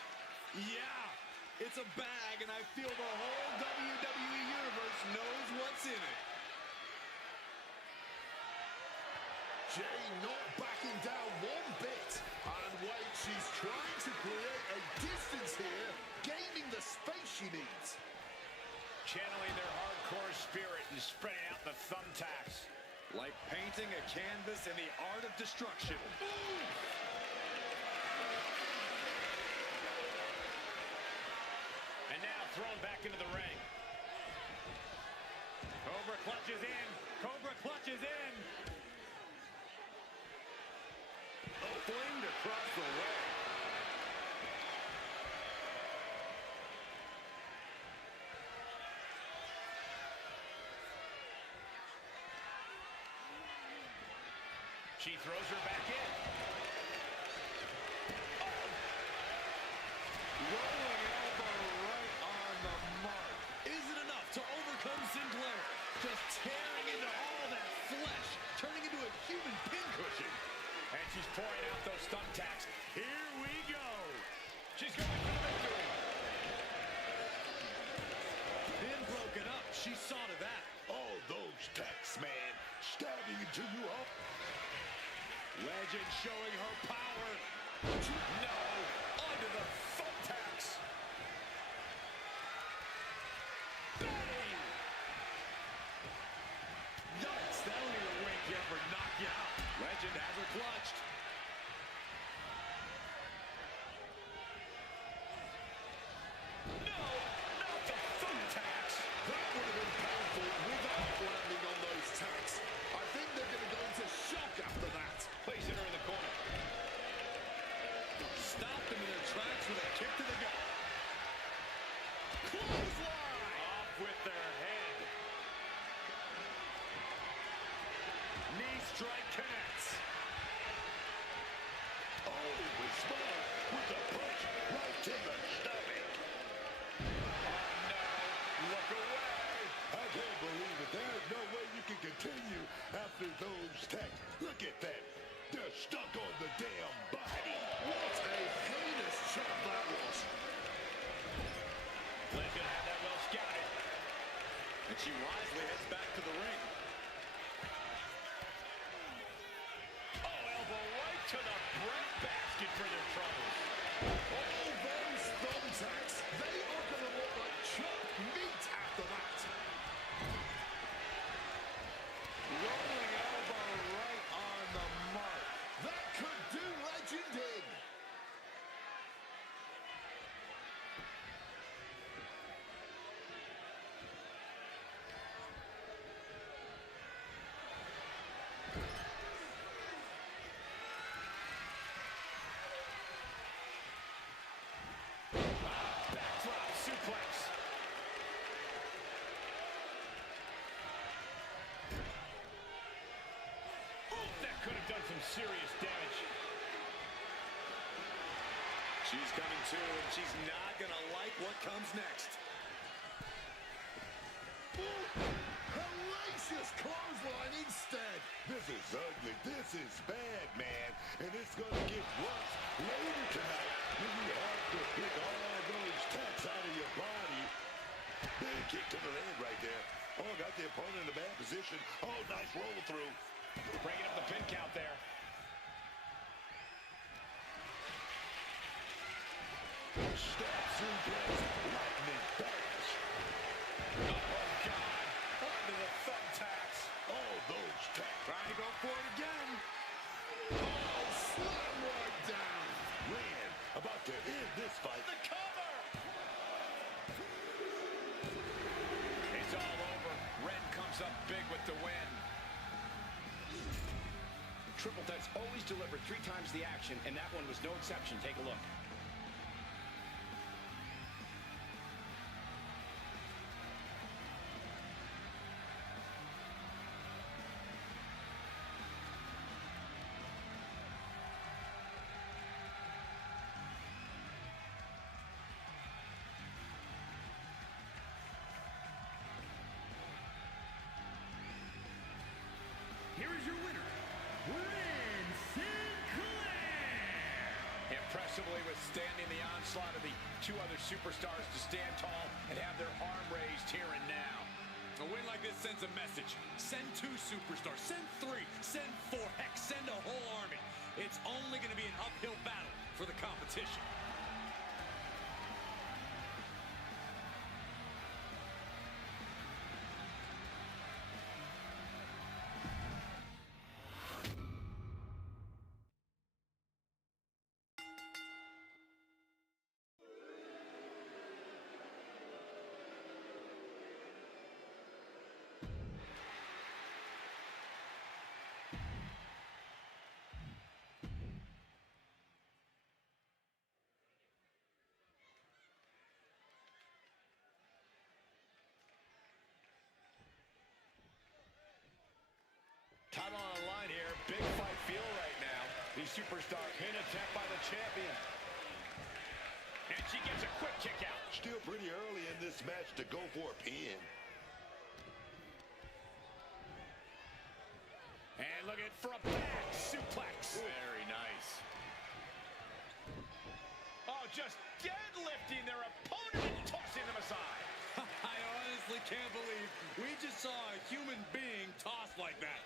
Yeah! It's a bag, and I feel the whole WWE Universe knows what's in it. Jay not backing down one bit. And wait, she's trying to create a distance here, gaining the space she needs. Channeling their hardcore spirit and spreading out the thumbtacks. Like painting a canvas in the art of destruction. And now thrown back into the ring. Cobra clutches in. Cobra clutches in. Flamed across the way. She throws her back in. Rolling elbow right on the mark. Is it enough to overcome Sinclair? Just tearing into all that flesh, turning into a human pincushion. And she's pouring out those thumbtacks. Here we go. She's going for the victory. Been broken up. She saw to that. All those tacks, man, stabbing into you up. Legend showing her power. No, onto the thumbtacks. Bang! Yikes, that'll either wake you up or knock you out. Legend has her clutched. No, not the thumbtacks. That would have been powerful without landing on those tacks. I think they're going to go into shock after that. Placing her in the corner. Stopped them in their tracks with a kick to the gut. Clothesline! Off with their head. Knee strike connects. Oh, respond with a punch right to the stomach. Oh, no. Look away. I can't believe it. There's no way you can continue after those tacks. Look at that. They're stuck on the damn body. What a heinous chop that was. Legend had that well scouted. And she wisely heads back to the ring. Oh, elbow right to the breadbasket for their troubles. All those thumbtacks, they are going to look like chopped meat after that. Rolling elbow right on the mark. That could do Legend in. some serious damage. She's coming to, and she's not going to like what comes next. Hellacious clothesline instead. This is ugly. This is bad, man. And it's going to get worse later tonight when you have to pick all those tacks out of your body. Big kick to the head right there. Oh, got the opponent in a bad position. Oh, nice roll through. Breaking up the pin count there. Step suplex, lightning fast. Oh, God. Onto the thumbtacks. All those tacks. Trying to go for it again. Oh, slam right down. Ran about to end this fight. The cover. It's all over. Red comes up big with the win. Triple Threats always delivered 3 times the action, and that one was no exception. Take a look. Here is your winner, Ren Sinclair. Impressively withstanding the onslaught of the 2 other superstars to stand tall and have their arm raised here and now. A win like this sends a message. Send 2 superstars, send 3, send 4, heck, send a whole army. It's only going to be an uphill battle for the competition. Title on the line here. Big fight feel right now. These superstars pin attempt by the champion. And she gets a quick kick out. Still pretty early in this match to go for a pin. And looking for a back suplex. Very nice. Oh, just deadlifting their opponent and tossing them aside. I honestly can't believe we just saw a human being tossed like that.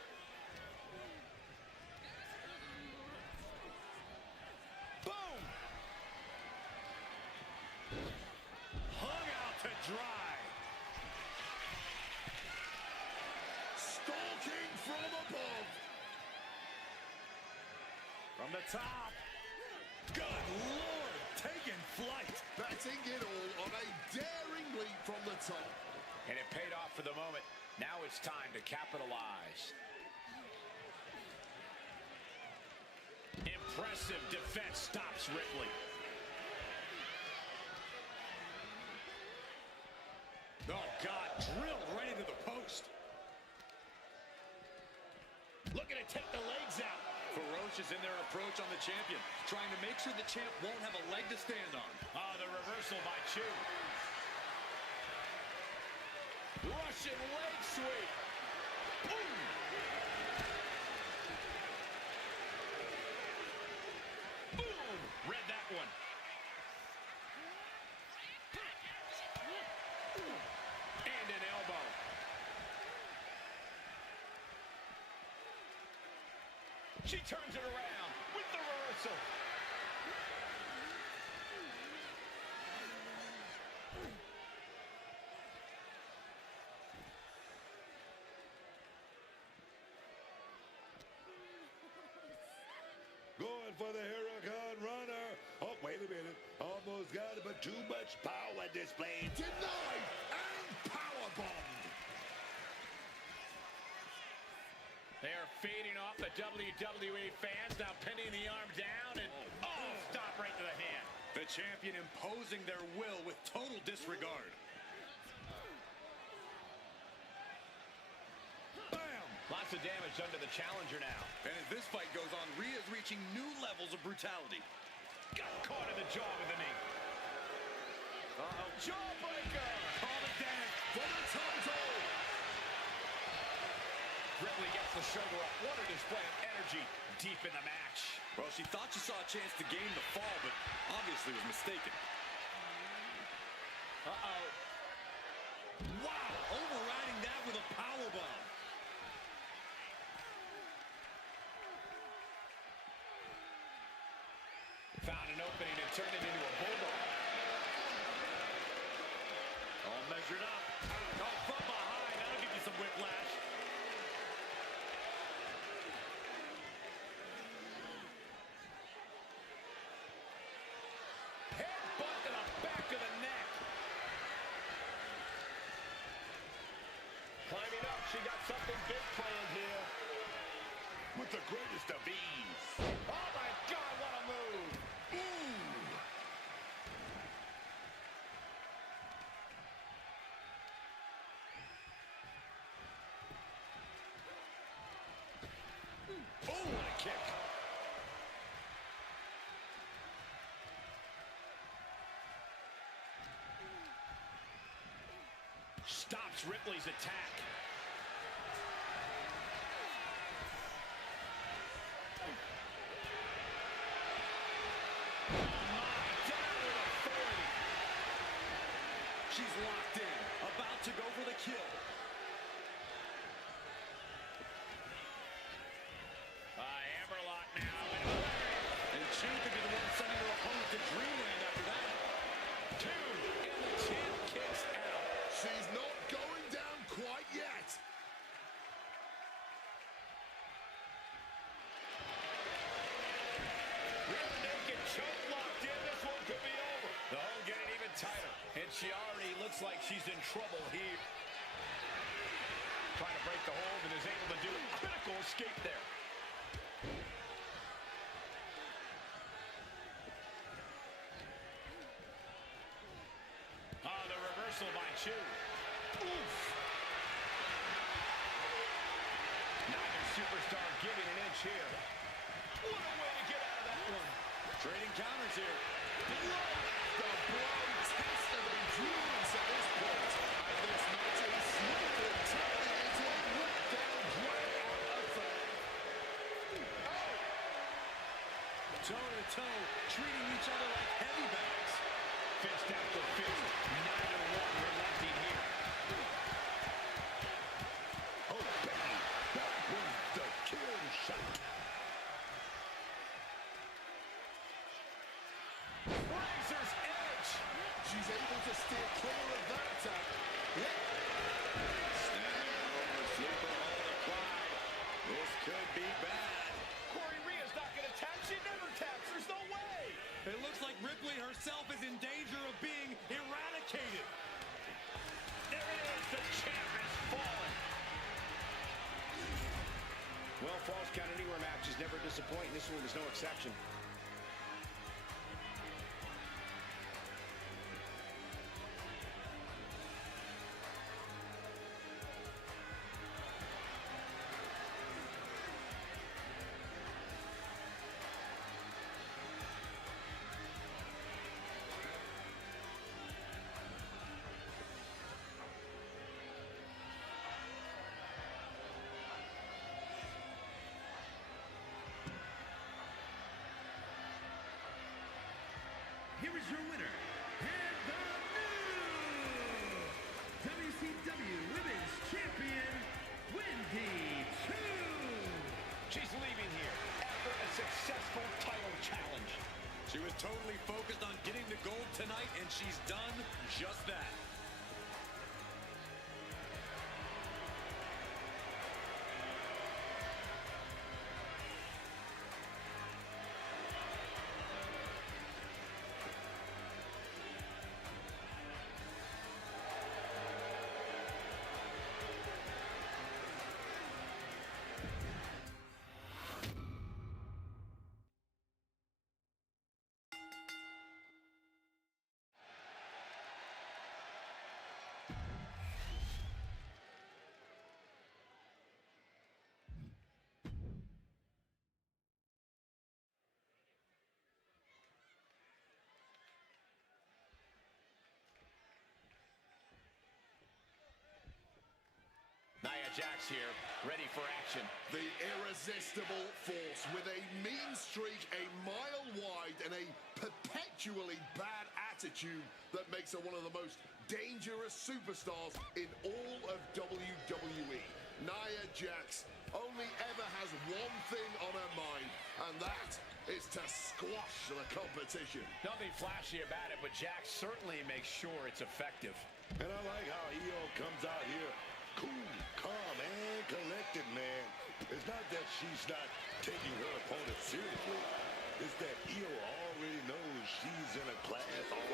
Boom! Hung out to dry. Stalking from above. From the top. Good Lord, taking flight. Betting it all on a daring leap from the top. And it paid off for the moment. Now it's time to capitalize. Impressive defense stops Ripley. Oh, God, drilled right into the post. Looking to take the legs out. Ferocious in their approach on the champion, trying to make sure the champ won't have a leg to stand on. Oh, the reversal by Chu. Russian leg sweep. Boom. Boom. Read that one. And an elbow. She turns it around with the reversal. Going for the Hurricane Runner. Oh, wait a minute. Almost got it, but too much power displayed. Denied and powerbombed. They are feeding off the WWE fans, now pinning the arm down, and stop right to the hand. The champion imposing their will with total disregard. Bam! Lots of damage done to the challenger now. And as this fight goes on, Rhea's reaching new levels of brutality. Got caught in the jaw with the knee. Uh-oh. Jawbreaker! Call it down for the title! Ripley gets the shoulder up. What a display of energy deep in the match. Well, she thought she saw a chance to gain the fall, but obviously was mistaken. Uh-oh. Wow! Overriding that with a powerbomb. Found an opening and turned it into a bulldog. All measured up. Oh, from behind. That'll give you some whiplash. Headbutt to the back of the neck. Climbing up, she got something big planned here. With the greatest of ease. Oh my God, what a move! Oh, what a kick. Stops Ripley's attack. She's locked in, about to go for the kill. Hammerlock now. And she could be the one sending her opponent to dreamland after that. Two, and the champ kicks out. She's not going down quite yet. Rear naked choke locked in. This one could be over. The hold getting even tighter. And she already looks like she's in trouble here. Trying to break the hold and is able to do a critical escape there. Oh, the reversal by Chu. Oof. Neither superstar giving an inch here. What a way to get out of that one. Trading counters here. The blood test of endurance at this point. And this match is swiftly turning into a knockdown drag-out affair. Oh! Toe-to-toe, treating each other like heavy bags. Fist after fist. Neither one relenting here. Oh, baby. That was the kill shot. Razor's edge. She's able to steer clear of that attack. Standing over sleeper hold applied. This could be bad. Corey Rhea's not going to tap. She never taps. There's no way. It looks like Ripley herself is in danger of being eradicated. There it is. The champ has fallen. Well, Falls Count Anywhere matches never disappoint. This one was no exception. Here is your winner, and the new WCW Women's Champion, Wendy Chu. She's leaving here after a successful title challenge. She was totally focused on getting the gold tonight, and she's done just that. Jax here, ready for action. The irresistible force with a mean streak a mile wide and a perpetually bad attitude that makes her one of the most dangerous superstars in all of WWE. Nia Jax only ever has one thing on her mind, and that is to squash the competition. Nothing flashy about it, but Jax certainly makes sure it's effective. And I like how Io comes out here cool, calm, and collected, man. It's not that she's not taking her opponent seriously. It's that Io already knows she's in a class all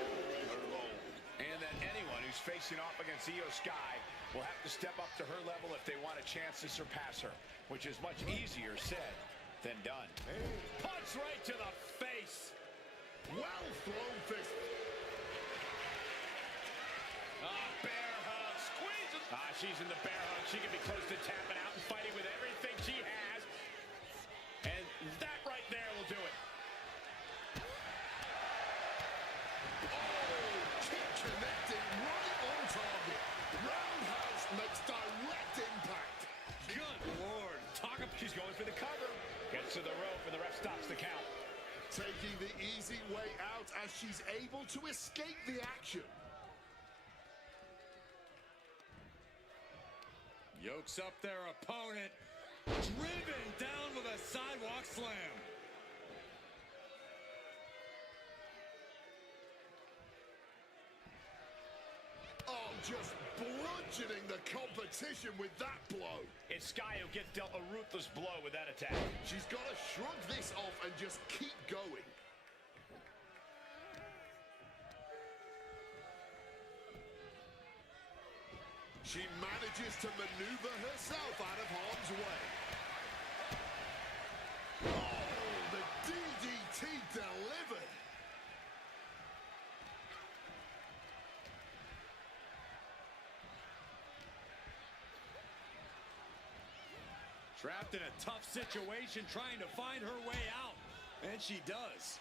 her own. And that anyone who's facing off against Io Sky will have to step up to her level if they want a chance to surpass her, which is much easier said than done. Hey. Punch right to the face. Well thrown fist. Bear hug, squeezes. She's in the bear hug. She can be close to tapping out and fighting with everything she has. And that right there will do it. Kick connecting right on target. Roundhouse makes direct impact. Good Lord. She's going for the cover. Gets to the rope and the ref stops the count. Taking the easy way out as she's able to escape the action. Yokes up their opponent. Driven down with a sidewalk slam. Oh, just bludgeoning the competition with that blow. It's Sky who gets dealt a ruthless blow with that attack. She's got to shrug this off and just keep going. She manages to maneuver herself out of harm's way. Oh, the DDT delivered. Trapped in a tough situation, trying to find her way out. And she does.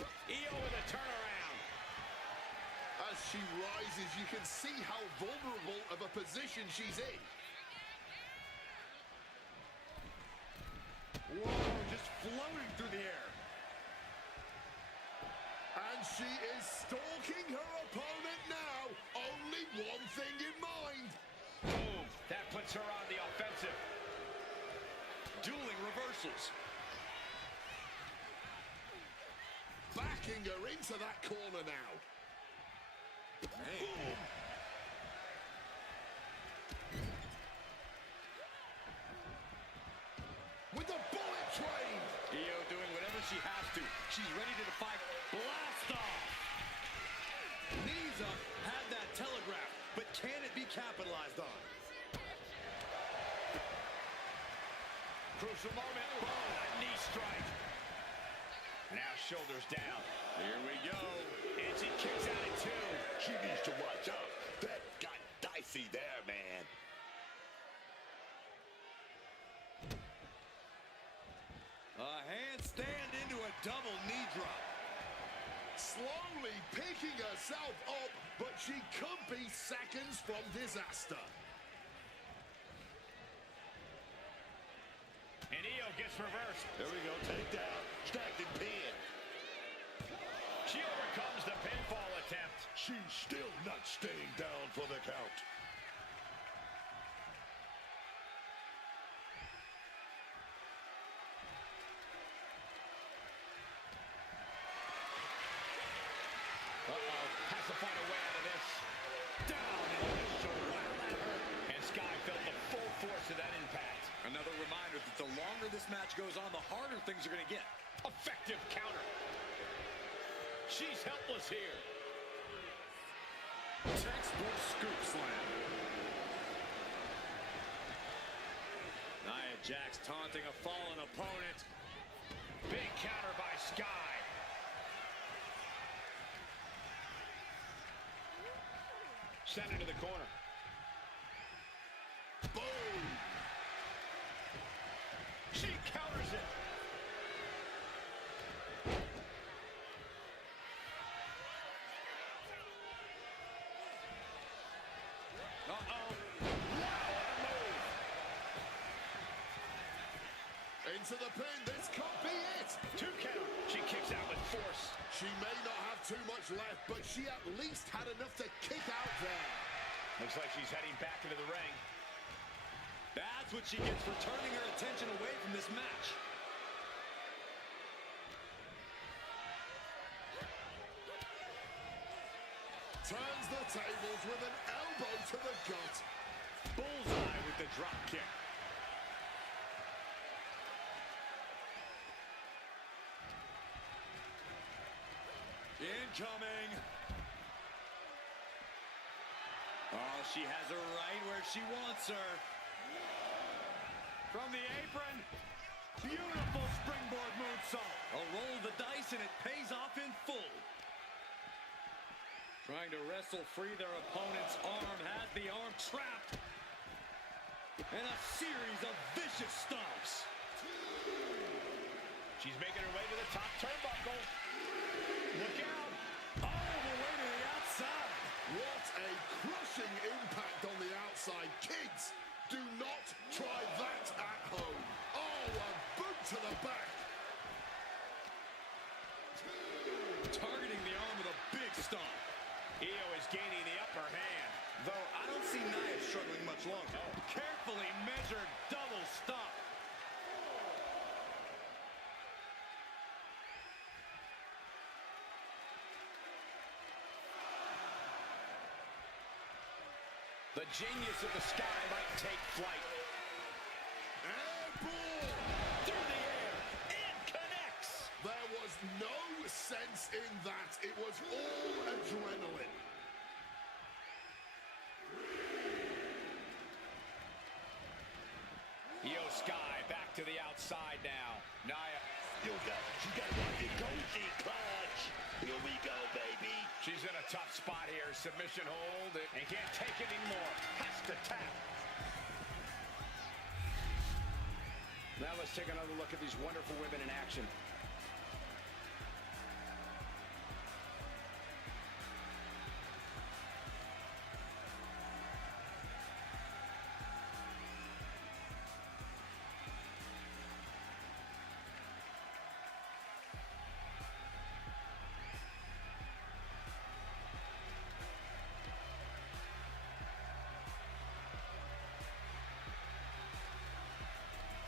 Io with a turnaround. As she rises, you can see how vulnerable of a position she's in. Whoa, just floating through the air. And she is stalking her opponent now. Only one thing in mind. Boom. That puts her on the offensive. Dueling reversals. Backing her into that corner now. Man. With the bullet train. Io doing whatever she has to. She's ready to defy. Blast off. Knees up, had that telegraph, but can it be capitalized on? Crucial moment. Boom. A knee strike. Now shoulders down. Here we go. And she kicks out at two. She needs to watch out. That got dicey there, man. A handstand into a double knee drop. Slowly picking herself up, but she could be seconds from disaster. And Io gets reversed. There we go. Takedown. Stacked and pin. She overcomes the pinfall attempt. She's still not staying down for the count. Has to find a way out of this. Down into the shoulder. Wow, that hurt. And Sky felt the full force of that impact. Another reminder that the longer this match goes on, the harder things are going to get. Effective counter. She's helpless here. Textbook scoop slam. Nia Jax taunting a fallen opponent. Big counter by Sky. Sent into the corner. Boom! She counters it. Uh-oh. into the pin. This could be it. 2 count. She kicks out with force. She may not have too much left, but she at least had enough to kick out there. Looks like she's heading back into the ring. That's what she gets for turning her attention away from this match. Turns the tables with an elbow to the gut. Bullseye with the drop kick. Incoming. Oh, she has her right where she wants her. From the apron. Beautiful springboard moonsault. A roll of the dice and it pays off in full. Trying to wrestle free their opponent's arm. Has the arm trapped. And a series of vicious stomps. She's making her way to the top turnbuckle. Look out. All the way to the outside. What a crushing impact on the outside. Kids, do not try that at home. Oh, a boot to the back. Targeting the arm with a big stomp. Io is gaining the upper hand. Though I don't see Nia struggling much longer. Carefully measured double stomp. The genius of the sky might take flight. Airball! Through the air. It connects. There was no sense in that. It was all adrenaline. Io Sky back to the outside now. Nia. She got one cozy clutch. Here we go, baby. She's in a tough spot here. Submission hold and can't take it anymore. Has to tap. Now let's take another look at these wonderful women in action.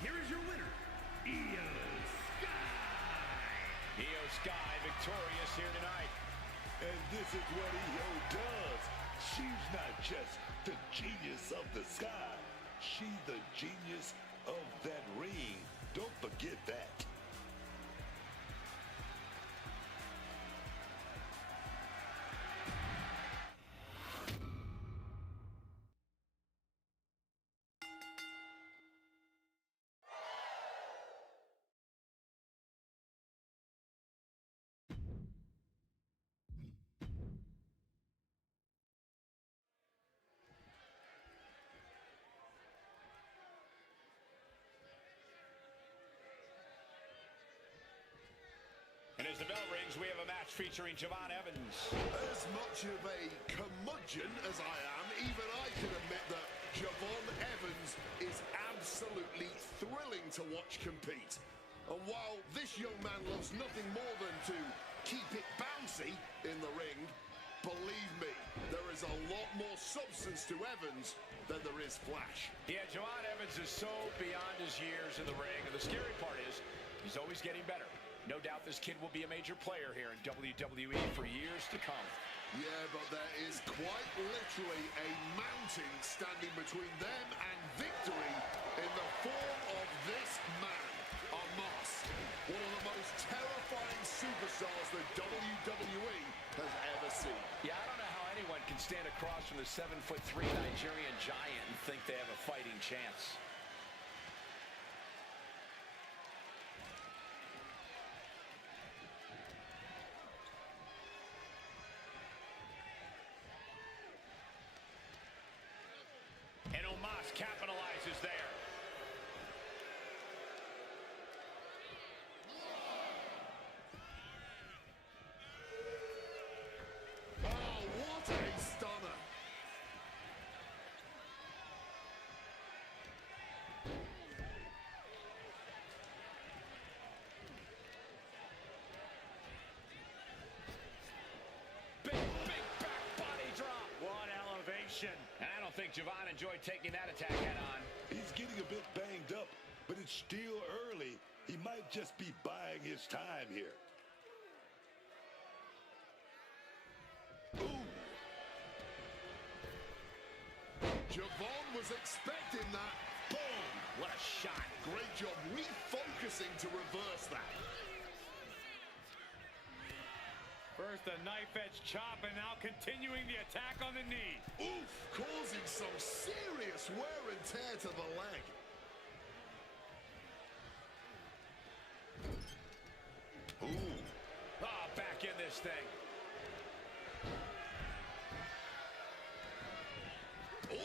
Here is your winner, Io Sky. Io Sky victorious here tonight. And this is what Io does. She's not just the genius of the sky. She's the genius of that ring. Don't forget that. And as the bell rings, we have a match featuring Javon Evans. As much of a curmudgeon as I am, even I can admit that Javon Evans is absolutely thrilling to watch compete. And while this young man loves nothing more than to keep it bouncy in the ring, believe me, there is a lot more substance to Evans than there is flash. Yeah, Javon Evans is so beyond his years in the ring. And the scary part is he's always getting better. No doubt this kid will be a major player here in WWE for years to come. Yeah, but there is quite literally a mountain standing between them and victory in the form of this man, Amos. One of the most terrifying superstars that WWE has ever seen. Yeah, I don't know how anyone can stand across from the 7'3" Nigerian giant and think they have a fighting chance. And Omos capitalizes there. Oh, what a stunner. think Javon enjoyed taking that attack head-on. He's getting a bit banged up, but it's still early. He might just be buying his time here. Ooh. Javon was expecting that. Boom! What a shot. Great job refocusing to reverse that. First a knife-edge chop, and now continuing the attack on the knee. Oof! Causing some serious wear and tear to the leg. Ooh. Ah, back in this thing. Ooh!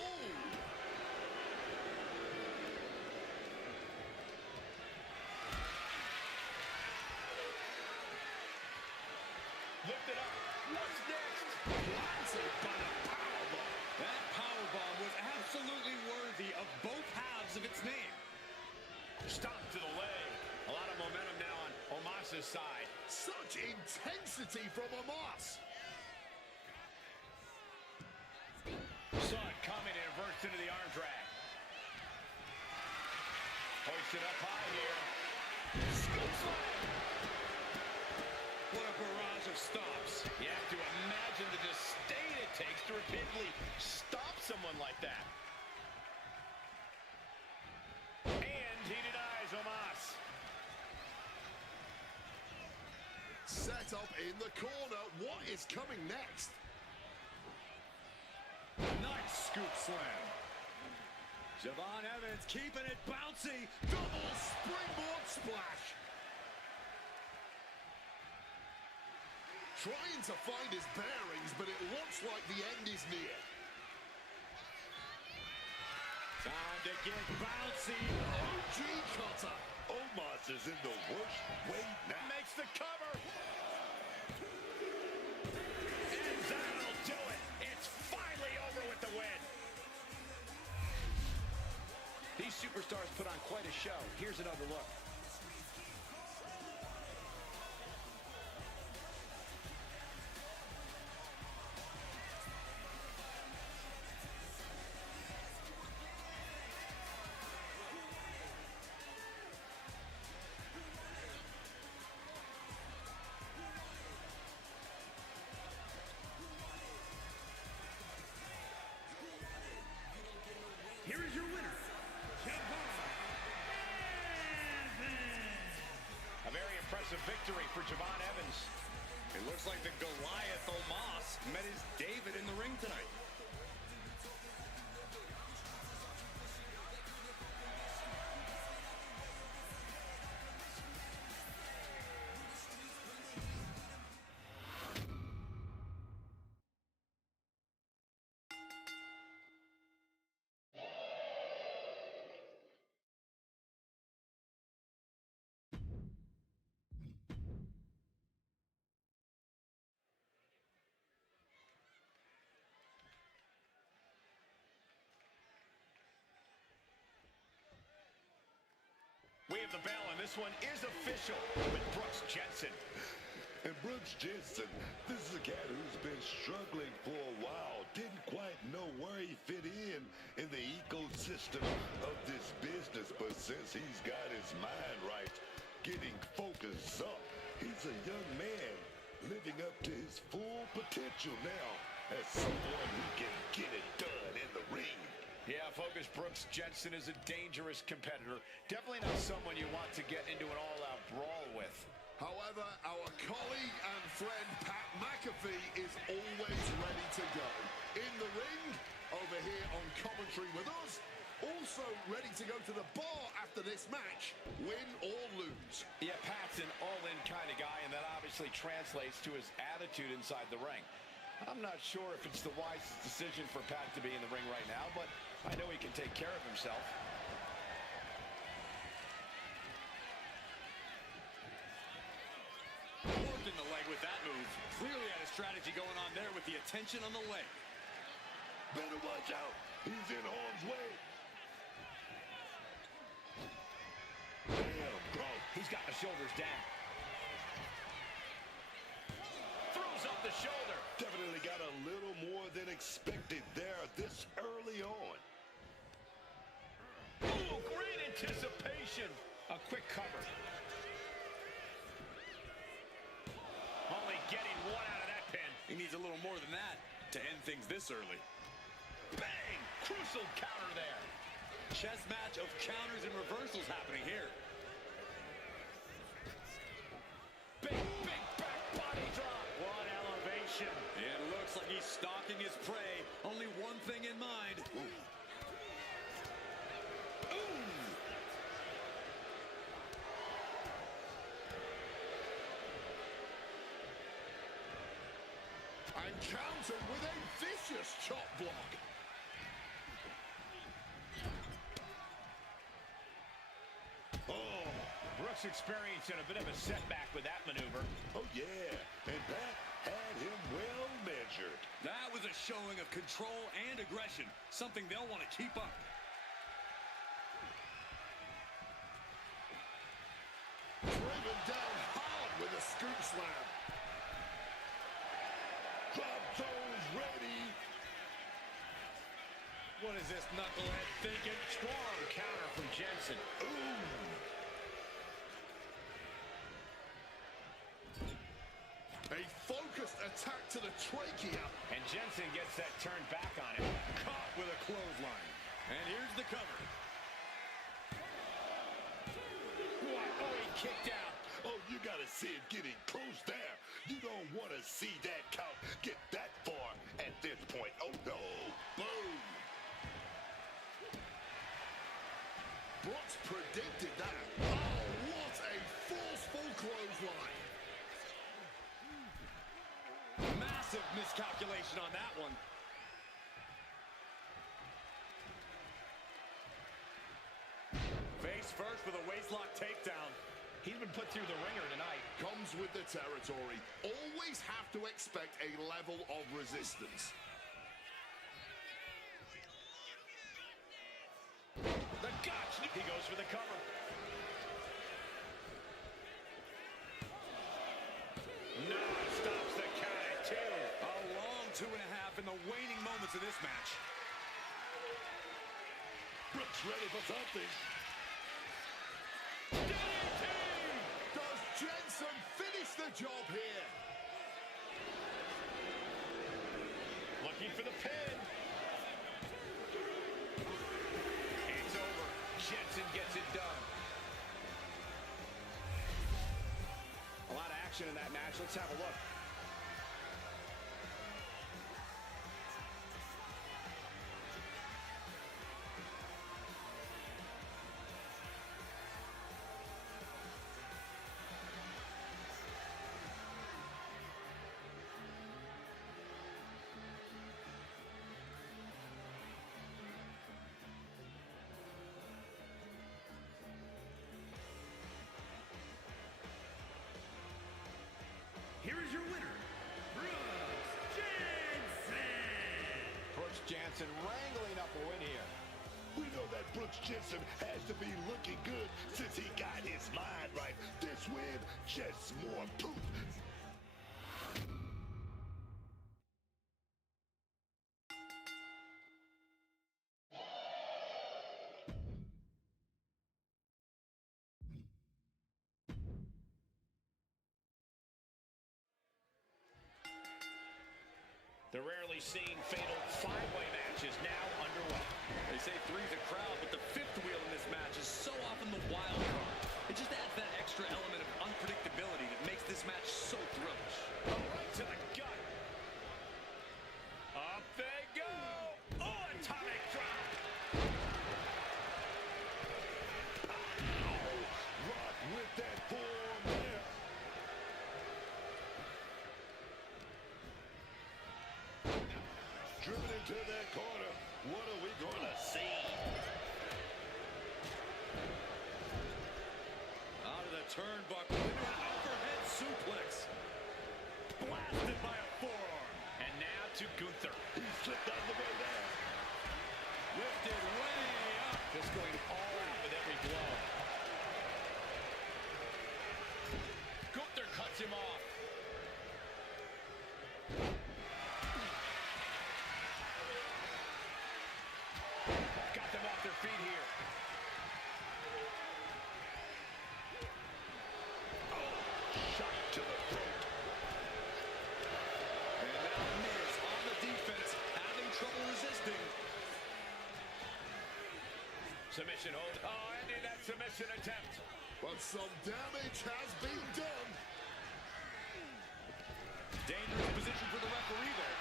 Lift it up. What's next? Planted by a powerbomb. That powerbomb was absolutely worthy of both halves of its name. Stop to the leg. A lot of momentum now on Omos's side. Such intensity from Omos. Saw it coming and reversed into the arm drag. Hoisted up high here. Scoop slam. What a barrage of stops. You have to imagine the disdain it takes to repeatedly stop someone like that. And he denies Omos. Set up in the corner. What is coming next? Nice scoop slam. Javon Evans keeping it bouncy. Double springboard splash. Trying to find his bearings, but it looks like the end is near. Time to get bouncy. OG cutter. Omos is in the worst way now. Makes the cover. And that'll do it. It's finally over with the win. These superstars put on quite a show. Here's another look. Here is your winner, Javon Evans. A very impressive victory for Javon Evans. It looks like the Goliath Omos met his David in the ring tonight. We have the bell, and this one is official with Brooks Jensen. And Brooks Jensen, this is a cat who's been struggling for a while. Didn't quite know where he fit in the ecosystem of this business. But since he's got his mind right, getting focused up, he's a young man living up to his full potential now as someone who can get it done in the ring. Yeah, focus. Brooks Jensen is a dangerous competitor. Definitely not someone you want to get into an all-out brawl with. However, our colleague and friend Pat McAfee is always ready to go. In the ring, over here on commentary with us, also ready to go to the bar after this match, win or lose. Yeah, Pat's an all-in kind of guy, and that obviously translates to his attitude inside the ring. I'm not sure if it's the wisest decision for Pat to be in the ring right now, but I know he can take care of himself. Worked in the leg with that move. Clearly had a strategy going on there with the attention on the leg. Better watch out. He's in harm's way. Damn, bro. He's got the shoulders down. Throws up the shoulder. Definitely got a little more than expected there this early early on. Oh, great anticipation. A quick cover. Only getting one out of that pin. He needs a little more than that to end things this early. Bang! Crucial counter there. Chess match of counters and reversals happening here. Big back body drop. What elevation. It looks like he's stalking his prey. Only one thing in mind. Ooh. And countered with a vicious chop block. Oh, Brooks experiencing a bit of a setback with that maneuver. Oh, yeah. And that had him well measured. That was a showing of control and aggression, something they'll want to keep up. Driven down hard with a scoop slam. Drop zone's ready. What is this knucklehead thinking? Strong counter from Jensen. A focused attack to the trachea. And Jensen gets that turned back on him. Caught with a clothesline. And here's the cover. What? Oh, he kicked out. Oh, you got to see it getting close there. You don't want to see that count get that far at this point. Oh, no. Boom. Brooks predicted that. Oh, what a forceful clothesline. Massive miscalculation on that one. Face first with a waistlock takedown. He's been put through the ringer tonight. Comes with the territory. Always have to expect a level of resistance. The gotch. He goes for the cover. No, stops the count at 2. A long 2.5 in the waning moments of this match. Brooks ready for something. Does Jensen finish the job here? Looking for the pin. It's over. Jensen gets it done. A lot of action in that match. Let's have a look. Here is your winner, Brooks Jensen. Brooks Jensen wrangling up a win here. We know that Brooks Jensen has to be looking good since he got his mind right. This win, just more proof. The rarely seen fatal 5-way match is now underway. They say three's a crowd, but the fifth wheel in this match is so often the wild card. It just adds that extra element of unpredictability that makes this match so thrilling. Oh, right to the gut. Up they go. Oh, atomic drop. Rock with that form there. Driven into that corner. What are we going to see? Out of the turnbuckle into an overhead suplex. Blasted by a forearm. And now to Gunther. He slipped out of the way there. Lifted way up. Just going all out with every blow. Gunther cuts him off. Submission hold. Oh, ending that submission attempt. But some damage has been done. Dangerous position for the referee there.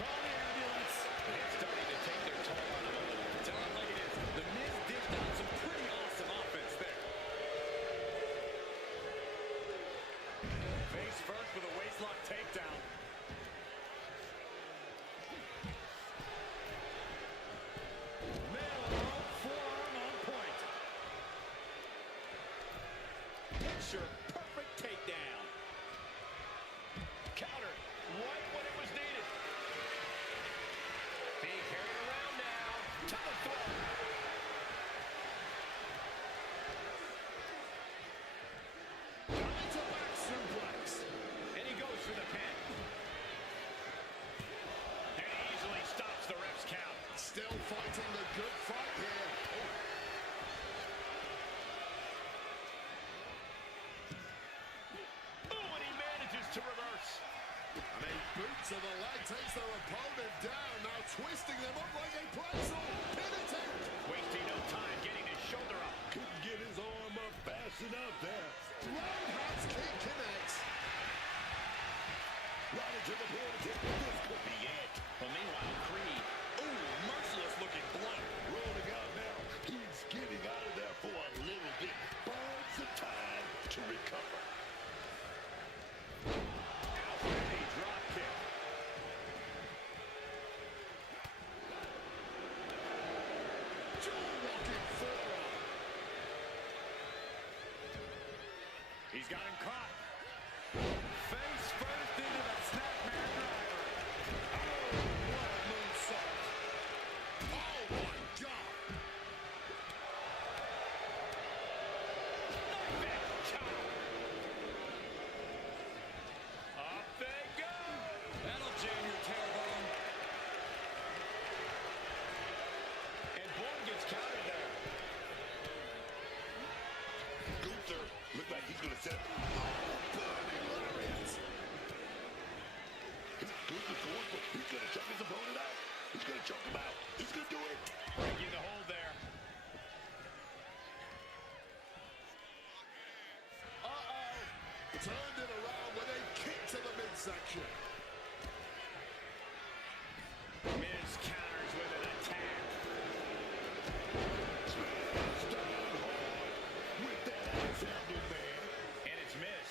Call the ambulance. It's starting to take their toll on them a little. Tell it like it is. The Miz dished out some pretty awesome offense there. Face first with a waistlock takedown. Middle rope forearm on point. Picture perfect takedown. Counter right when it was needed. Being carried around now. To the throat. Coming to back suplex. And he goes for the pin. And he easily stops the ref's count. Still fighting the good fight here. Oh, and he manages to reverse. And a boot to the leg takes their opponent down. Now twisting them up like a pretzel. Pin attempt. Wasting no time getting his shoulder up. Couldn't get his arm up fast enough there. Roundhouse kick connects. Right into the pin. This could be it. Well, meanwhile, Creed. Ooh, merciless looking blood. Rolling out now. He's getting out of there for a little bit. Buys the time to recover. Outstanding drop kick. Dual walking forearm. He's got him caught. Face first into the snapmare driver. What a moonsault. Oh my God. Up they go. That'll jam your tailbone. And Bourne gets countered there. Gunther looked like he's going to set. Burning lariat. Gunther's going for. He's going to choke his opponent out. He's going to choke him out. He's going to do it. Breaking the hold there. Turned it around with a kick to the midsection. Miz counters with an attack. Smash down hard with that ass-handle, man. And it's Miz.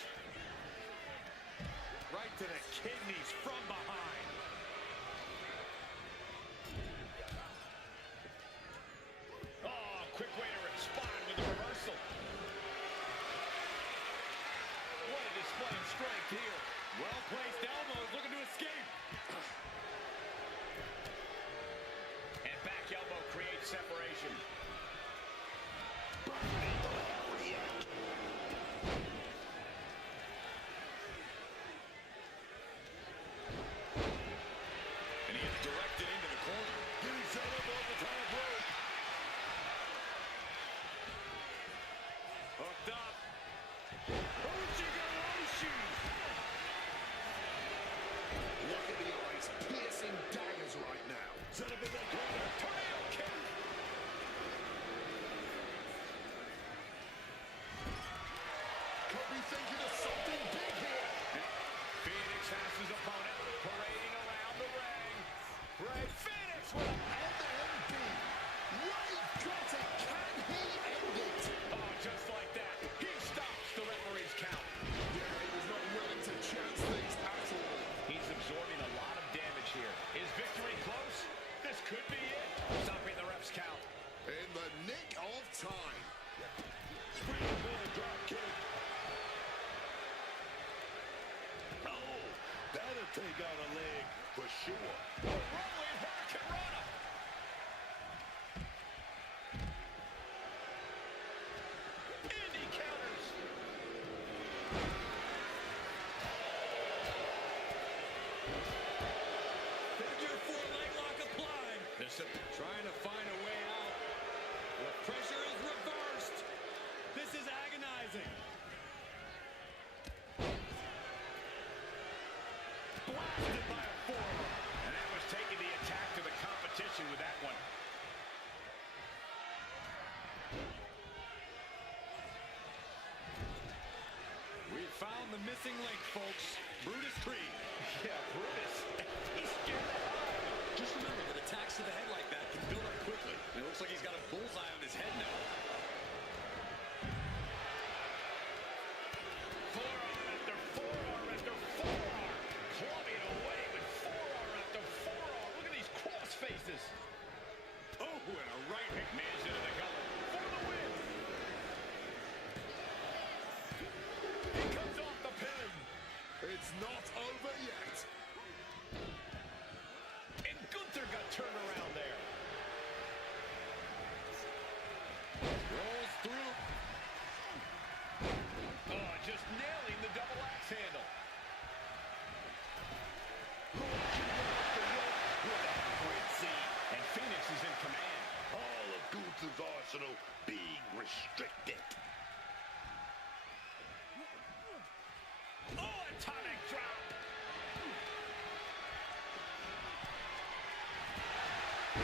Right to the kidneys from behind. Oh, quick way to respond with the reversal. What a display of strength here. Well-placed elbows looking to escape. And back elbow creates separation. And he is directed into the corner. Getting set up on the top rope. Hooked up. Uchi-ga-Roshi. Look at the eyes, piercing daggers right now. Set up in that corner. Tornado kick. Could be thinking of something big here. Phoenix has his opponent parading around the ring. Ray Phoenix with a... And then B. Ray got it. Can he end it? Oh, just like that. He stops the referee's count. Yeah, he was not willing to chance things at all. He's absorbing a lot of damage here. Is victory close? This could be it. Stopping the ref's count. In the nick of time. Springboard drop kick. Oh, that'll take out a leg for sure. Rolling Hurricane Rana. Indy counters. Figure four leg lock applied. Trying to find a way out. The pressure is reversed. This is agonizing. Blasted by a forearm. And that was taking the attack to the competition with that one. found the missing link, folks. Brutus Creed. Yeah, Brutus. He's scared to hide. Just remember that attacks to the head like that can build up quickly. And it looks like he's got a bullseye on his head now. Forearm after forearm after forearm. Clubbing away with forearm after forearm. Look at these cross faces. Oh, and a right hand. Man's into the collar for the win. He comes off the pin. It's not over yet. And Gunther got turned around there. Rolls through. Oh, just nailing the double axe handle. What a great scene. And Phoenix is in command. All of Gunther's arsenal being restricted. Oh, atomic drop.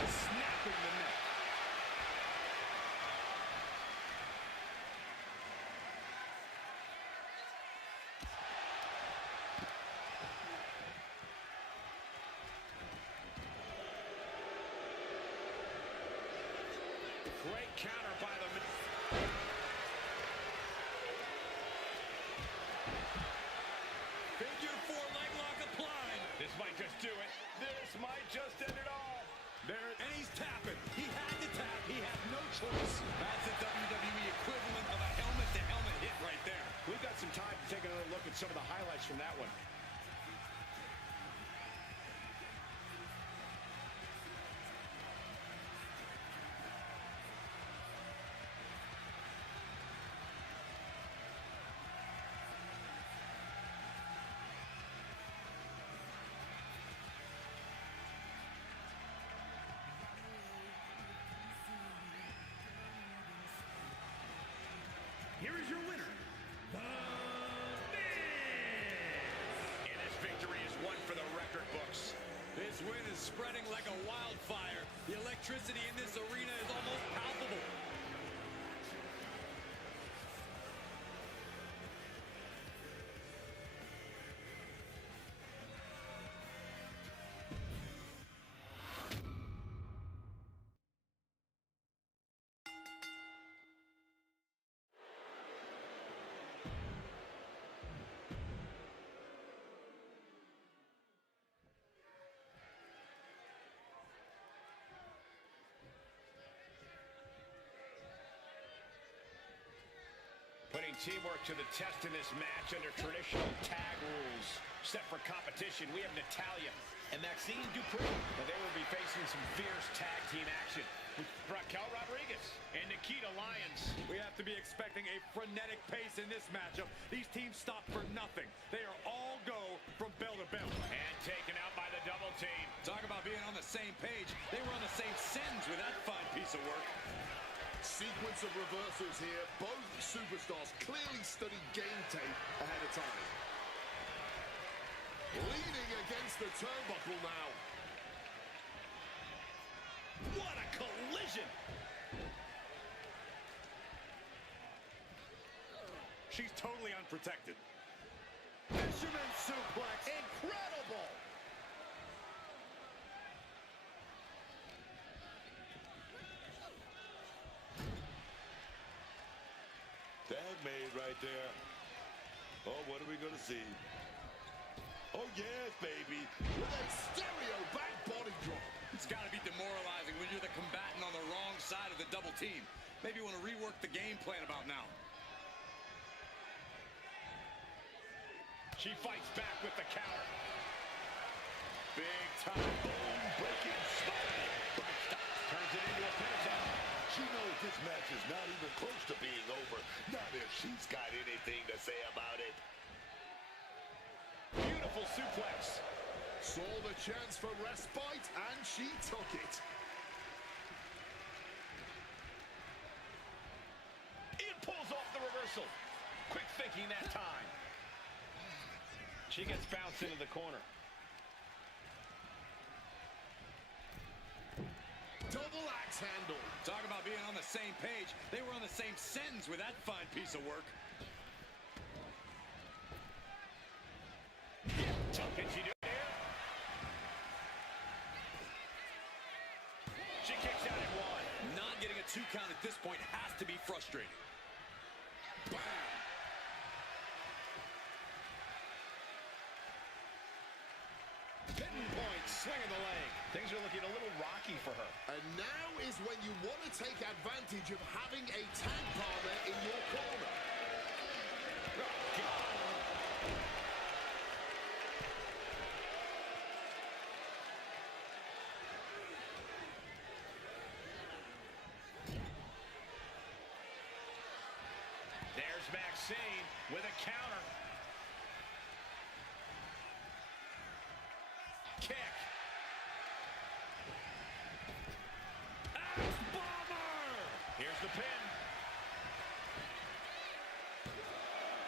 Snapping the neck. Great counter by the Figure 4 leg lock applied. This might just do it. This might just end it all. There, and he's tapping. He had to tap. He had no choice. That's the WWE equivalent of a helmet-to-helmet hit right there. We've got some time to take another look at some of the highlights from that one. Here is your winner, The Miz. And this victory is one for the record books. This win is spreading like a wildfire. The electricity in this arena is almost palpable. Putting teamwork to the test in this match under traditional tag rules. Set for competition, we have Natalya and Maxine Dupree. Now they will be facing some fierce tag team action with Raquel Rodriguez and Nikita Lyons. We have to be expecting a frenetic pace in this matchup. These teams stop for nothing. They are all go from bell to bell. And taken out by the double team. Talk about being on the same page. They were on the same sentence with that fine piece of work. Sequence of reversals here. Both superstars clearly studied game tape ahead of time. Leaning against the turnbuckle now. What a collision! She's totally unprotected. Fisherman suplex. Incredible! Tag made right there. Oh, what are we going to see? Oh, yes, baby. With a stereo back body drop. It's got to be demoralizing when you're the combatant on the wrong side of the double team. Maybe you want to rework the game plan about now. She fights back with the counter. Big time bone-breaking spine. Turns it into a pin attempt. She knows this match is not even close to being over. Not if she's got anything to say about it. Beautiful suplex. Saw the chance for respite, and she took it. It pulls off the reversal. Quick thinking that time. She gets bounced into the corner. Double axe handle. Talk about being on the same page. They were on the same sentence with that fine piece of work. She kicks out at one. Not getting a 2 count at this point has to be frustrating. Bam! Hitting point, swinging the leg. Things are looking a little rocky for her. And now is when you want to take advantage of having a tag partner in your corner. Oh, God. There's Maxine with a counter. Kick. Axe bomber. Here's the pin.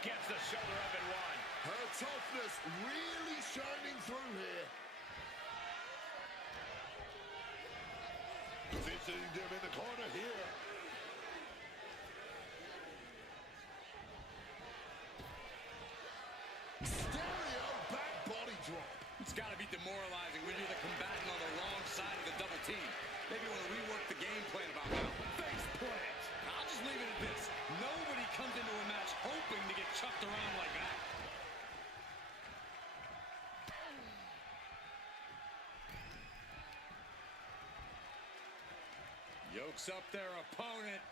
Gets the shoulder up and one. Her toughness really shining through here. Positioning them in the corner here. Stereo back body drop. It's got to be demoralizing when you're the combatant on the wrong side of the double team. Maybe you want to rework the game plan about now. Face plant. I'll just leave it at this. Nobody comes into a match hoping to get chucked around like that. Yokes up their opponent.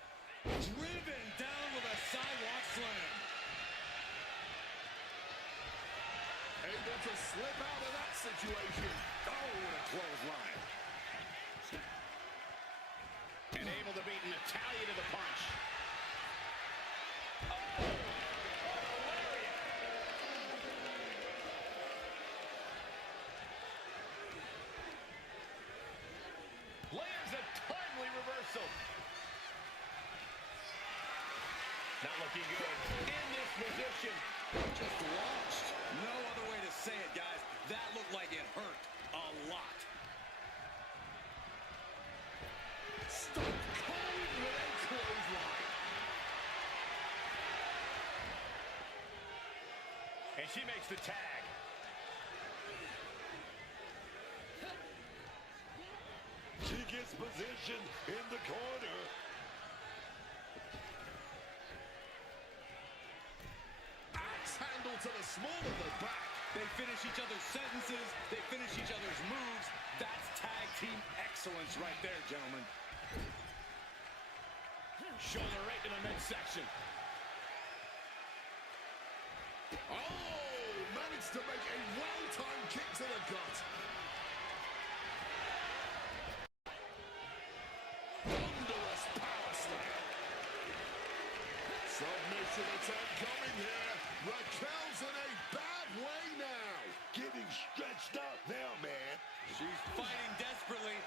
Driven down with a sidewalk slam. Able to slip out of that situation. Oh, what a clothesline. And able to beat Natalia to the punch. Lands a timely reversal. Not looking good in this position. Just launched. No other way to say it, guys. That looked like it hurt a lot. Stuck cold with a clothesline. And she makes the tag. She gets position in the corner. Axe handle to the small of the back. They finish each other's sentences. They finish each other's moves. That's tag team excellence right there, gentlemen. Shoulder right to the midsection. Oh, managed to make a well-timed kick to the gut. Thunderous power slam. Submission attempt coming here. Raquel's in a bad way now. Getting stretched out now, man. She's fighting desperately.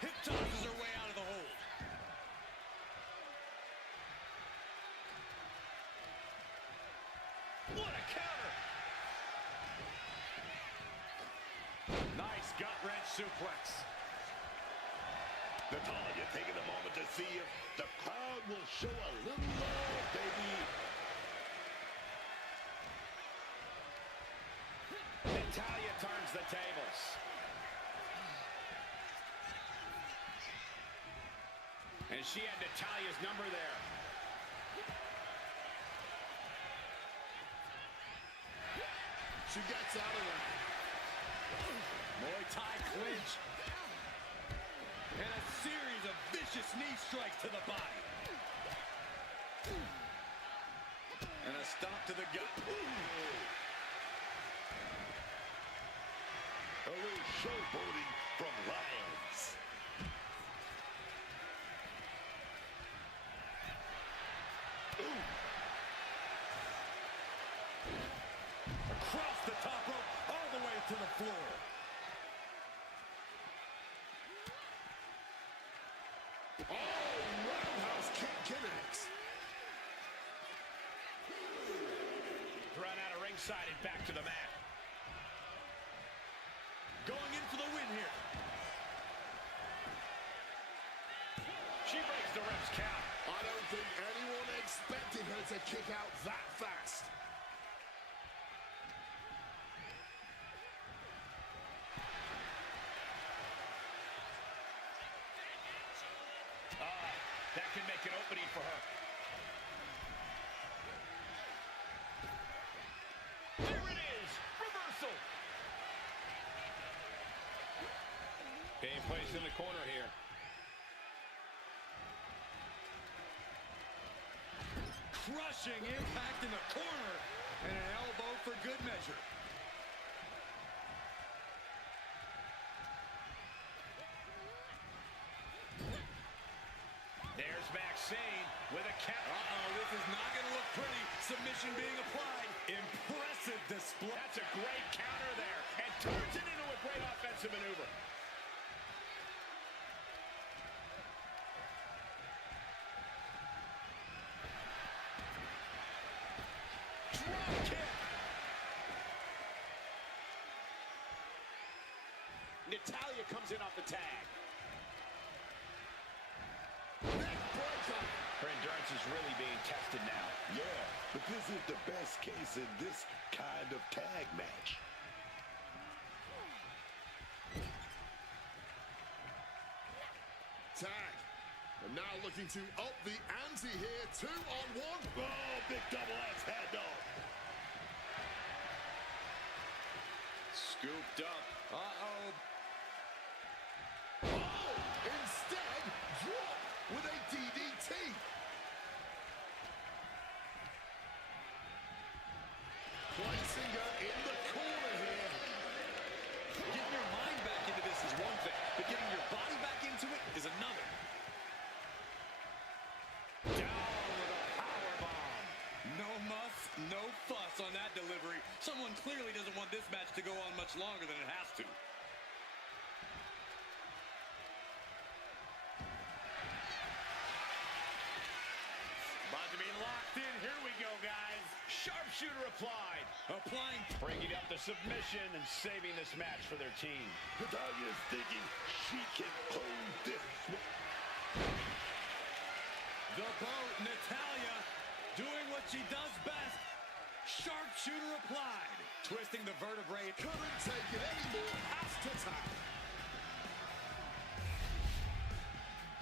Hip tosses her way out of the hold. What a counter! Nice gut wrench suplex. Natalia taking a moment to see if the crowd will show a little love, baby. Natalia turns the tables. And she had Natalia's number there. She gets out of there. Muay Thai clinch. And a series of vicious knee strikes to the body. And a stomp to the gut. A little showboating from Lyons. Across the top rope, all the way to the floor. Oh, roundhouse kick connects. Run out of ringside and back to the mat. Going in for the win here. She breaks the ref's count. I don't think anyone expected her to kick out that fast. That can make an opening for her. There it is! Reversal! Being placed in the corner here. Crushing impact in the corner. And an elbow for good measure. There's Maxine with a count. Uh-oh, this is not going to look pretty. Submission being applied. Impressive display. That's a great counter there. And turns it into a great offensive maneuver. Drop kick. Natalya comes in off the tag. Neck breaker. Her endurance is really being tested now. Yeah, but this is the best case in this kind of tag match. Tag. And now looking to up the ante here. 2-on-1. Oh, big double axe head dog. Scooped up. Uh-oh. Oh, instead, drop with a DDT. Placing her in the corner here. Getting your mind back into this is one thing, but getting your body back into it is another. Down with a powerbomb. No muss, no fuss on that delivery. Someone clearly doesn't want this match to go on much longer than it has to. About to be locked in. Here we go, guys. Sharpshooter applied. Applying. Bringing up the submission and saving this match for their team. Natalya's thinking she can own this one. The boat, Natalya, doing what she does best. Sharpshooter applied. Twisting the vertebrae. Couldn't take it anymore. Has to tap.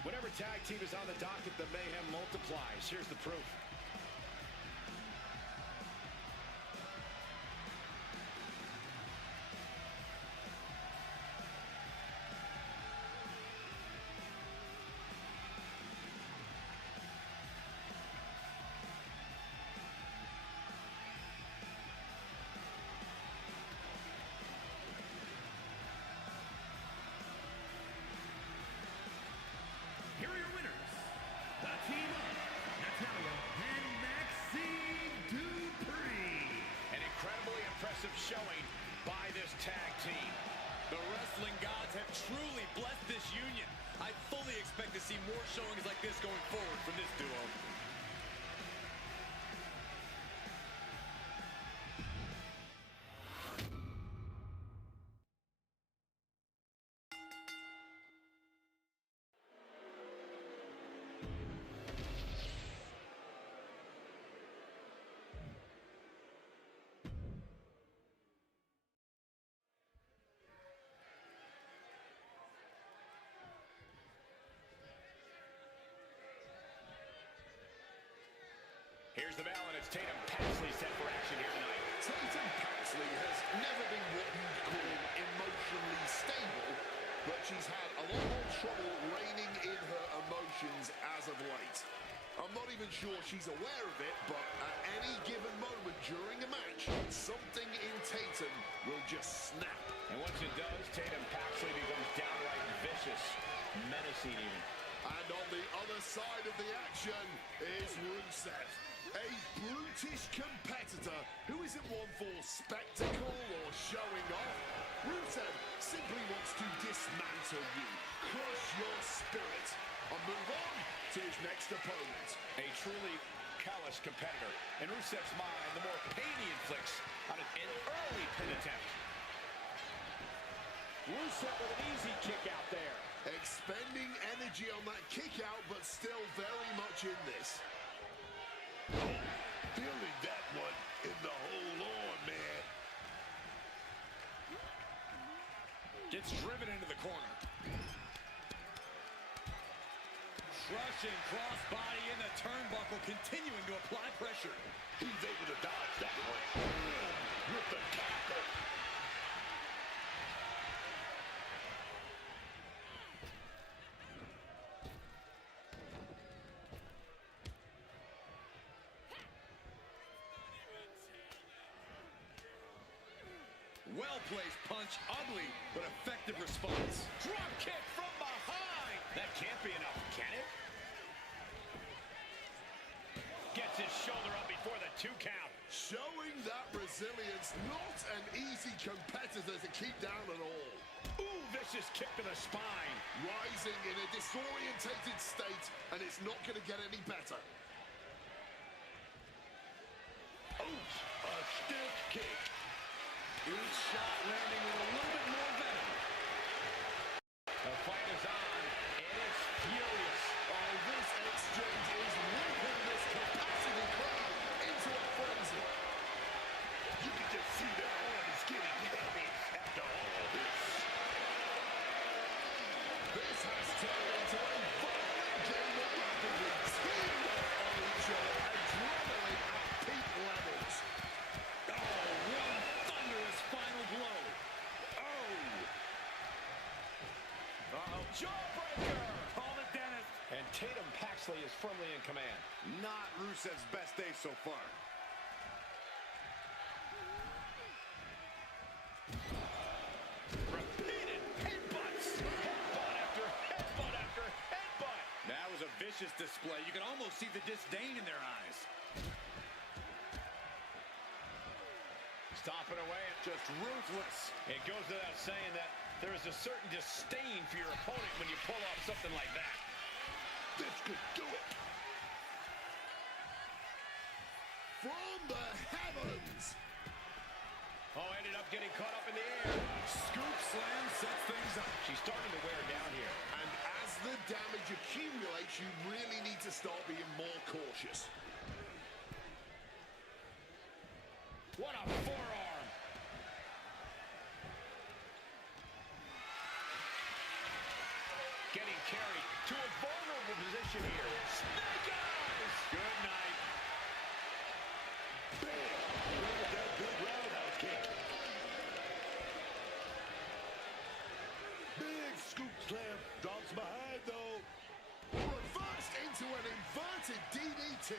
Whenever tag team is on the docket, the mayhem multiplies. Here's the proof. Here are your winners, the team of Natalya and Maxine Dupree. An incredibly impressive showing by this tag team. The wrestling gods have truly blessed this union. I fully expect to see more showings like this going forward from this duo. Here's the bell, and it's Tatum Paxley set for action here tonight. Tatum Paxley has never been what you'd call emotionally stable, but she's had a lot more trouble reining in her emotions as of late. I'm not even sure she's aware of it, but at any given moment during a match, something in Tatum will just snap. And once it does, Tatum Paxley becomes downright vicious, menacing even. And on the other side of the action is Rusev, a brutish competitor who isn't one for spectacle or showing off. Rusev simply wants to dismantle you, crush your spirit, and move on to his next opponent. A truly callous competitor. In Rusev's mind, the more pain he inflicts on an early pin attempt. Rusev with an easy kick out there. Expending energy on that kick out, but still very much in this. Feeling that one in the whole arm, man. Gets driven into the corner. Crushing crossbody in the turnbuckle, continuing to apply pressure. He's able to dodge that one. With the tackle. Well-placed punch, ugly, but effective response. Drop kick from behind. That can't be enough, can it? Gets his shoulder up before the 2 count. Showing that resilience, not an easy competitor to keep down at all. Ooh, vicious kick to the spine. Rising in a disorientated state, and it's not going to get any better. Oops, a stiff kick. Each shot landing with a little bit more venom. The fight is on. It is furious. Oh, this exchange is whipping this capacity crowd into a frenzy. You can just see their arm is getting heavy after all this. This has turned into a violent game of rapidly teamed up on each other, adrenaline at peak levels. Oh, one thunderous final blow. Oh. Uh-oh. Jawbreaker. Call it, Dennis. And Tatum Paxley is firmly in command. Not Rusev's best day so far. Repeated headbutts. Headbutt after headbutt after headbutt. That was a vicious display. You can almost see the disdain in their eyes. Stomping away. Just ruthless. It goes without saying that there is a certain disdain for your opponent when you pull off something like that. This could do it. From the heavens. Oh, ended up getting caught up in the air. Scoop slam sets things up. She's starting to wear down here. And as the damage accumulates, you really need to start being more cautious. What a forearm. Getting carried to a vulnerable position here. Snake eyes. Good night. Look at that big roundhouse kick. Big scoop slam. Drops behind, though. Reversed into an inverted DDT.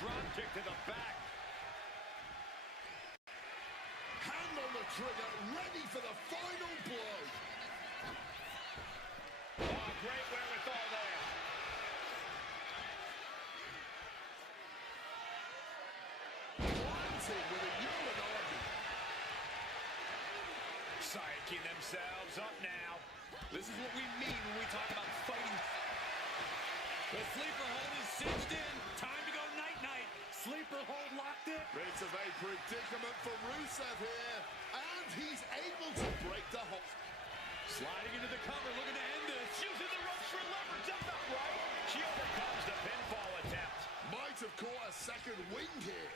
Drop kick to the back. Hand on the trigger, ready for the final blow. Oh, great wherewithal there. Planting with a Uranagi. Psyching themselves up now. This is what we mean when we talk about fighting. The sleeper hold is cinched in. Time to go night-night. Sleeper hold locked in. Bit of a predicament for Rusev here. And he's able to break the hold. Sliding into the cover, looking to end this. Using the ropes for leverage. That's not right. She overcomes the pinfall attempt. Might have caught a second wind here.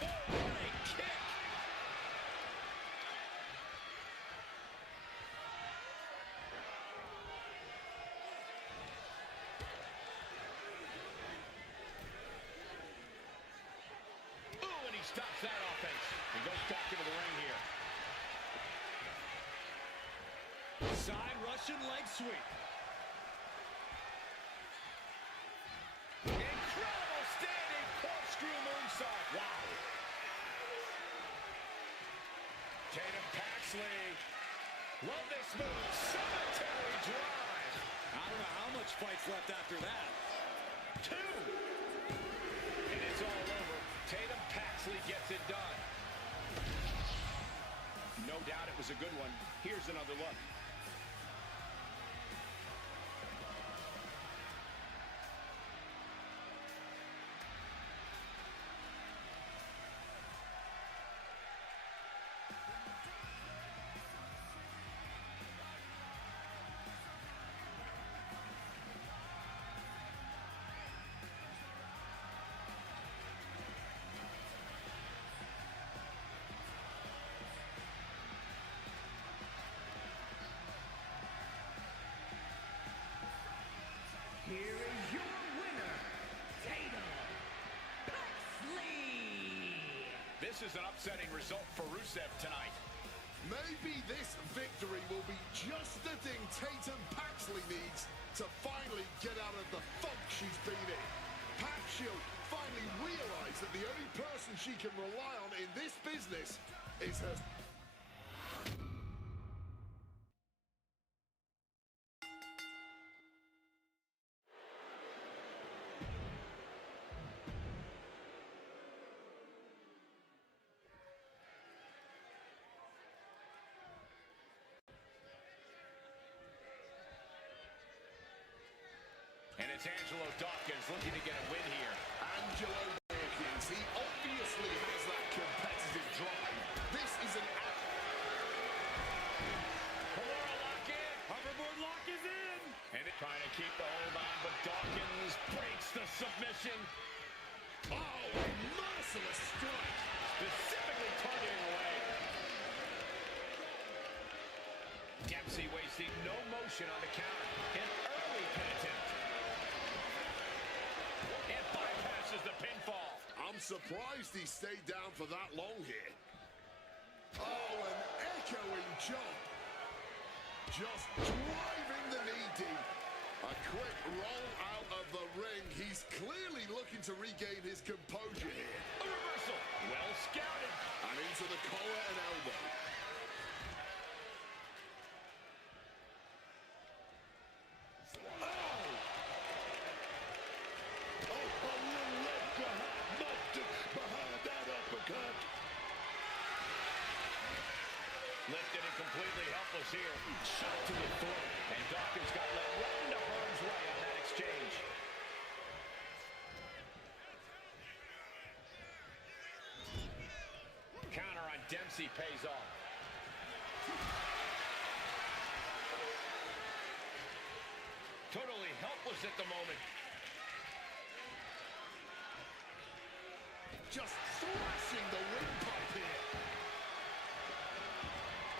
Oh, what a kick. Ooh, and he stops that offense. He goes back into the ring here. Side Russian leg sweep. Incredible standing corkscrew moonsault. Wow. Tatum Paxley. Love this move. Cemetery drive. I don't know how much fight's left after that. 2. And it's all over. Tatum Paxley gets it done. No doubt it was a good one. Here's another look. this is an upsetting result for Rusev tonight. Maybe this victory will be just the thing Tatum Paxley needs to finally get out of the funk she's been in. Pat she'll finally realize that the only person she can rely on in this business is her. And it's Angelo Dawkins looking to get a win here. Angelo Dawkins, he obviously has that competitive drive. This is an Kimura lock in. Hoverboard lock is in. And it's trying to keep the hold on, but Dawkins breaks the submission. oh, a merciless strike. Specifically targeting away. Dempsey wasting no motion on the counter. An early pin attempt. And bypasses the pinfall. I'm surprised he stayed down for that long here. Oh, an echoing jump. Just driving the knee deep. A quick roll out of the ring. He's clearly looking to regain his composure here. A reversal. Well scouted. And into the collar and elbow. Lifted and completely helpless here. Shot to the throat. And Dawkins got let right into harm's way on that exchange. Counter on Dempsey pays off. Totally helpless at the moment. Just thrashing the windpipe here.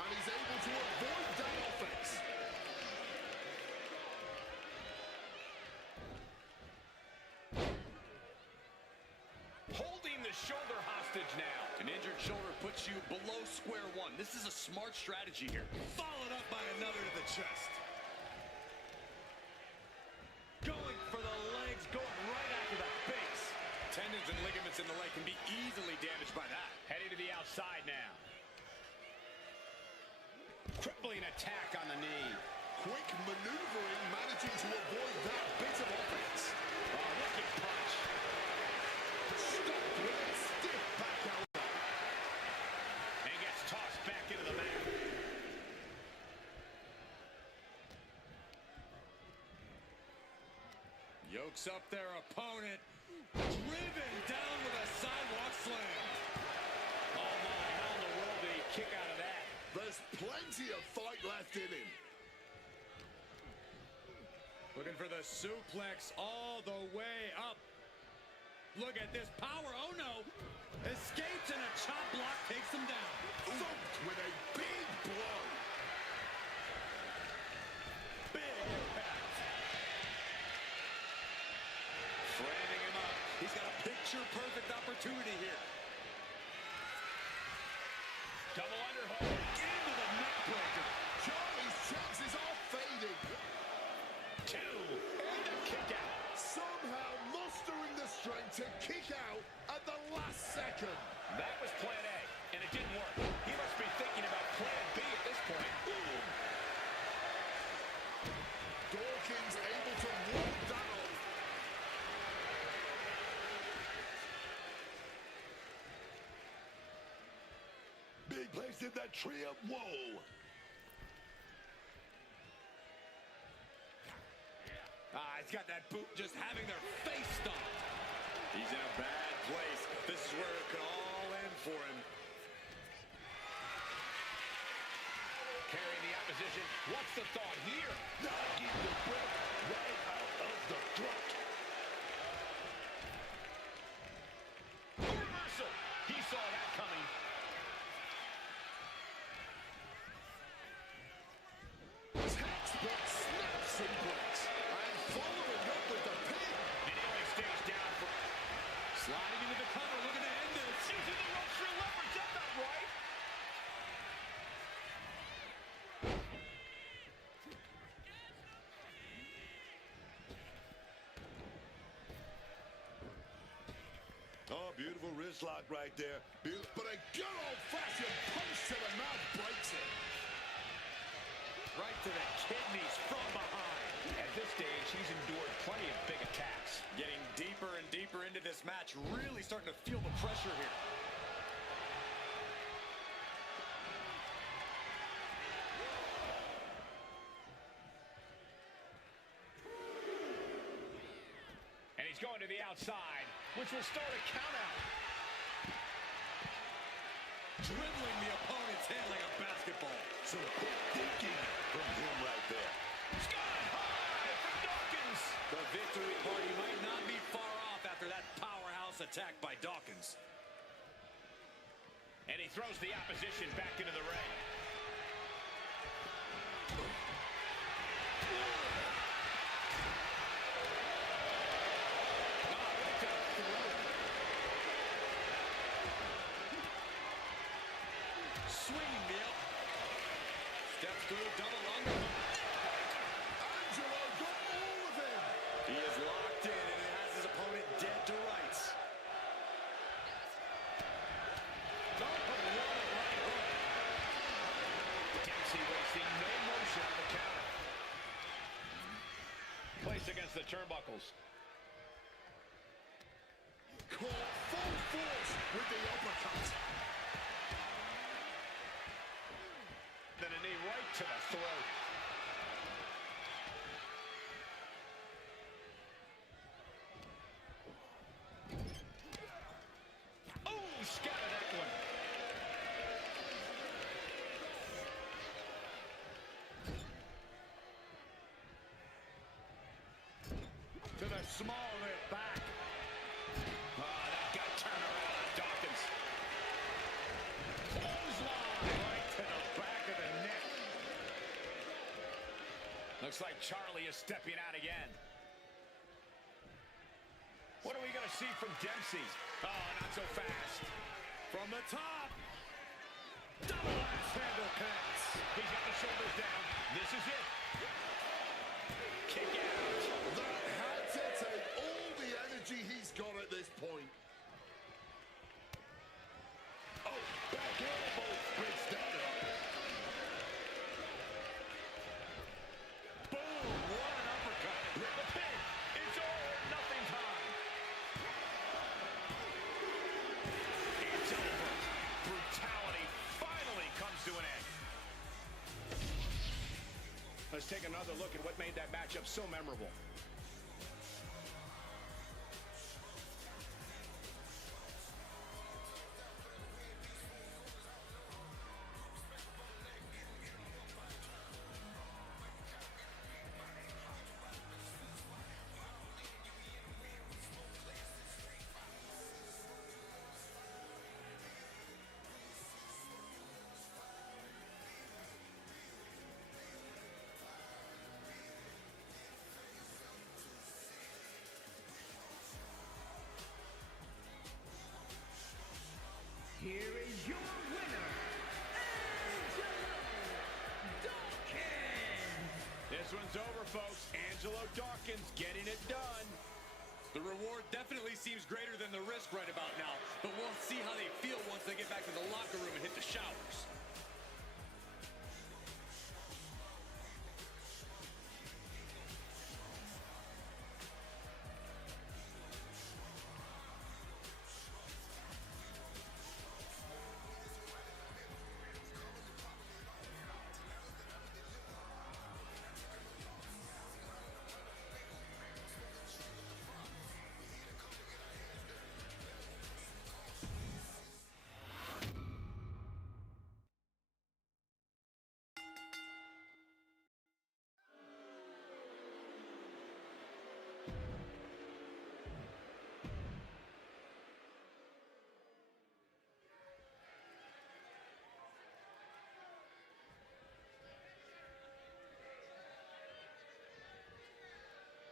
And he's able to avoid that offense. Holding the shoulder hostage now. An injured shoulder puts you below square one. This is a smart strategy here. Followed up by another to the chest. Going for the legs, going right after the base. Tendons and ligaments in the leg can be easily damaged by that. Heading to the outside now. Crippling attack on the knee. Quick maneuvering, managing to avoid that bit of offense. Oh, wicked punch. Stopped with a stiff back elbow. And gets tossed back into the mat. Yokes up their opponent. Driven down with a sidewalk slam. Oh my, how in the world did he kick out of that? There's plenty of fight left in him. Looking for the suplex all the way up. Look at this power. Oh no. Escapes and a chop block takes him down. Thumped with a big blow. Big impact. Framing him up. He's got a picture-perfect opportunity here. Double underhook. Into the neck breaker. Charlie's chances are fading. Two. And a kick out. Somehow mustering the strength to kick out at the last second. That was plan A, and it didn't work. He must be thinking about plan B at this point. Dawkins able to walk that off. Big place in that tree up. Whoa. He's got that boot just having their face stomped. He's in a bad place. This is where it could all end for him. Carrying the opposition. What's the thought here? Knocking the breath right out of the throat. Reversal. He saw that coming. Textbook snap suplex. And following up with the pin. And he only stays down for... Sliding into the cover, looking to end this. Using the ropes for left. beautiful wrist lock right there. But a good old-fashioned punch to the mouth breaks it. Right to the kidneys from behind. At this stage, he's endured plenty of big attacks. Getting deeper and deeper into this match, really starting to feel the pressure here. And he's going to the outside, which will start a countout. Dribbling the opponent's hand like a basketball. Some quick thinking from him right there. Sky high for Dawkins. The victory party might not be far off after that powerhouse attack by Dawkins. And he throws the opposition back into the ring. Swinging the elbow. Steps through a double underhook. Angelo got all of him. He is locked in and has his opponent dead to rights. Dempsey wasting no motion on the counter. Placed against the turnbuckles. Caught full force with the uppercut. Then a knee right to the throat. Oh, scattered that one. To the small of it back. Oh, that got turned around on Dawkins. Clothesline right to the back of the neck. Looks like Charlie is stepping out again. What are we going to see from Dempsey? Oh, not so fast. From the top. Double axe handle connects. He's got the shoulders down. This is it. Kick out. That had to take all the energy he's got at this point. Oh, back elbow breaks that up. Boom. What an uppercut. The pin. It's all or nothing time. It's over. Brutality finally comes to an end. Let's take another look at what made that matchup so memorable. Here is your winner, Angelo Dawkins. This one's over, folks. Angelo Dawkins getting it done. The reward definitely seems greater than the risk right about now, but we'll see how they feel once they get back to the locker room and hit the showers.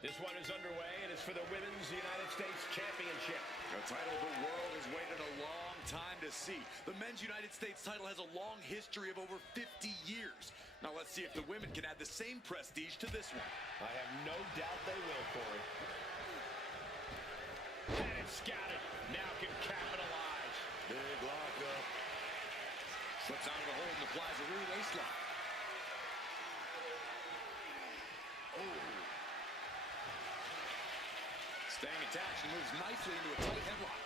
This one is underway, and it's for the Women's United States Championship. A title the world has waited a long time to see. The Men's United States title has a long history of over 50 years. Now let's see if the women can add the same prestige to this one. I have no doubt they will, Corey. And it's scouted. Now can capitalize. Big lockup. Slips out of the hold and applies a rear waist lock. Staying attached, she moves nicely into a tight headlock.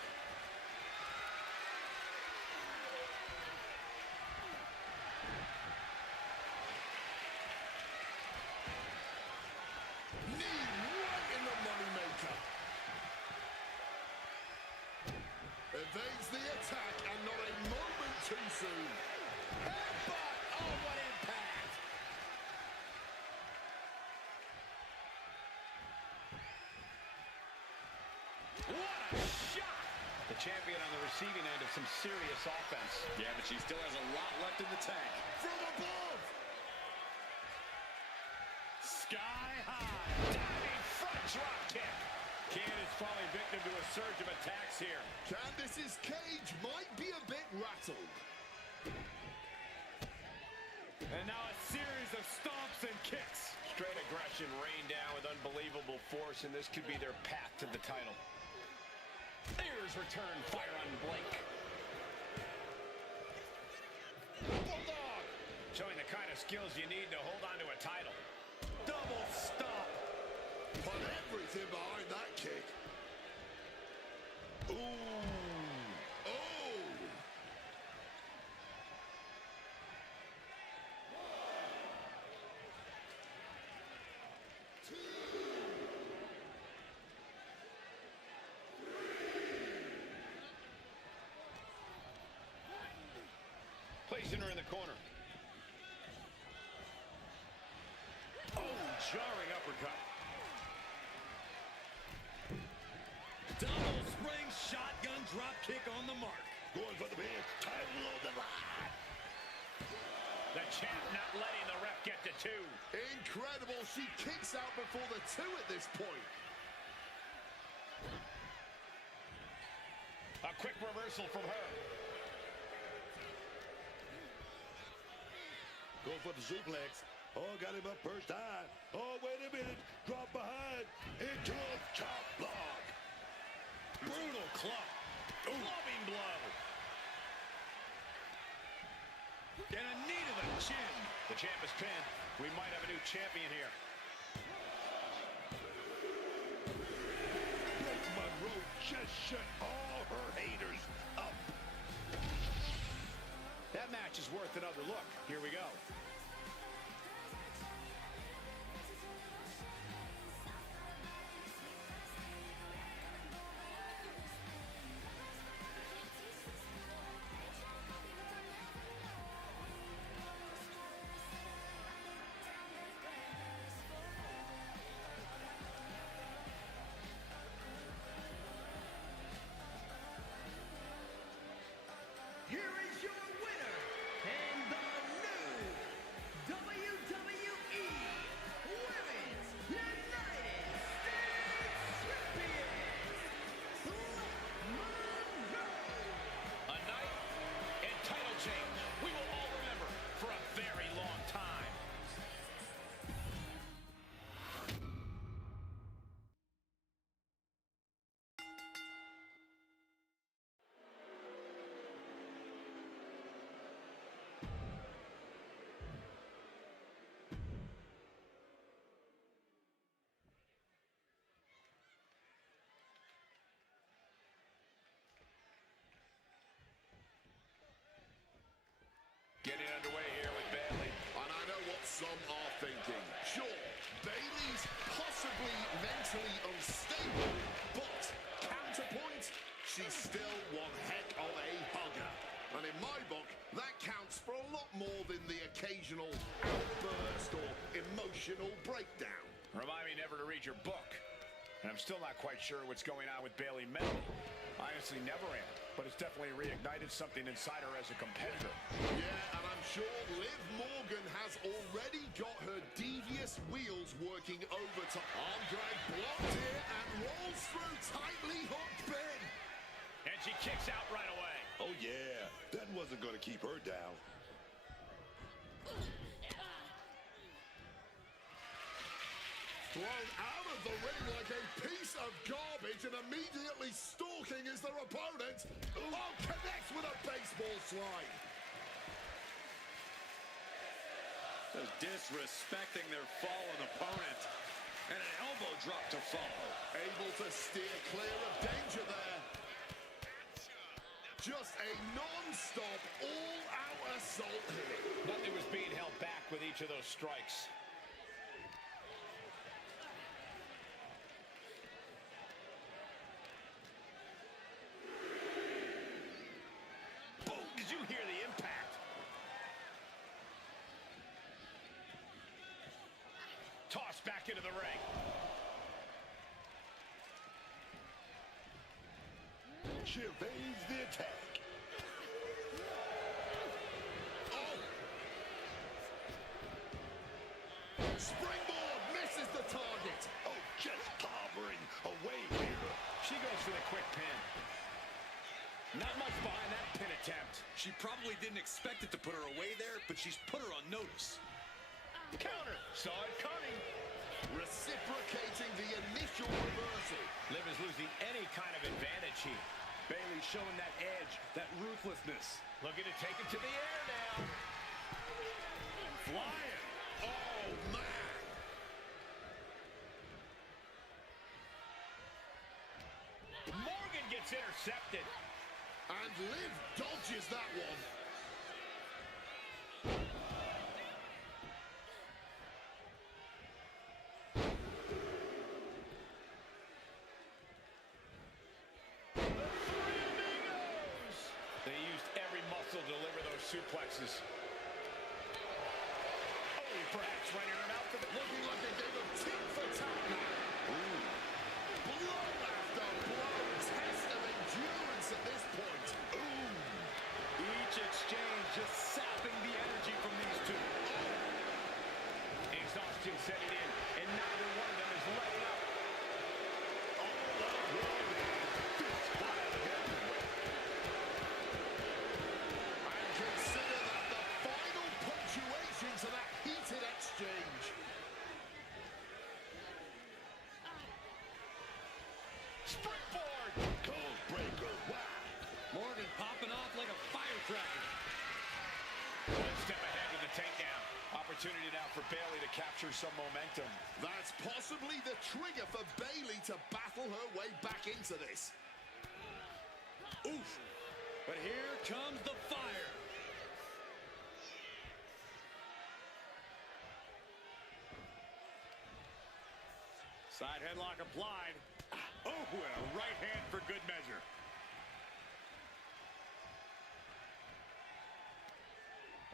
Knee right in the moneymaker. Evades the attack and not a moment too soon. Headbutt! Oh, what impact! What a shot! The champion on the receiving end of some serious offense. Yeah, but she still has a lot left in the tank. From above. Sky high. Diving front drop kick. Candice falling victim to a surge of attacks here. Candice's cage might be a bit rattled. And now a series of stomps and kicks. Straight aggression rained down with unbelievable force, and this could be their path to the title. There's return fire on Blake. Bulldog! Showing the kind of skills you need to hold on to a title. Double stomp. Put everything behind that kick. Ooh. Oh. Placing her in the corner. Oh, jarring uppercut. Double spring shotgun drop kick on the mark. Going for the pin. Title on the line. The champ not letting the ref get to two. Incredible. She kicks out before the two at this point. A quick reversal from her. Going for the suplex. Oh, got him up first time. Oh, wait a minute. Drop behind. Into a chop block. Brutal club. Clubbing blow. And a knee to the chin. The champ is pinned. We might have a new champion here. Blake Monroe just shut all her haters up. That match is worth another look. Here we go. Here is your winner, and the new WWE Women's United States Champion, Blake Monroe. A night and title change we will all remember for a very long time. Getting underway here with Bayley. And I know what some are thinking. Sure, Bayley's possibly mentally unstable, but counterpoint, she's still one heck of a hugger. And in my book, that counts for a lot more than the occasional outburst or emotional breakdown. Remind me never to read your book. And I'm still not quite sure what's going on with Bayley mentally. I honestly never am, but it's definitely reignited something inside her as a competitor. Yeah, and I'm sure Liv Morgan has already got her devious wheels working over to arm drag blocked here and rolls through tightly hooked pin. And she kicks out right away. Oh, yeah. That wasn't going to keep her down. thrown out of the ring like a piece of garbage and immediately stalking is their opponent. Oh, connects with a baseball slide. Just disrespecting their fallen opponent. And an elbow drop to follow. Able to steer clear of danger there. Just a non-stop, all-out assault here. Nothing was being held back with each of those strikes. Boom! Did you hear the impact? Tossed back into the ring. She evades the attack. Oh! Springboard misses the target. Oh, just clobbering away here. She goes for the quick pin. Not much behind that pin attempt. She probably didn't expect it to put her away there, but she's put her on notice. Counter. Saw it coming. Reciprocating the initial reversal. Liv is losing any kind of advantage here. Bayley showing that edge, that ruthlessness. Looking to take it to the air now. Flying. Oh, man. Morgan gets intercepted. And Liv dodges that one. They used every muscle to deliver those suplexes. Oh, perhaps running him out for the... Looking like a game of tit for tat now. Blow after blow. Test of endurance at this point. Each exchange just sapping the energy from these two. Exhaustion setting in, and neither one of them is letting up. And consider that the final punctuation to that heated exchange. Springboard! Code breaker. Wow. Morgan popping off like a firecracker. One step ahead with the takedown. Opportunity now for Bayley to capture some momentum. That's possibly the trigger for Bayley to battle her way back into this. Oof. But here comes the fire. Side headlock applied. Oh, and a right hand for good measure.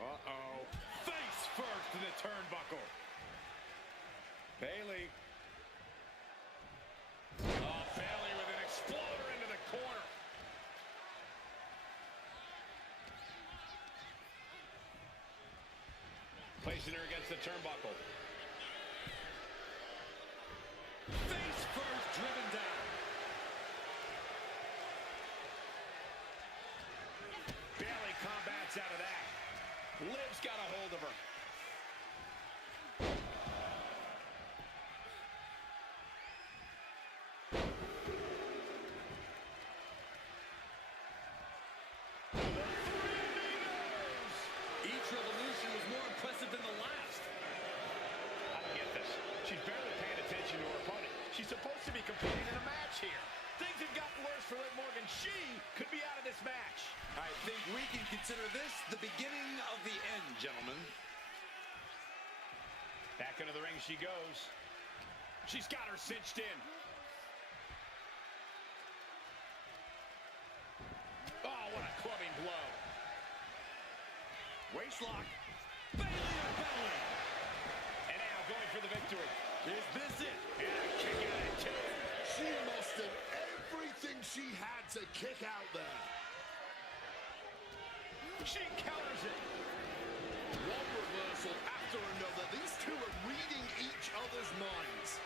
Uh-oh. Face first in the turnbuckle. Bayley. Oh, Bayley with an exploder into the corner. Placing her against the turnbuckle. Face first driven down. Bayley combats out of that. Liv's got a hold of her. Each revolution was more impressive than the last. I don't get this. She's barely paying attention to her opponent. She's supposed to be competing in a match here. Things have gotten worse for Liv Morgan. She could be out of this match. I think we can consider this the beginning of the end, gentlemen. Back into the ring she goes. She's got her cinched in. Oh, what a clubbing blow. Waistlock. Bayley to belly. And now going for the victory. Is this it? And a kick out at two. She mustered everything she had to kick out there. She counters it. One reversal after another. These two are reading each other's minds.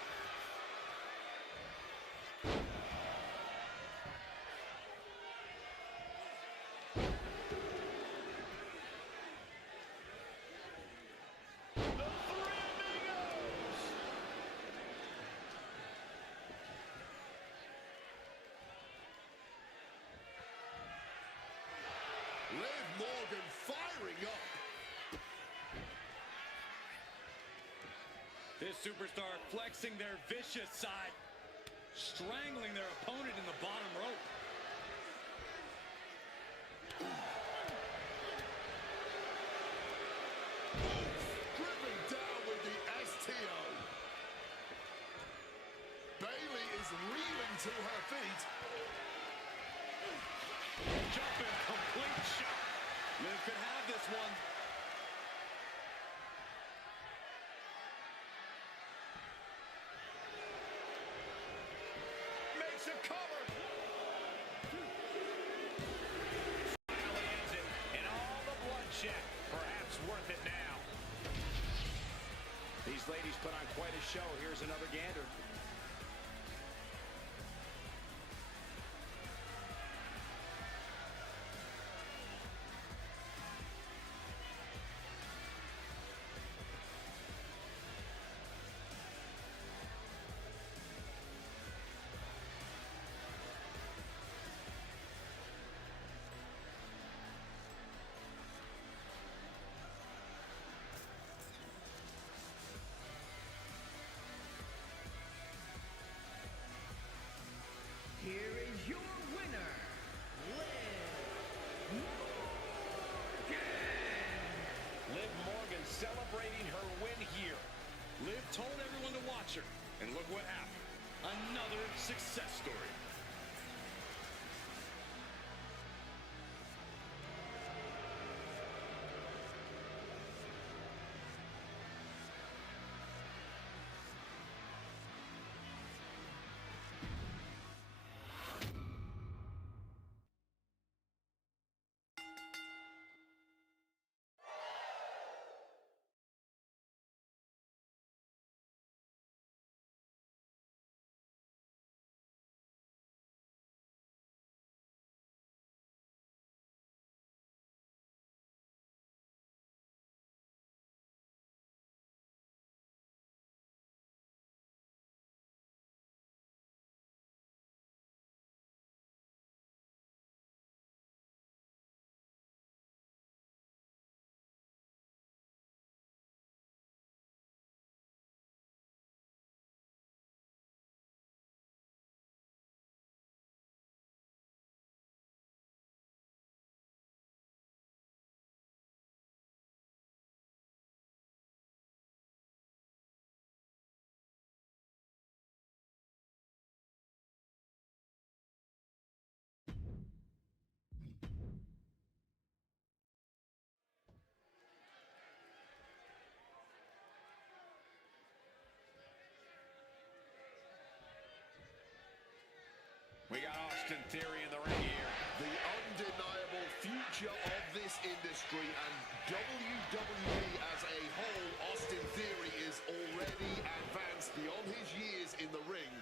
Liv Morgan firing up. This superstar flexing their vicious side, strangling their opponent in the bottom rope. Driven down with the STO. Bayley is reeling to her feet. Jumping complete shot. Liv could have this one. Makes a cover. Finally ends it, and all the bloodshed, perhaps worth it now. These ladies put on quite a show. Here's another gander. Here is your winner, Liv Morgan. Liv Morgan celebrating her win here. Liv told everyone to watch her, and look what happened. Another success story. We got Austin Theory in the ring here. The undeniable future of this industry and WWE as a whole. Austin Theory is already advanced beyond his years in the ring,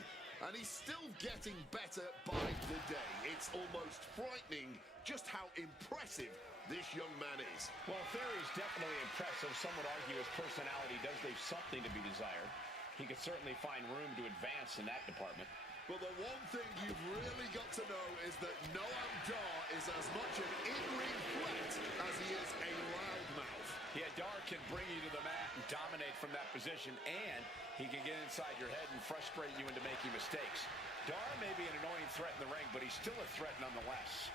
and he's still getting better by the day. It's almost frightening just how impressive this young man is. Well, Theory's definitely impressive. Some would argue his personality does leave something to be desired. He could certainly find room to advance in that department. But the one thing you've really got to know is that Noam Dar is as much an in-ring threat as he is a loudmouth. Yeah, Dar can bring you to the mat and dominate from that position, and he can get inside your head and frustrate you into making mistakes. Dar may be an annoying threat in the ring, but he's still a threat nonetheless.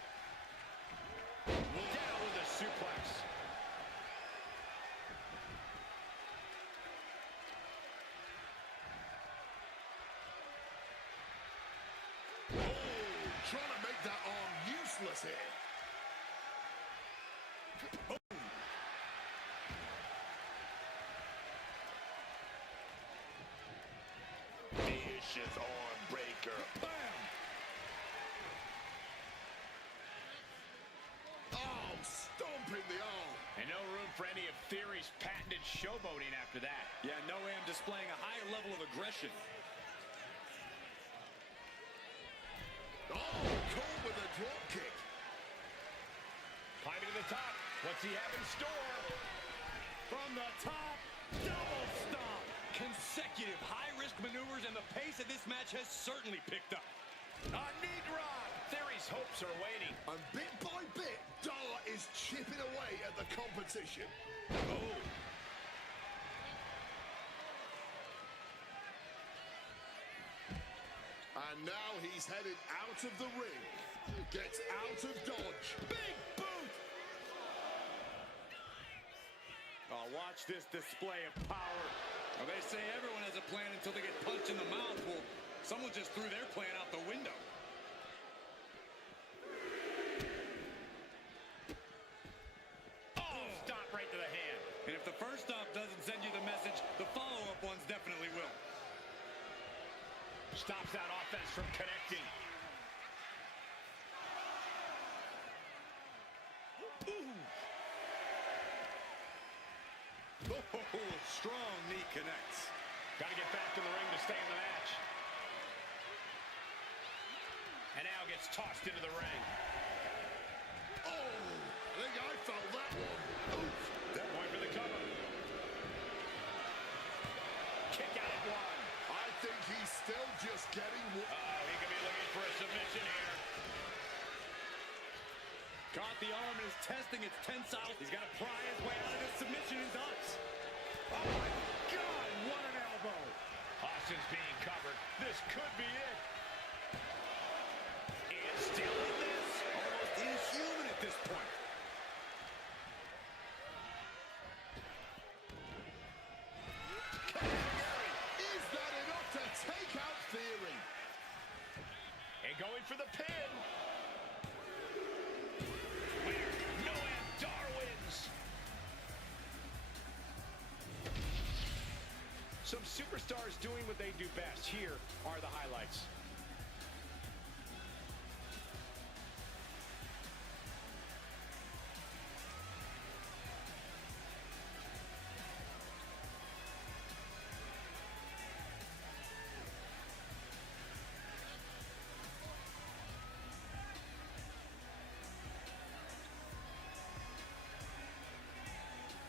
Down with a suplex. Trying to make that arm useless here. Vicious arm breaker. Bam! Oh, stomping the arm. And no room for any of Theory's patented showboating after that. Yeah, Noam displaying a higher level of aggression. Oh, caught with a drop kick. Climbing to the top. What's he have in store? From the top, double stomp. Consecutive high-risk maneuvers, and the pace of this match has certainly picked up. A knee drop. Theory's hopes are waiting. And bit by bit, Dar is chipping away at the competition. Oh. And now he's headed out of the ring. Gets out of dodge. Big boot! Oh, watch this display of power. Well, they say everyone has a plan until they get punched in the mouth. Well, someone just threw their plan out the window. Oh, stop right to the hand. And if the first stop doesn't send you the message, the follow-up ones definitely will. Stops that offense from connecting. Oh, strong knee connects. Got to get back to the ring to stay in the match. And now gets tossed into the ring. Oh, I think I felt that one. Oof. That point for the cover. Kick out at one. I think he's still just getting... He could be looking for a submission here. Caught the arm and is testing its tensile. He's got to pry his way out of this submission and does. Oh my God, what an elbow. Austin's being covered. This could be it. And still in this. Almost inhuman at this point. Is that enough to take out Theory? And going for the pin. Winner, Noam Dar wins. Some superstars doing what they do best. Here are the highlights.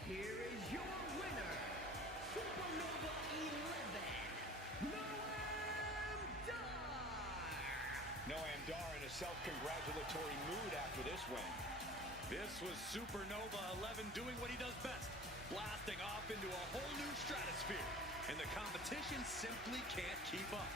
Here is your winner, Supernova 11, Noam Dar. Noam Dar in a self-congratulatory mood after this win. This was Supernova 11 doing what he does best, blasting off into a whole new stratosphere, and the competition simply can't keep up.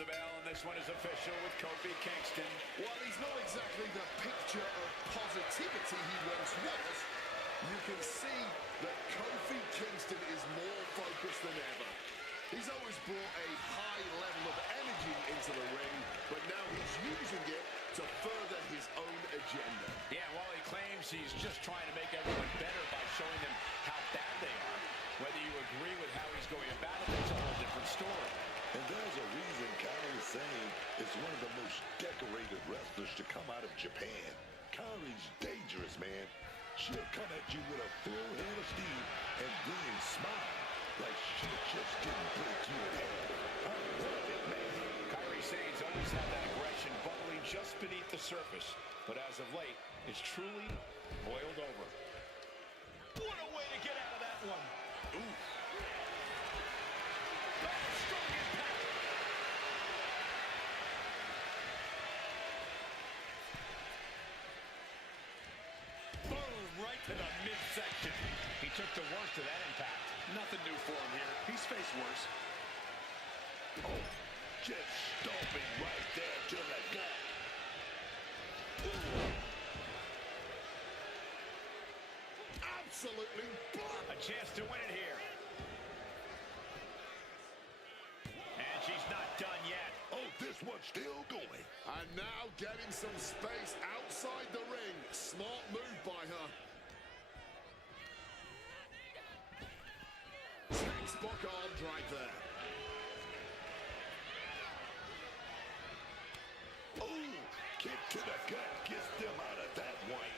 the bell, and this one is official with Kofi Kingston. While he's not exactly the picture of positivity he once was, you can see that Kofi Kingston is more focused than ever. He's always brought a high level of energy into the ring, but now he's using it to further his own agenda. Yeah, while he claims he's just trying to make everyone better by showing them how bad they are, whether you agree with how he's going about it, it's a whole different story. And there's a reason Kairi Sane is one of the most decorated wrestlers to come out of Japan. Kairi's dangerous, man. She'll come at you with a full head of steam and then smile like she just didn't break you in half. I love it, man. Kairi Sane's always had that aggression bubbling just beneath the surface, but as of late, it's truly boiled over. What a way to get out of that one. Ooh. Strong impact. Boom, right to the midsection. He took the worst of that impact. Nothing new for him here. He's faced worse. Oh, just stomping right there to the gut. Absolutely blocked. A chance to win it here. And she's not done yet. Oh, this one's still going. And now getting some space outside the ring. Smart move by her. Textbook arm drag there. Oh, kick to the gut gets them out of that one.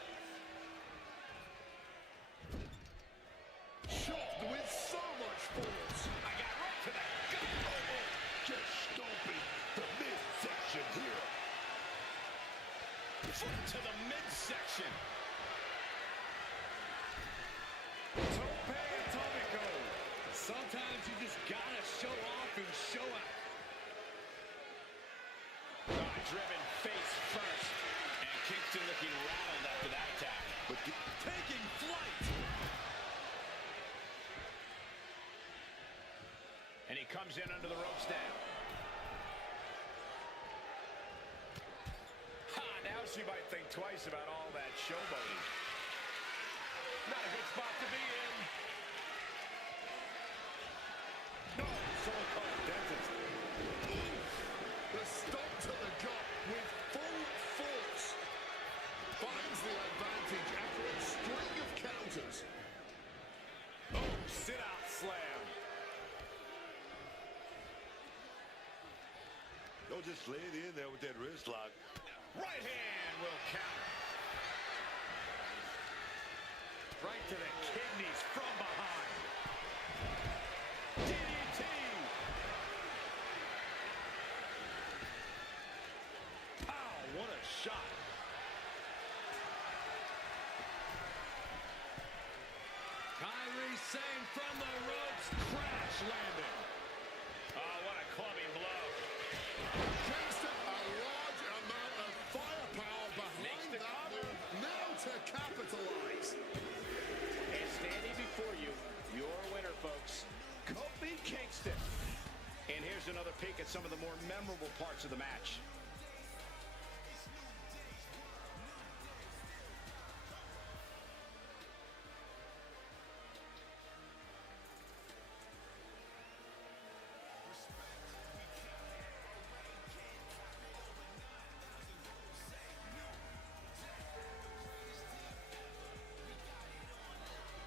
Shot with so much force. I got right to the gut. Oh, just stomping the midsection here. Foot to the midsection. Tope Atomico. Sometimes you just gotta show off and show out. Driven face first. And Kingston looking rattled after that attack. But Taking flight. And he comes in under the ropes now. Ha, now she might think twice about all that showboating. Not a good spot to be in. No, someone called a dentist. The stomp to the gut with full force. Finds the advantage after a string of counters. Oh, sit-out slam. don't just lay it in there with that wrist lock. Right hand will counter. Right to the kidneys from behind. DDT. Pow, what a shot. Kairi Sane from the ropes, crash landing. Oh, what a clubbing blow. Kingston, a large amount of firepower Makes behind the that cover. move. Now to capitalize. And standing before you, your winner, folks, Kofi Kingston. And here's another peek at some of the more memorable parts of the match.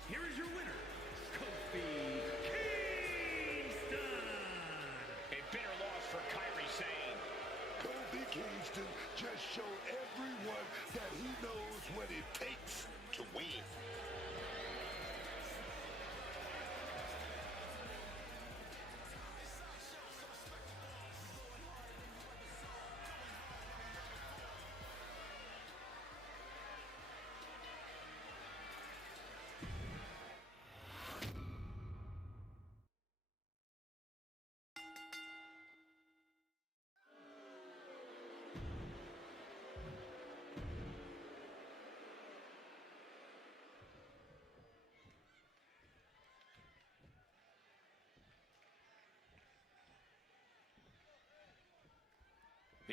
Here is your winner, Kofi Kingston. A bitter loss for Kairi Sane. Kofi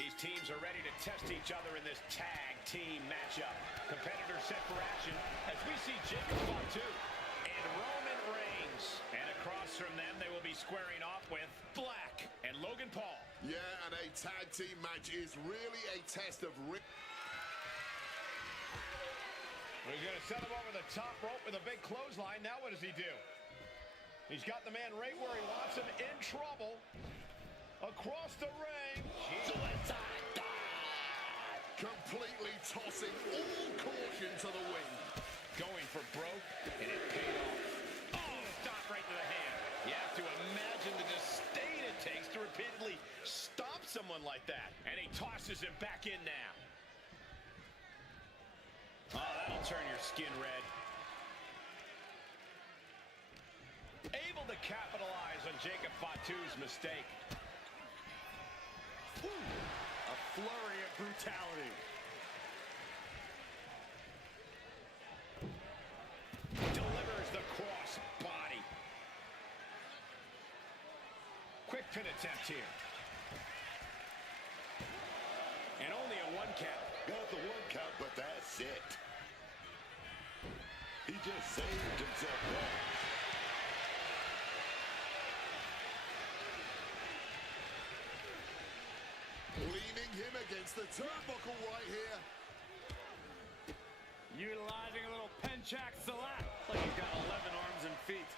These teams are ready to test each other in this tag team matchup. Competitors set for action as we see Jacob Fatu and Roman Reigns. And across from them, they will be squaring off with Black and Logan Paul. Yeah, and a tag team match is really a test of... He's going to set him over the top rope with a big clothesline. Now what does he do? He's got the man right where he wants him, in trouble. Across the ring. Suicide dive! Completely tossing all caution to the wind. Going for broke, and it paid off. Oh, stop right to the hand. You have to imagine the disdain it takes to repeatedly stop someone like that. And he tosses him back in now. Oh, that'll turn your skin red. Able to capitalize on Jacob Fatu's mistake. Ooh, a flurry of brutality. Delivers the cross body. Quick pin attempt here. And only a one count. Got the one count, but that's it. He just saved himself there. Leaning him against the turnbuckle right here. Utilizing a little penchak salat. Like he's got 11 arms and feet.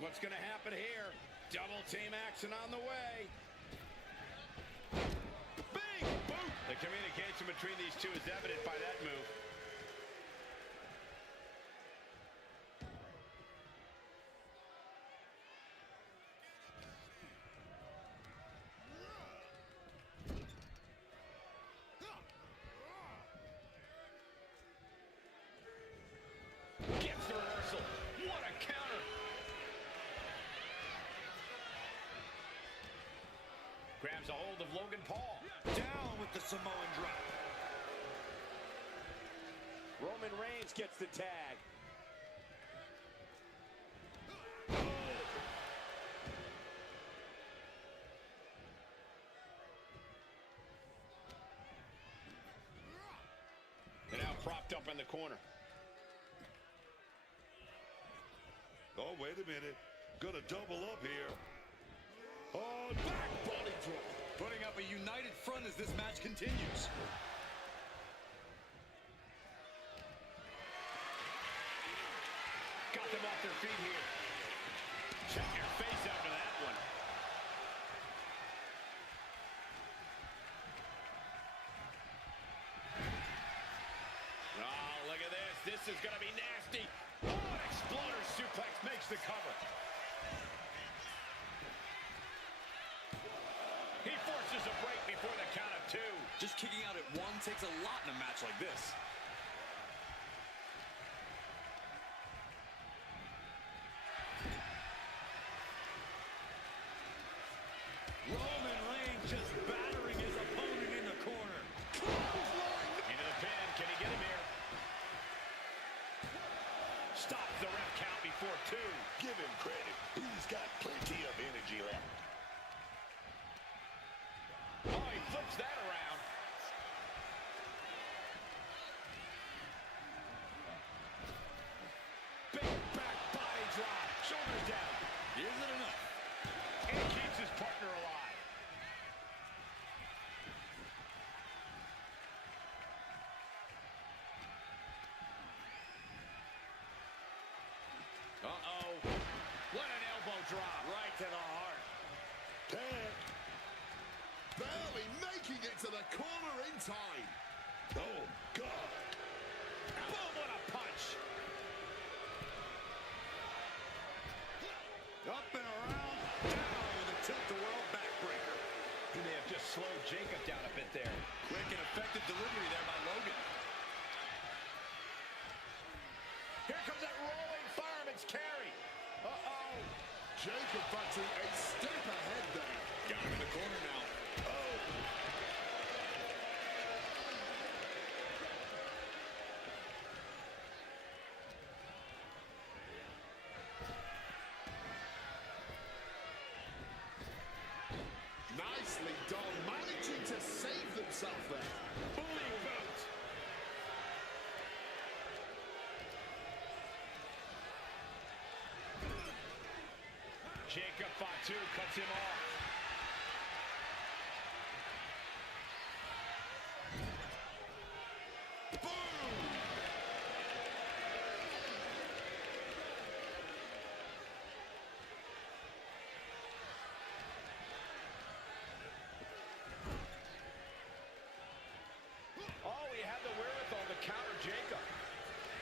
What's going to happen here? Double team action on the way. Big boot. The communication between these two is evident by that move. Gets the reversal. What a counter. Grabs a hold of Logan Paul. Down with the Samoan drop. Roman Reigns gets the tag. And now propped up in the corner. Oh, wait a minute. Gonna double up here. Oh, back body drop. Putting up a united front as this match continues. Got them off their feet here. Check your face after that one. Oh, look at this. This is going to be nasty. Oh, an exploder suplex makes the cover. He forces a break before the count of two. Just kicking out at one takes a lot in a match like this. Roman Reigns just battering his opponent in the corner. Into the pin. Can he get him here? Stops the ref count before two. Give him credit. He's got plenty of energy left. Oh, he flips that around. Big back body drop. Shoulders down. Is it enough? And he keeps his partner alive. Uh-oh. What an elbow drop. Right to the heart. Tag. Barely making it to the corner in time. Oh, God. Boom, what a punch. Up and around. Down with a tilt-the-world backbreaker. He may have just slowed Jacob down a bit there. Quick and effective delivery there by Logan. Here comes that rolling fireman's carry. Uh-oh. Jacob Fatu a step ahead there. Got him in the corner now. Oh. Nicely done, managing to save themselves there. Bullying boot. Jacob Fatu cuts him off. Oh, he had the wherewithal to counter Jacob.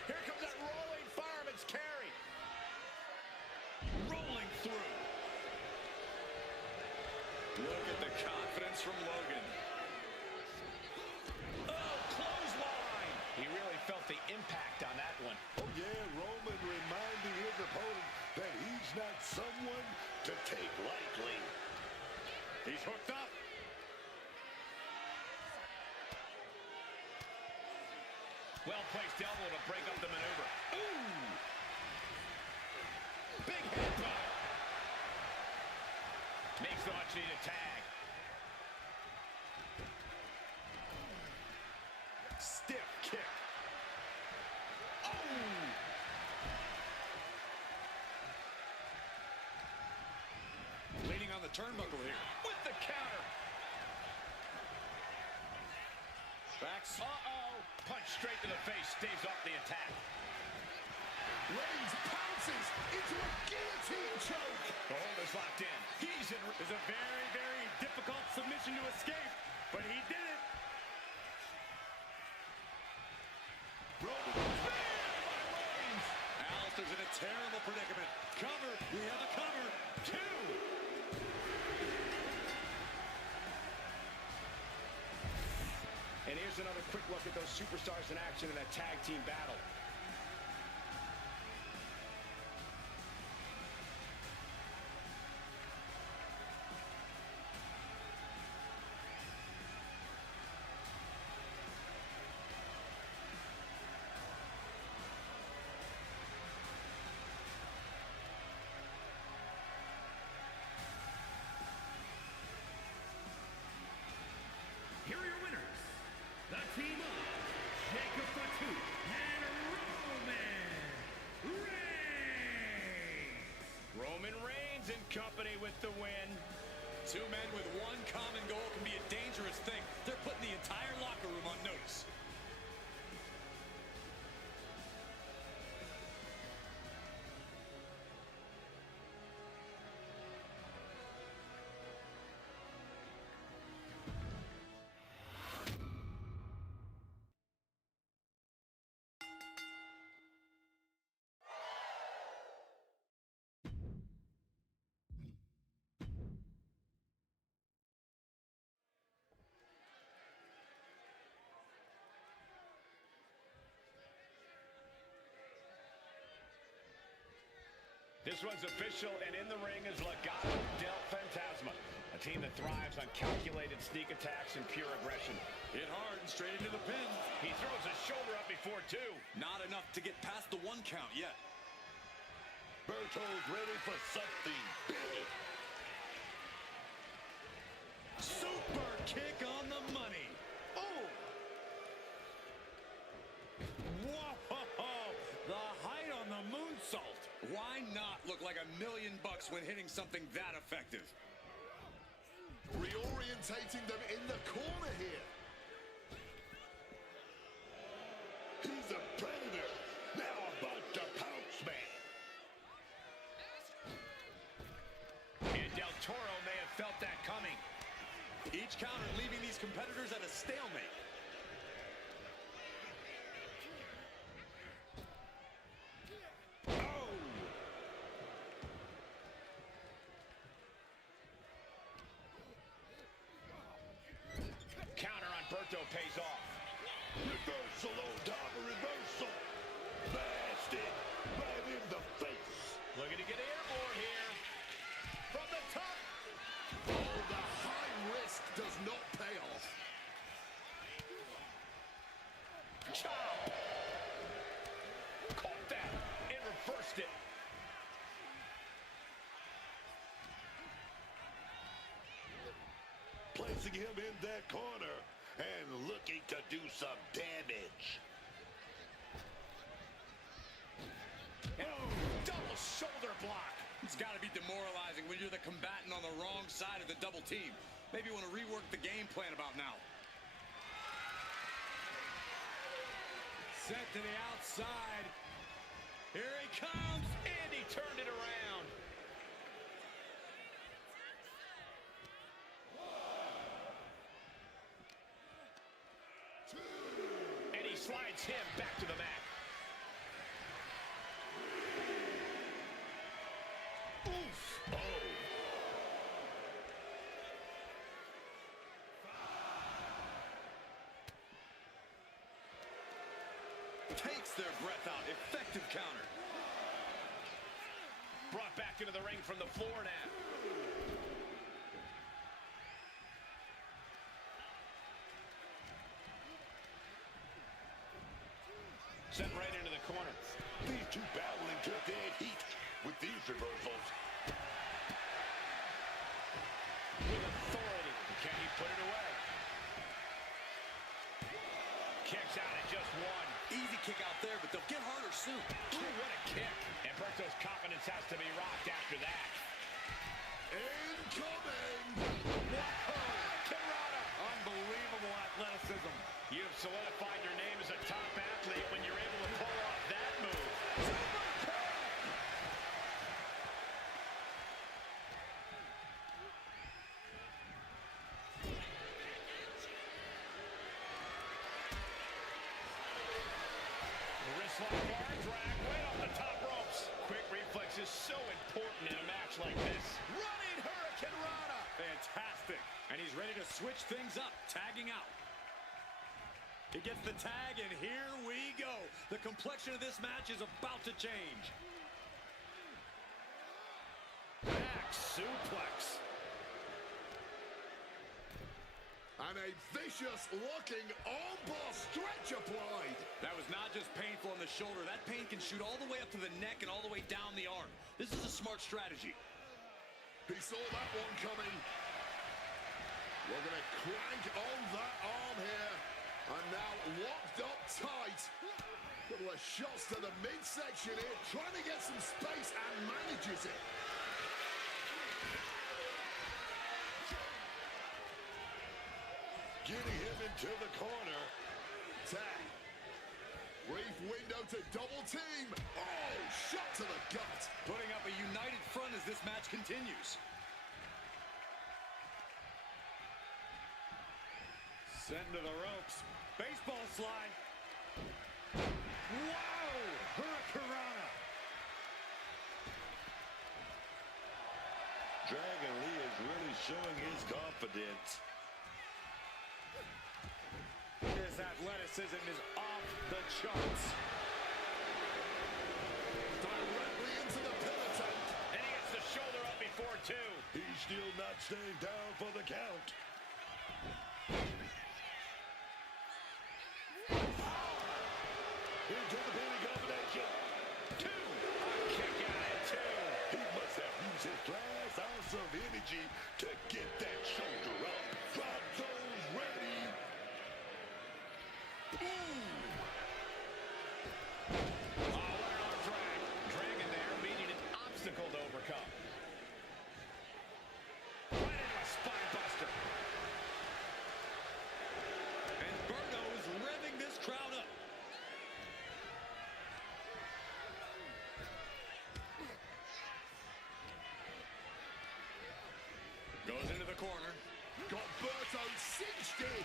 Here comes that rolling fireman's carry. Rolling through. Look at the confidence from Logan. Oh, clothesline. He really felt the impact on that one. Oh, yeah, Roman reminding his opponent that he's not someone to take lightly. He's hooked up. Well-placed elbow to break up the maneuver. Ooh! Big head drop. Makes the much-needed tag. Stiff kick. Oh! Leaning on the turnbuckle here. With the counter. Backs. Uh-oh. Punch straight to the face. Staves off the attack. Reigns pounces into a guillotine choke. The hold is locked in. He's in. It's a very, very difficult submission to escape, but he did it. Roman spear by Reigns. Alistair's in a terrible predicament. Cover. We have a cover. 2. And here's another quick look at those superstars in action in a tag team battle. Here are your winners, the team of Jacob Fatu and Roman Reigns. Roman Reigns and company with the win. Two men with one common goal can be a dangerous thing. They're putting the entire locker room on notice. This one's official, and in the ring is Legado del Fantasma, a team that thrives on calculated sneak attacks and pure aggression. Hit hard and straight into the pin. He throws his shoulder up before 2. Not enough to get past the 1 count yet. Berto's ready for something big. Super kick on the money. Oh! Whoa! The height on the moonsault. Why not look like $1 million when hitting something that effective? Reorientating them in the corner here. He's a predator. Now about to pounce man. And Del Toro may have felt that coming. Each counter leaving these competitors at a stalemate. Berto pays off. Reversal, O'Donnell, reversal. Blasted right in the face. Looking to get airborne here. From the top. Oh, the high risk does not pay off. Chop. Caught that and reversed it. placing him in that corner and looking to do some damage. Double shoulder block. It's got to be demoralizing when you're the combatant on the wrong side of the double team. Maybe you want to rework the game plan about now. Set to the outside. Here he comes. And he turned it around. And he slides him back to the mat. Oof! Oh! Takes their breath out. Effective counter. Brought back into the ring from the floor now. Sent right into the corner. These two battling to dead heat with these reversals. With authority. Can he put it away? Kicks out at just one. Easy kick out there, but they'll get harder soon. Ooh, what a kick. And Berto's confidence has to be rocked after that. Incoming! Karada. Unbelievable athleticism. You've solidified your name as a top athlete when you're able to pull off that move. Wrist lock arm drag right off the top ropes. Quick reflex is so important in a match like this. Running Hurricane Rana. Fantastic. And he's ready to switch things up, tagging out. He gets the tag, and here we go. The complexion of this match is about to change. Back suplex. And a vicious-looking armbar stretch applied. That was not just painful on the shoulder. That pain can shoot all the way up to the neck and all the way down the arm. This is a smart strategy. He saw that one coming. We're going to crank on that arm here. And now locked up tight. Couple of shots to the midsection here. Trying to get some space and manages it. Getting him into the corner. Tag. Brief window to double team. Oh, shot to the gut. Putting up a united front as this match continues. Sent to the ropes. Baseball slide. Wow! Hurricane Rana. Dragon Lee is really showing his confidence. His athleticism is off the charts. Directly into the pillar tank. And he gets the shoulder up before two. He's still not staying down for the count. Into the pinning combination. Two. A kick out at two. He must have used his last ounce of energy to get that shoulder up. Drop those ready. Oh, what an arm drag. Dragon there, meeting an obstacle to overcome. Right into a spine buster. And Berto is revving this crowd up. Goes into the corner. Got Berto cinched in.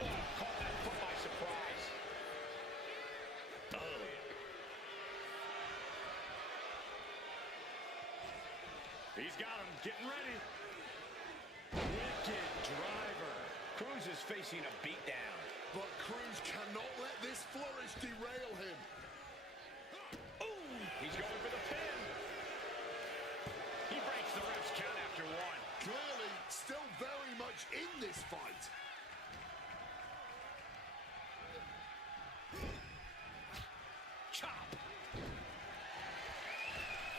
Oh, caught that foot by surprise. He's got him getting ready. Wicked driver. Cruz is facing a beatdown. But Cruz cannot let this flourish derail him. He's going for the pin. He breaks the ref's count after one. Clearly, still very much in this fight. Chop.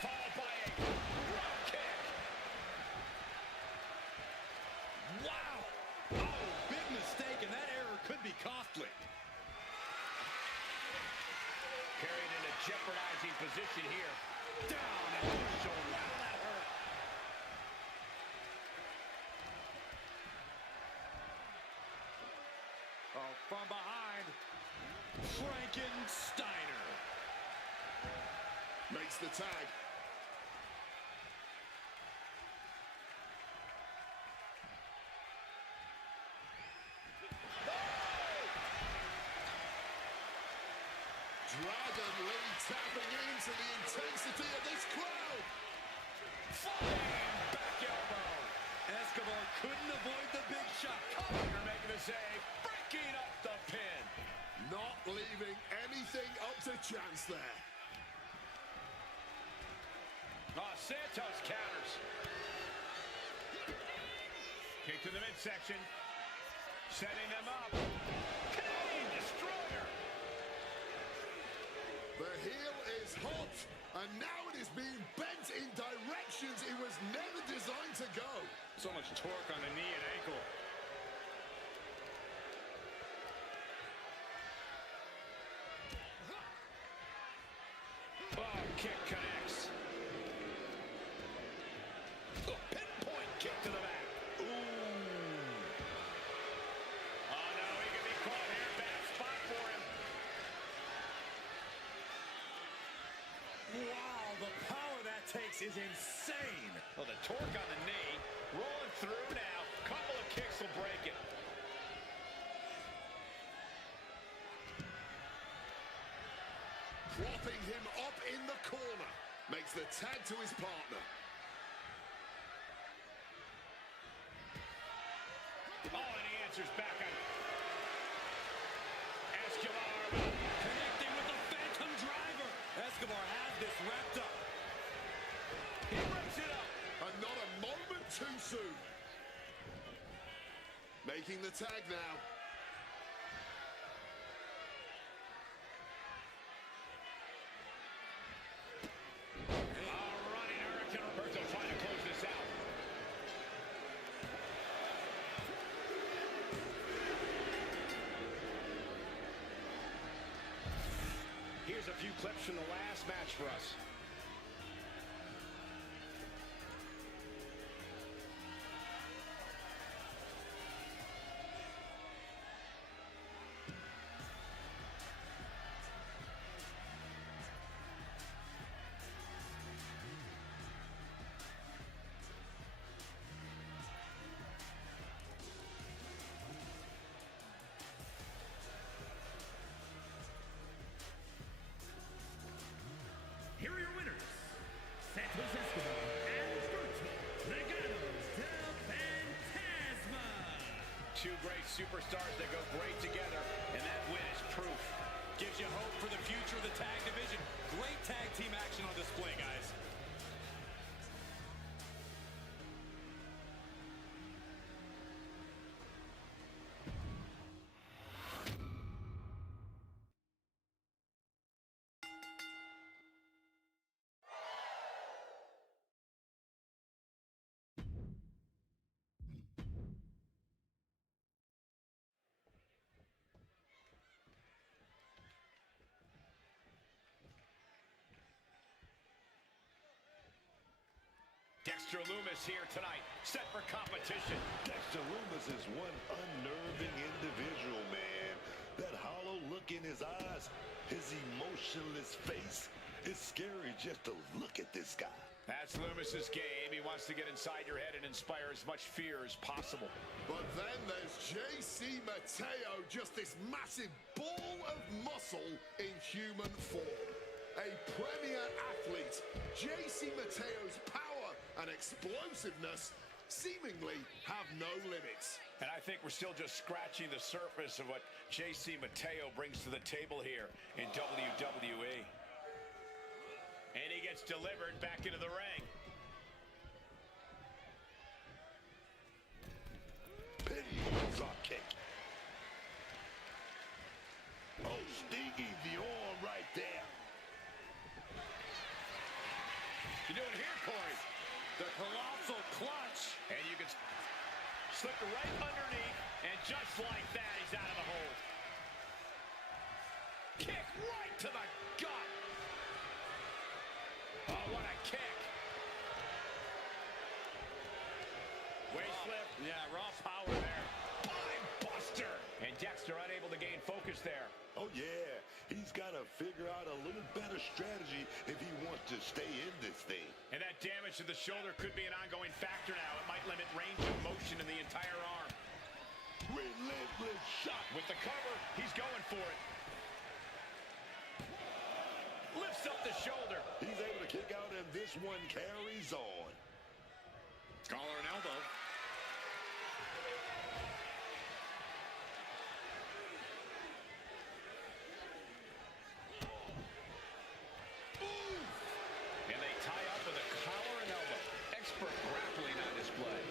Followed by position here. Down at the shoulder. Wow, that hurt. Oh, from behind, Frankensteiner. Makes the tag. Dragon Lee tapping into the intensity of this crowd. Flying back elbow. Escobar couldn't avoid the big shot. Connor making the save, breaking up the pin. Not leaving anything up to chance there. Santos counters. Kick to the midsection. Setting them up. Canadian destroyer. The heel is hot, and now it is being bent in directions it was never designed to go. So much torque on the knee and ankle. Oh, kick connects. Oh, pinpoint kick to the back. Ooh. Oh, no, he can be caught here. Bad spot for him. Wow, the power that takes is insane. Well, the torque on the knee. Rolling through now. Couple of kicks will break it. Propping him up in the corner. Makes the tag to his partner. Oh, and he answers back on Escobar. Connecting with the Phantom Driver. Escobar has this wrapped up. He breaks it up. And not a moment too soon. Making the tag now. Running Hurricane. Berto trying to close this out. Here's a few clips from the last match for us. Here are your winners, Santos Escobar and Berto Legados del Fantasma. Two great superstars that go great together, and that win is proof. Gives you hope for the future of the tag division. Great tag team action on display, guys. Dexter Lumis here tonight, set for competition. Dexter Lumis is one unnerving individual, man. That hollow look in his eyes, his emotionless face. It's scary just to look at this guy. That's Lumis's game. He wants to get inside your head and inspire as much fear as possible. But then there's JC Mateo, just this massive ball of muscle in human form. A premier athlete, JC Mateo's power and explosiveness seemingly have no limits. And I think we're still just scratching the surface of what JC Mateo brings to the table here in WWE. And he gets delivered back into the ring. Pinpoint drop kick. Oh, stinging the arm right there. You doing here, Corey? The colossal clutch. And you can slip right underneath, and just like that, he's out of the hold. Kick right to the gut. Yeah, raw power there. Spine buster. And Dexter unable to gain focus there. Oh, yeah. He's got to figure out a little better strategy if he wants to stay in this thing. And that damage to the shoulder could be an ongoing factor now. It might limit range of motion in the entire arm. Relentless shot. With the cover, he's going for it. Lifts up the shoulder. He's able to kick out, and this one carries on. Collar and elbow. And they tie up with a collar and elbow. Expert grappling on display.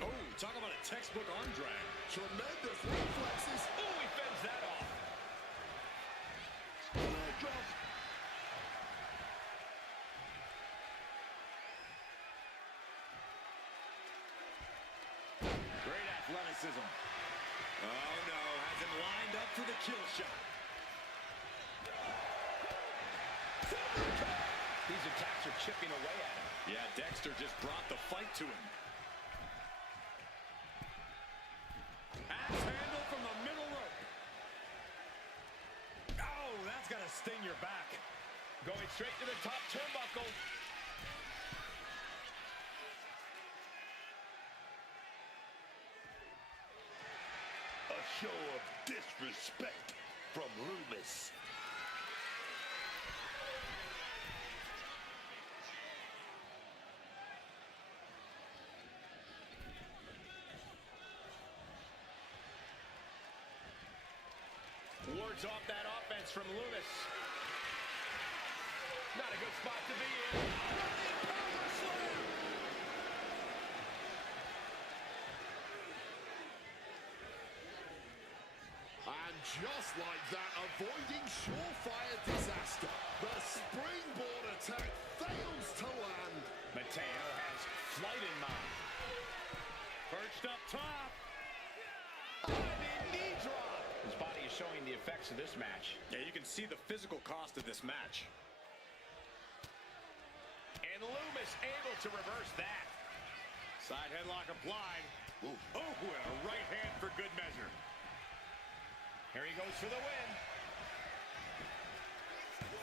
Oh, talk about a textbook arm drag. Tremendous reflexes. Oh, he fends that off. Leg drop. Great athleticism. Oh, no. Has him lined up for the kill shot. These attacks are chipping away at him. Yeah, Dexter just brought the fight to him. Axe handle from the middle rope. Oh, that's got to sting your back. Going straight to the top turnbuckle. A show of disrespect from Loomis. Wards off that offense from Loomis. Not a good spot to be in. Power slam. And just like that, avoiding surefire disaster. The springboard attack fails to land. Mateo has flight in mind. Perched up top. Knee drop. His body is showing the effects of this match. Yeah, you can see the physical cost of this match. And Loomis able to reverse that. Side headlock applied. Ooh. Oh, and a right hand for good measure. Here he goes for the win.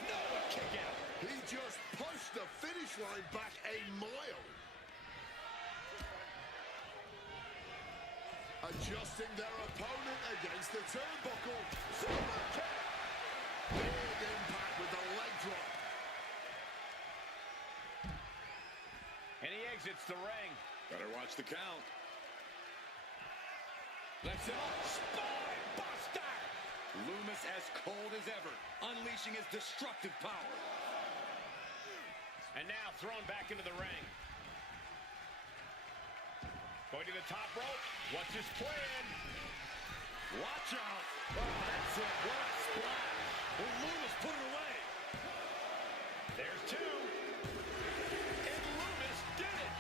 No, a kick out. He just pushed the finish line back a mile. Adjusting their opponent against the turnbuckle. Super kick. Big impact with the leg drop. And he exits the ring. Better watch the count. Lets it off. Spine buster. Loomis as cold as ever, unleashing his destructive power. And now thrown back into the ring. Going to the top rope. What's his plan? Watch out. Oh, that's it. What a splash. Well, Loomis put it away. There's two. And Loomis did it.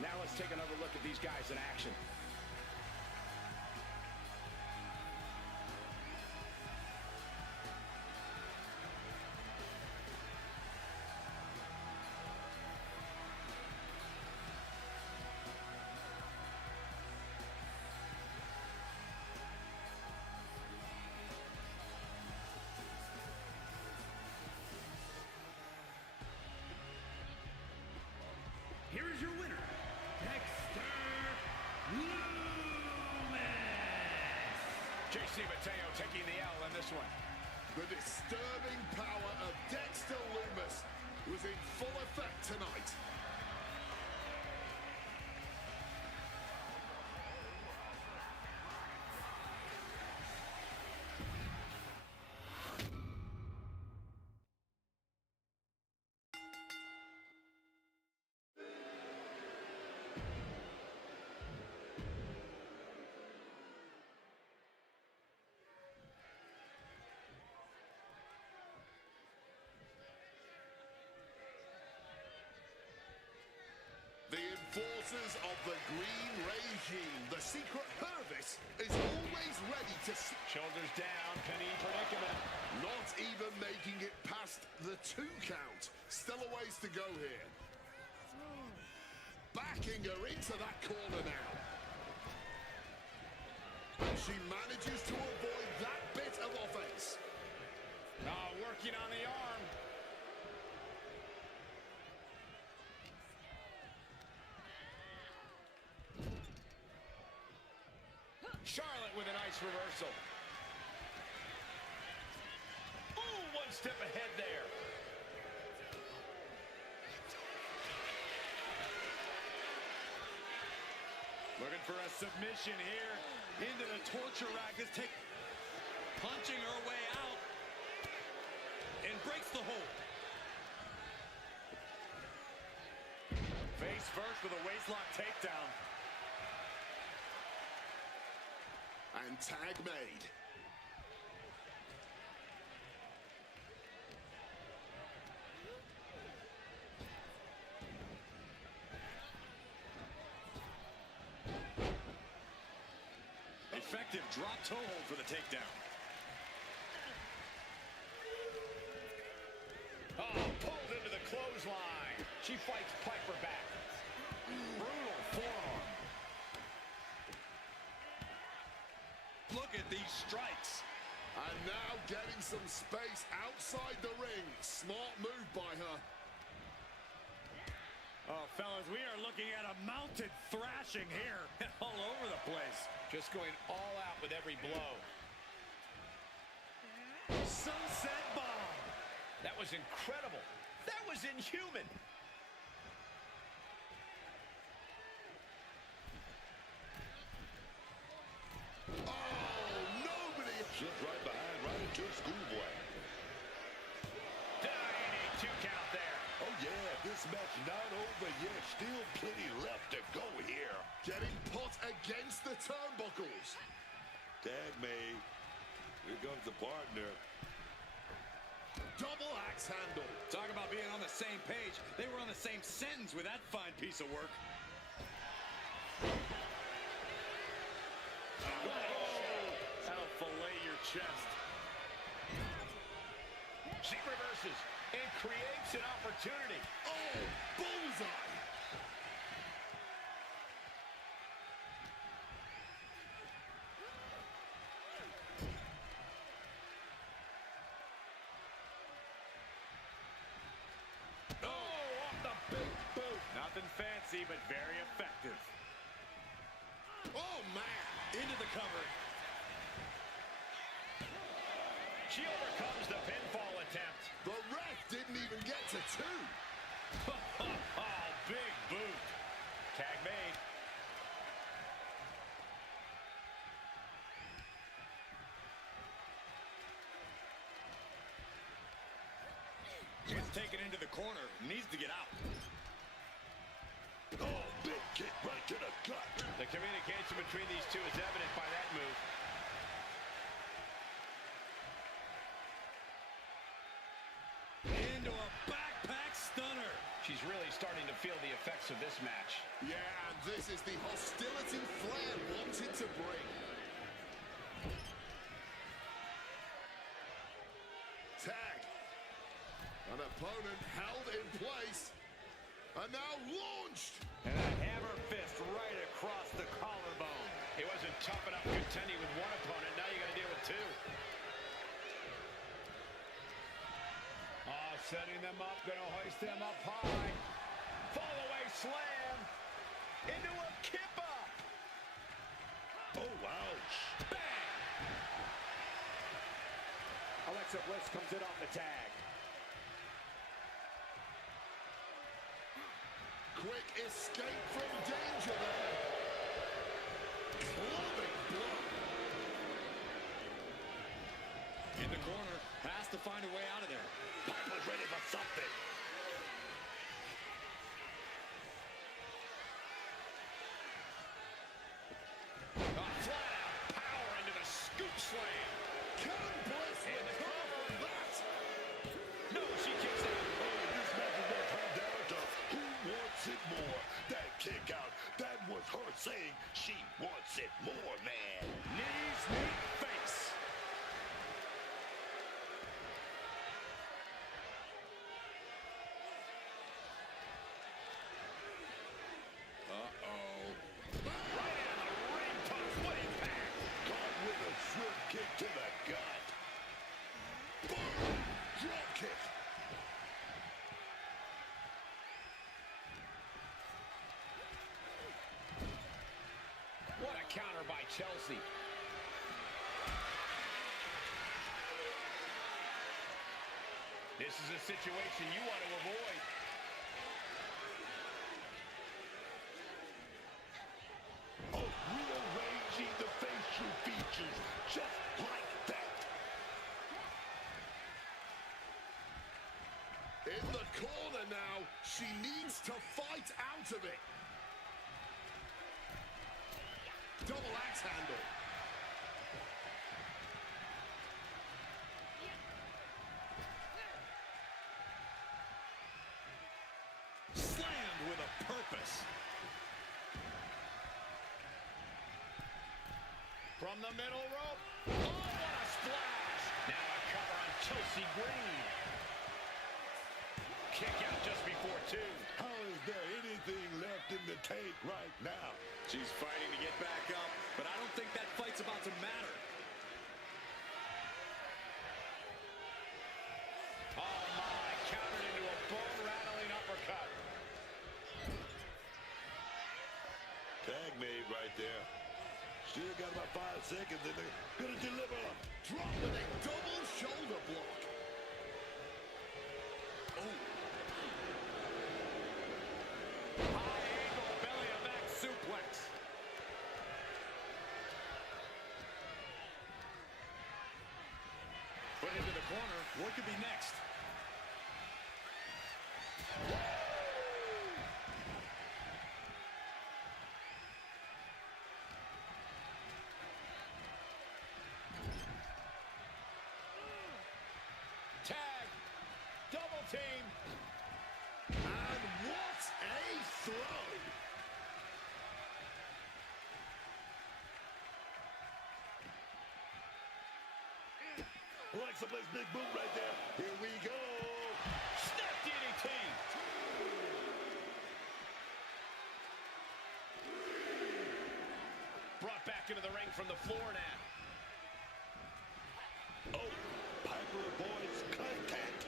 Now let's take another look at these guys in action. Here is your winner, Dexter Loomis. JC Mateo taking the L on this one. The disturbing power of Dexter Loomis was in full effect tonight. The enforcers of the green regime, the secret Hervis, is always ready to... Shoulders down, penny predicament. Not even making it past the 2 count. Still a ways to go here. Backing her into that corner now. And she manages to avoid that bit of offense. Working on the arm. Charlotte with a nice reversal. Ooh, one step ahead there. Looking for a submission here into the torture rack. This punching her way out and breaks the hold. Face first with a waistlock takedown. And tag made. Effective drop toe hold for the takedown. Oh, pulled into the clothesline. She fights Piper back. Brutal forearm. Look at these strikes. And now getting some space outside the ring. Smart move by her. Oh, fellas, we are looking at a mounted thrashing here all over the place. Just going all out with every blow. Sunset bomb. That was incredible. That was inhuman. Oh, nobody. Slipped right behind, right into a schoolboy. Denying a 2 count there. Oh, yeah, this match not over yet. Still plenty left to go here. Getting put against the turnbuckles. Tag made. Here comes the partner. Double axe handle. Talk about being on the same page. They were on the same sentence with that fine piece of work. That'll fillet your chest. She reverses and creates an opportunity. Oh, bullseye. Nothing fancy, but very effective. Oh, man. Into the cover. She overcomes the pinfall attempt. The ref didn't even get to 2. Oh, big boot. Tag made. Gets taken into the corner. Needs to get out. Oh, big kick right to the gut. The communication between these two is evident by that move. Into a backpack stunner. She's really starting to feel the effects of this match. Yeah, and this is the hostility Flair wanted to bring. Tag. An opponent held in place. And now launched. And a hammer fist right across the collarbone. It wasn't tough enough contending with one opponent. Now you got to deal with 2. Oh, setting them up. Going to hoist them up high. Fall away slam. Into a kip up. Oh, ouch. Bang. Alexa Bliss comes in off the tag. Quick escape from danger there. Clubbing blow. In the corner. Has to find a way out of there. Piper's ready for something. Flat out power into the scoop slam. Can Bliss recover that? No, she kicks out. Oh, this match is going to come down to who wants it more. That kick out, that was her saying she wants it more, man. Knees, meet, face. Chelsea. This is a situation you want to avoid. Oh, rearranging the facial features just like that. In the corner now, she needs to fight out of it. Double axe handle. Slammed with a purpose. From the middle rope. Oh, what a splash. Now a cover on Chelsea Green. Kick out just before 2. How is there anything left in the tank right now? She's fighting to get back up, but I don't think that fight's about to matter. Oh my, countered into a bone-rattling uppercut. Tag made right there. Still got about 5 seconds and they're gonna deliver. Drop with a double shoulder block. Oh. High angle belly to back suplex. Put into the corner. What could be next? Tag. Double team. And what a throw. Alexa plays big boot right there. Here we go. Snap DDT. Brought back into the ring from the floor now. Oh, Piper avoids contact.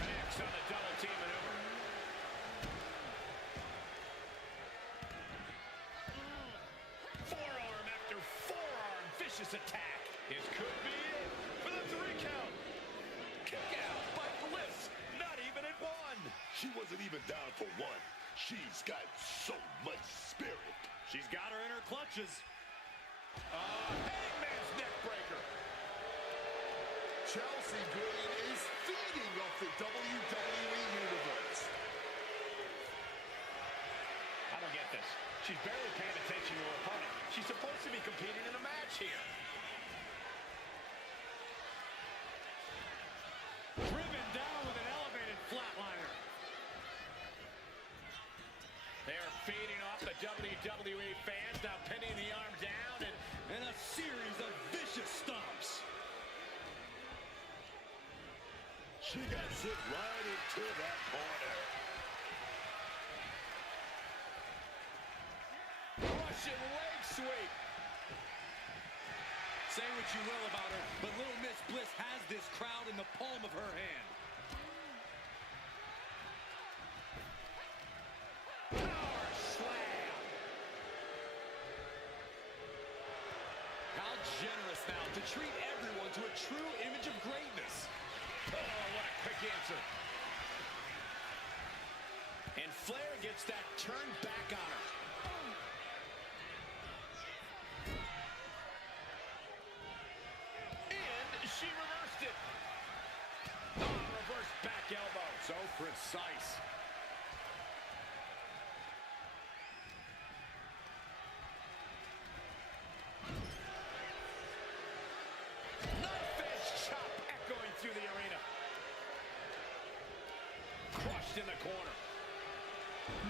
Connects on the double team maneuver. Forearm after forearm. Vicious attack. This could be it for the 3 count. Kick out by Bliss. Not even at 1. She wasn't even down for 1. She's got so much spirit. She's got her in her clutches. Hangman's neck breaker. Chelsea Green is feeding off the WWE Universe. I don't get this. She's barely paying attention to her opponent. She's supposed to be competing in a match here. Driven down with an elevated flatliner. They're feeding off the WWE fans, now pinning the arm down And a series of vicious stomps. She got sent right into that corner. Russian leg sweep. Say what you will about her, but Little Miss Bliss has this crowd in the palm of her hand. Power slam. How generous now to treat everyone to a true image of greatness. Oh, what a quick answer. And Flair gets that turned back on her. And she reversed it. Oh, reverse back elbow. So precise. Knife edge chop echoing through the arena. Crushed in the corner.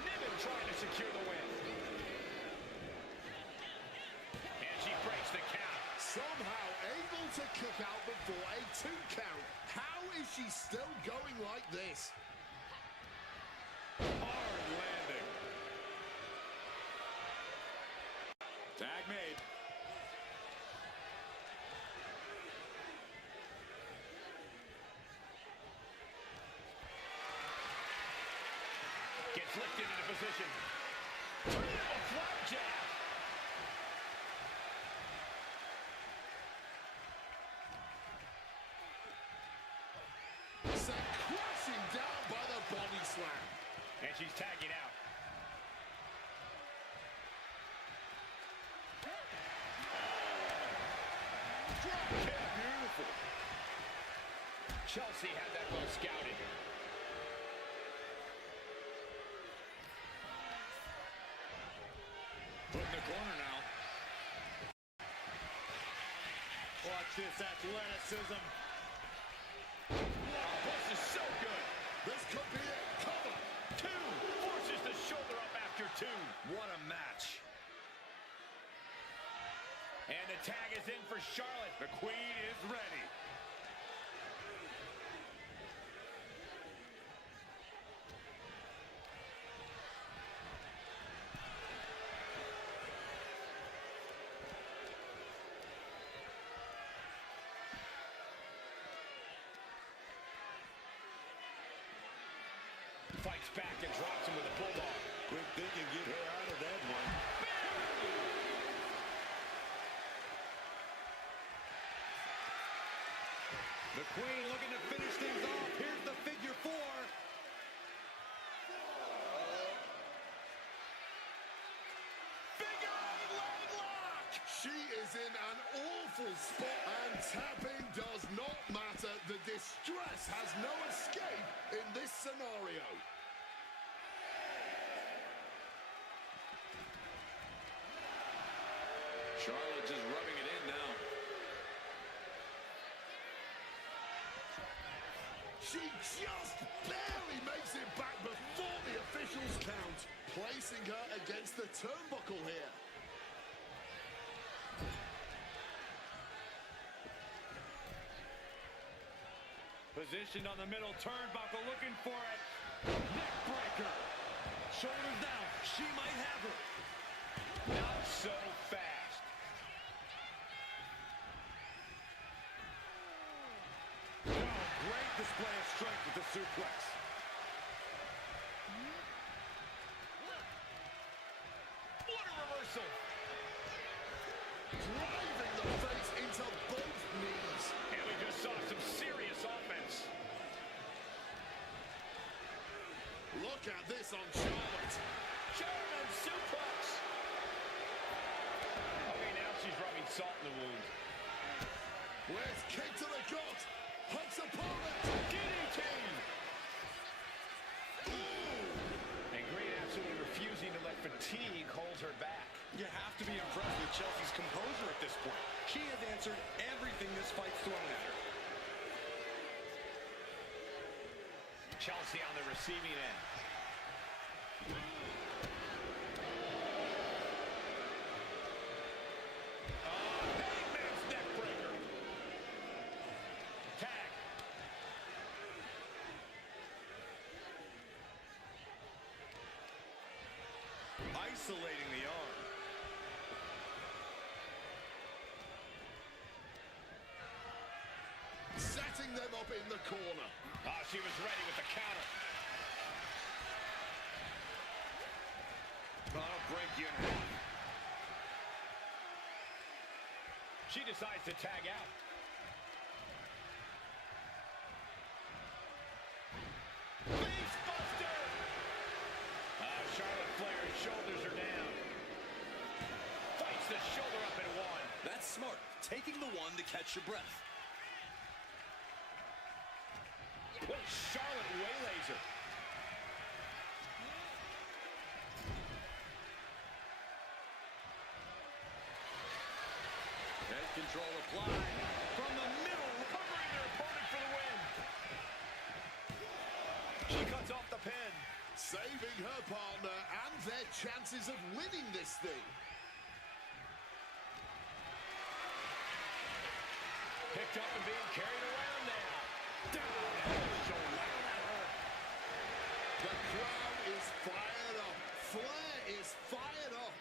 Niven trying to secure the win. And she breaks the count. Somehow able to kick out before a 2 count. How is she still going like this? Hard landing. Tag made. flicked into position. Tornado flat jab. Sent crashing down by the body slam. And she's tagging out. Drop kick. Beautiful. Chelsea had that well scouted. Put in the corner now. Watch this athleticism. Wow, this is so good. This could be it. Cover. Two. Forces the shoulder up after two. What a match. And the tag is in for Charlotte. The Queen is ready. Fights back and drops him with a bulldog. Quick thinking, get her out of that one. The Queen looking to finish things off. Here's the figure four. Figure eight leg lock. She is in an awful spot, and tapping does not matter. The distress has no escape in this scenario. Charlotte just rubbing it in now. She just barely makes it back before the officials count, placing her against the turnbuckle here. Positioned on the middle turnbuckle, looking for it. Neck breaker. Shoulders down. She might have her. Not so fast. Oh, great display of strength with the suplex. What a reversal. Driving the face into both knees. And we just saw some serious offense. Look at this on Charlotte. German suplex. Okay, now she's rubbing salt in the wound. Where's kick to the gut? Hooks opponent. Guillotine. And Green absolutely refusing to let fatigue hold her back. You have to be impressed with Chelsea's composure at this point. She has answered everything this fight's thrown at her. Chelsea on the receiving end. Hangman's neck breaker. Tag. Isolating the arm. Setting them up in the corner. Oh, she was ready with the counter. That'll break you in half. She decides to tag out. Face buster! Charlotte Flair's shoulders are down. Fights the shoulder up and one. That's smart. Taking the one to catch your breath. What Charlotte waylays her. Head control applied. From the middle, covering their opponent for the win. She cuts off the pin. Saving her partner and their chances of winning this thing. Picked up and being carried around now. Down and shoulder. That hurt. The crowd is fired up. Flair is fired up.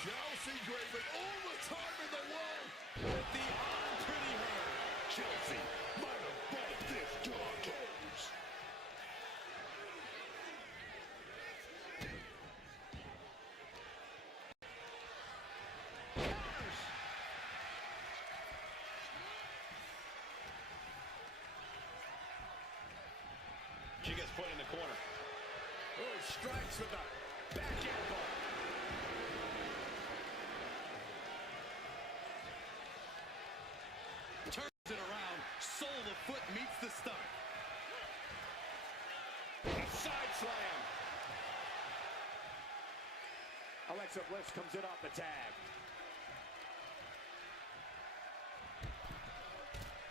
Chelsea Green with all the time in the world. With the arm pretty hurt. Chelsea might have bought this dark horse. She gets put in the corner. Oh, strikes with the back elbow. Turns it around. Sole of the foot meets the stomach. A side slam. Alexa Bliss comes in off the tag.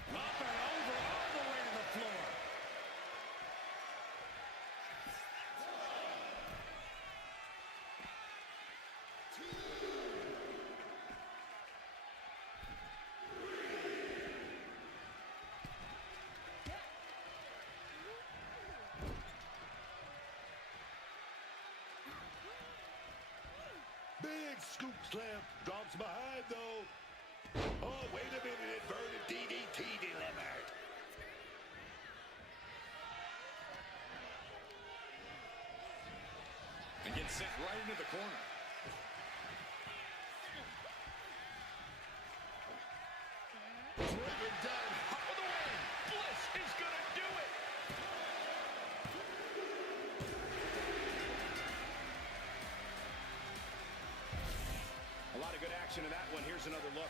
Up and over, all the way to the floor. Big scoop slam. Drops behind, though. Oh, wait a minute. Inverted DDT delivered. And gets sent right into the corner. Driven down, hop of the win. Bliss is gonna do it. A lot of good action in that one. Here's another look.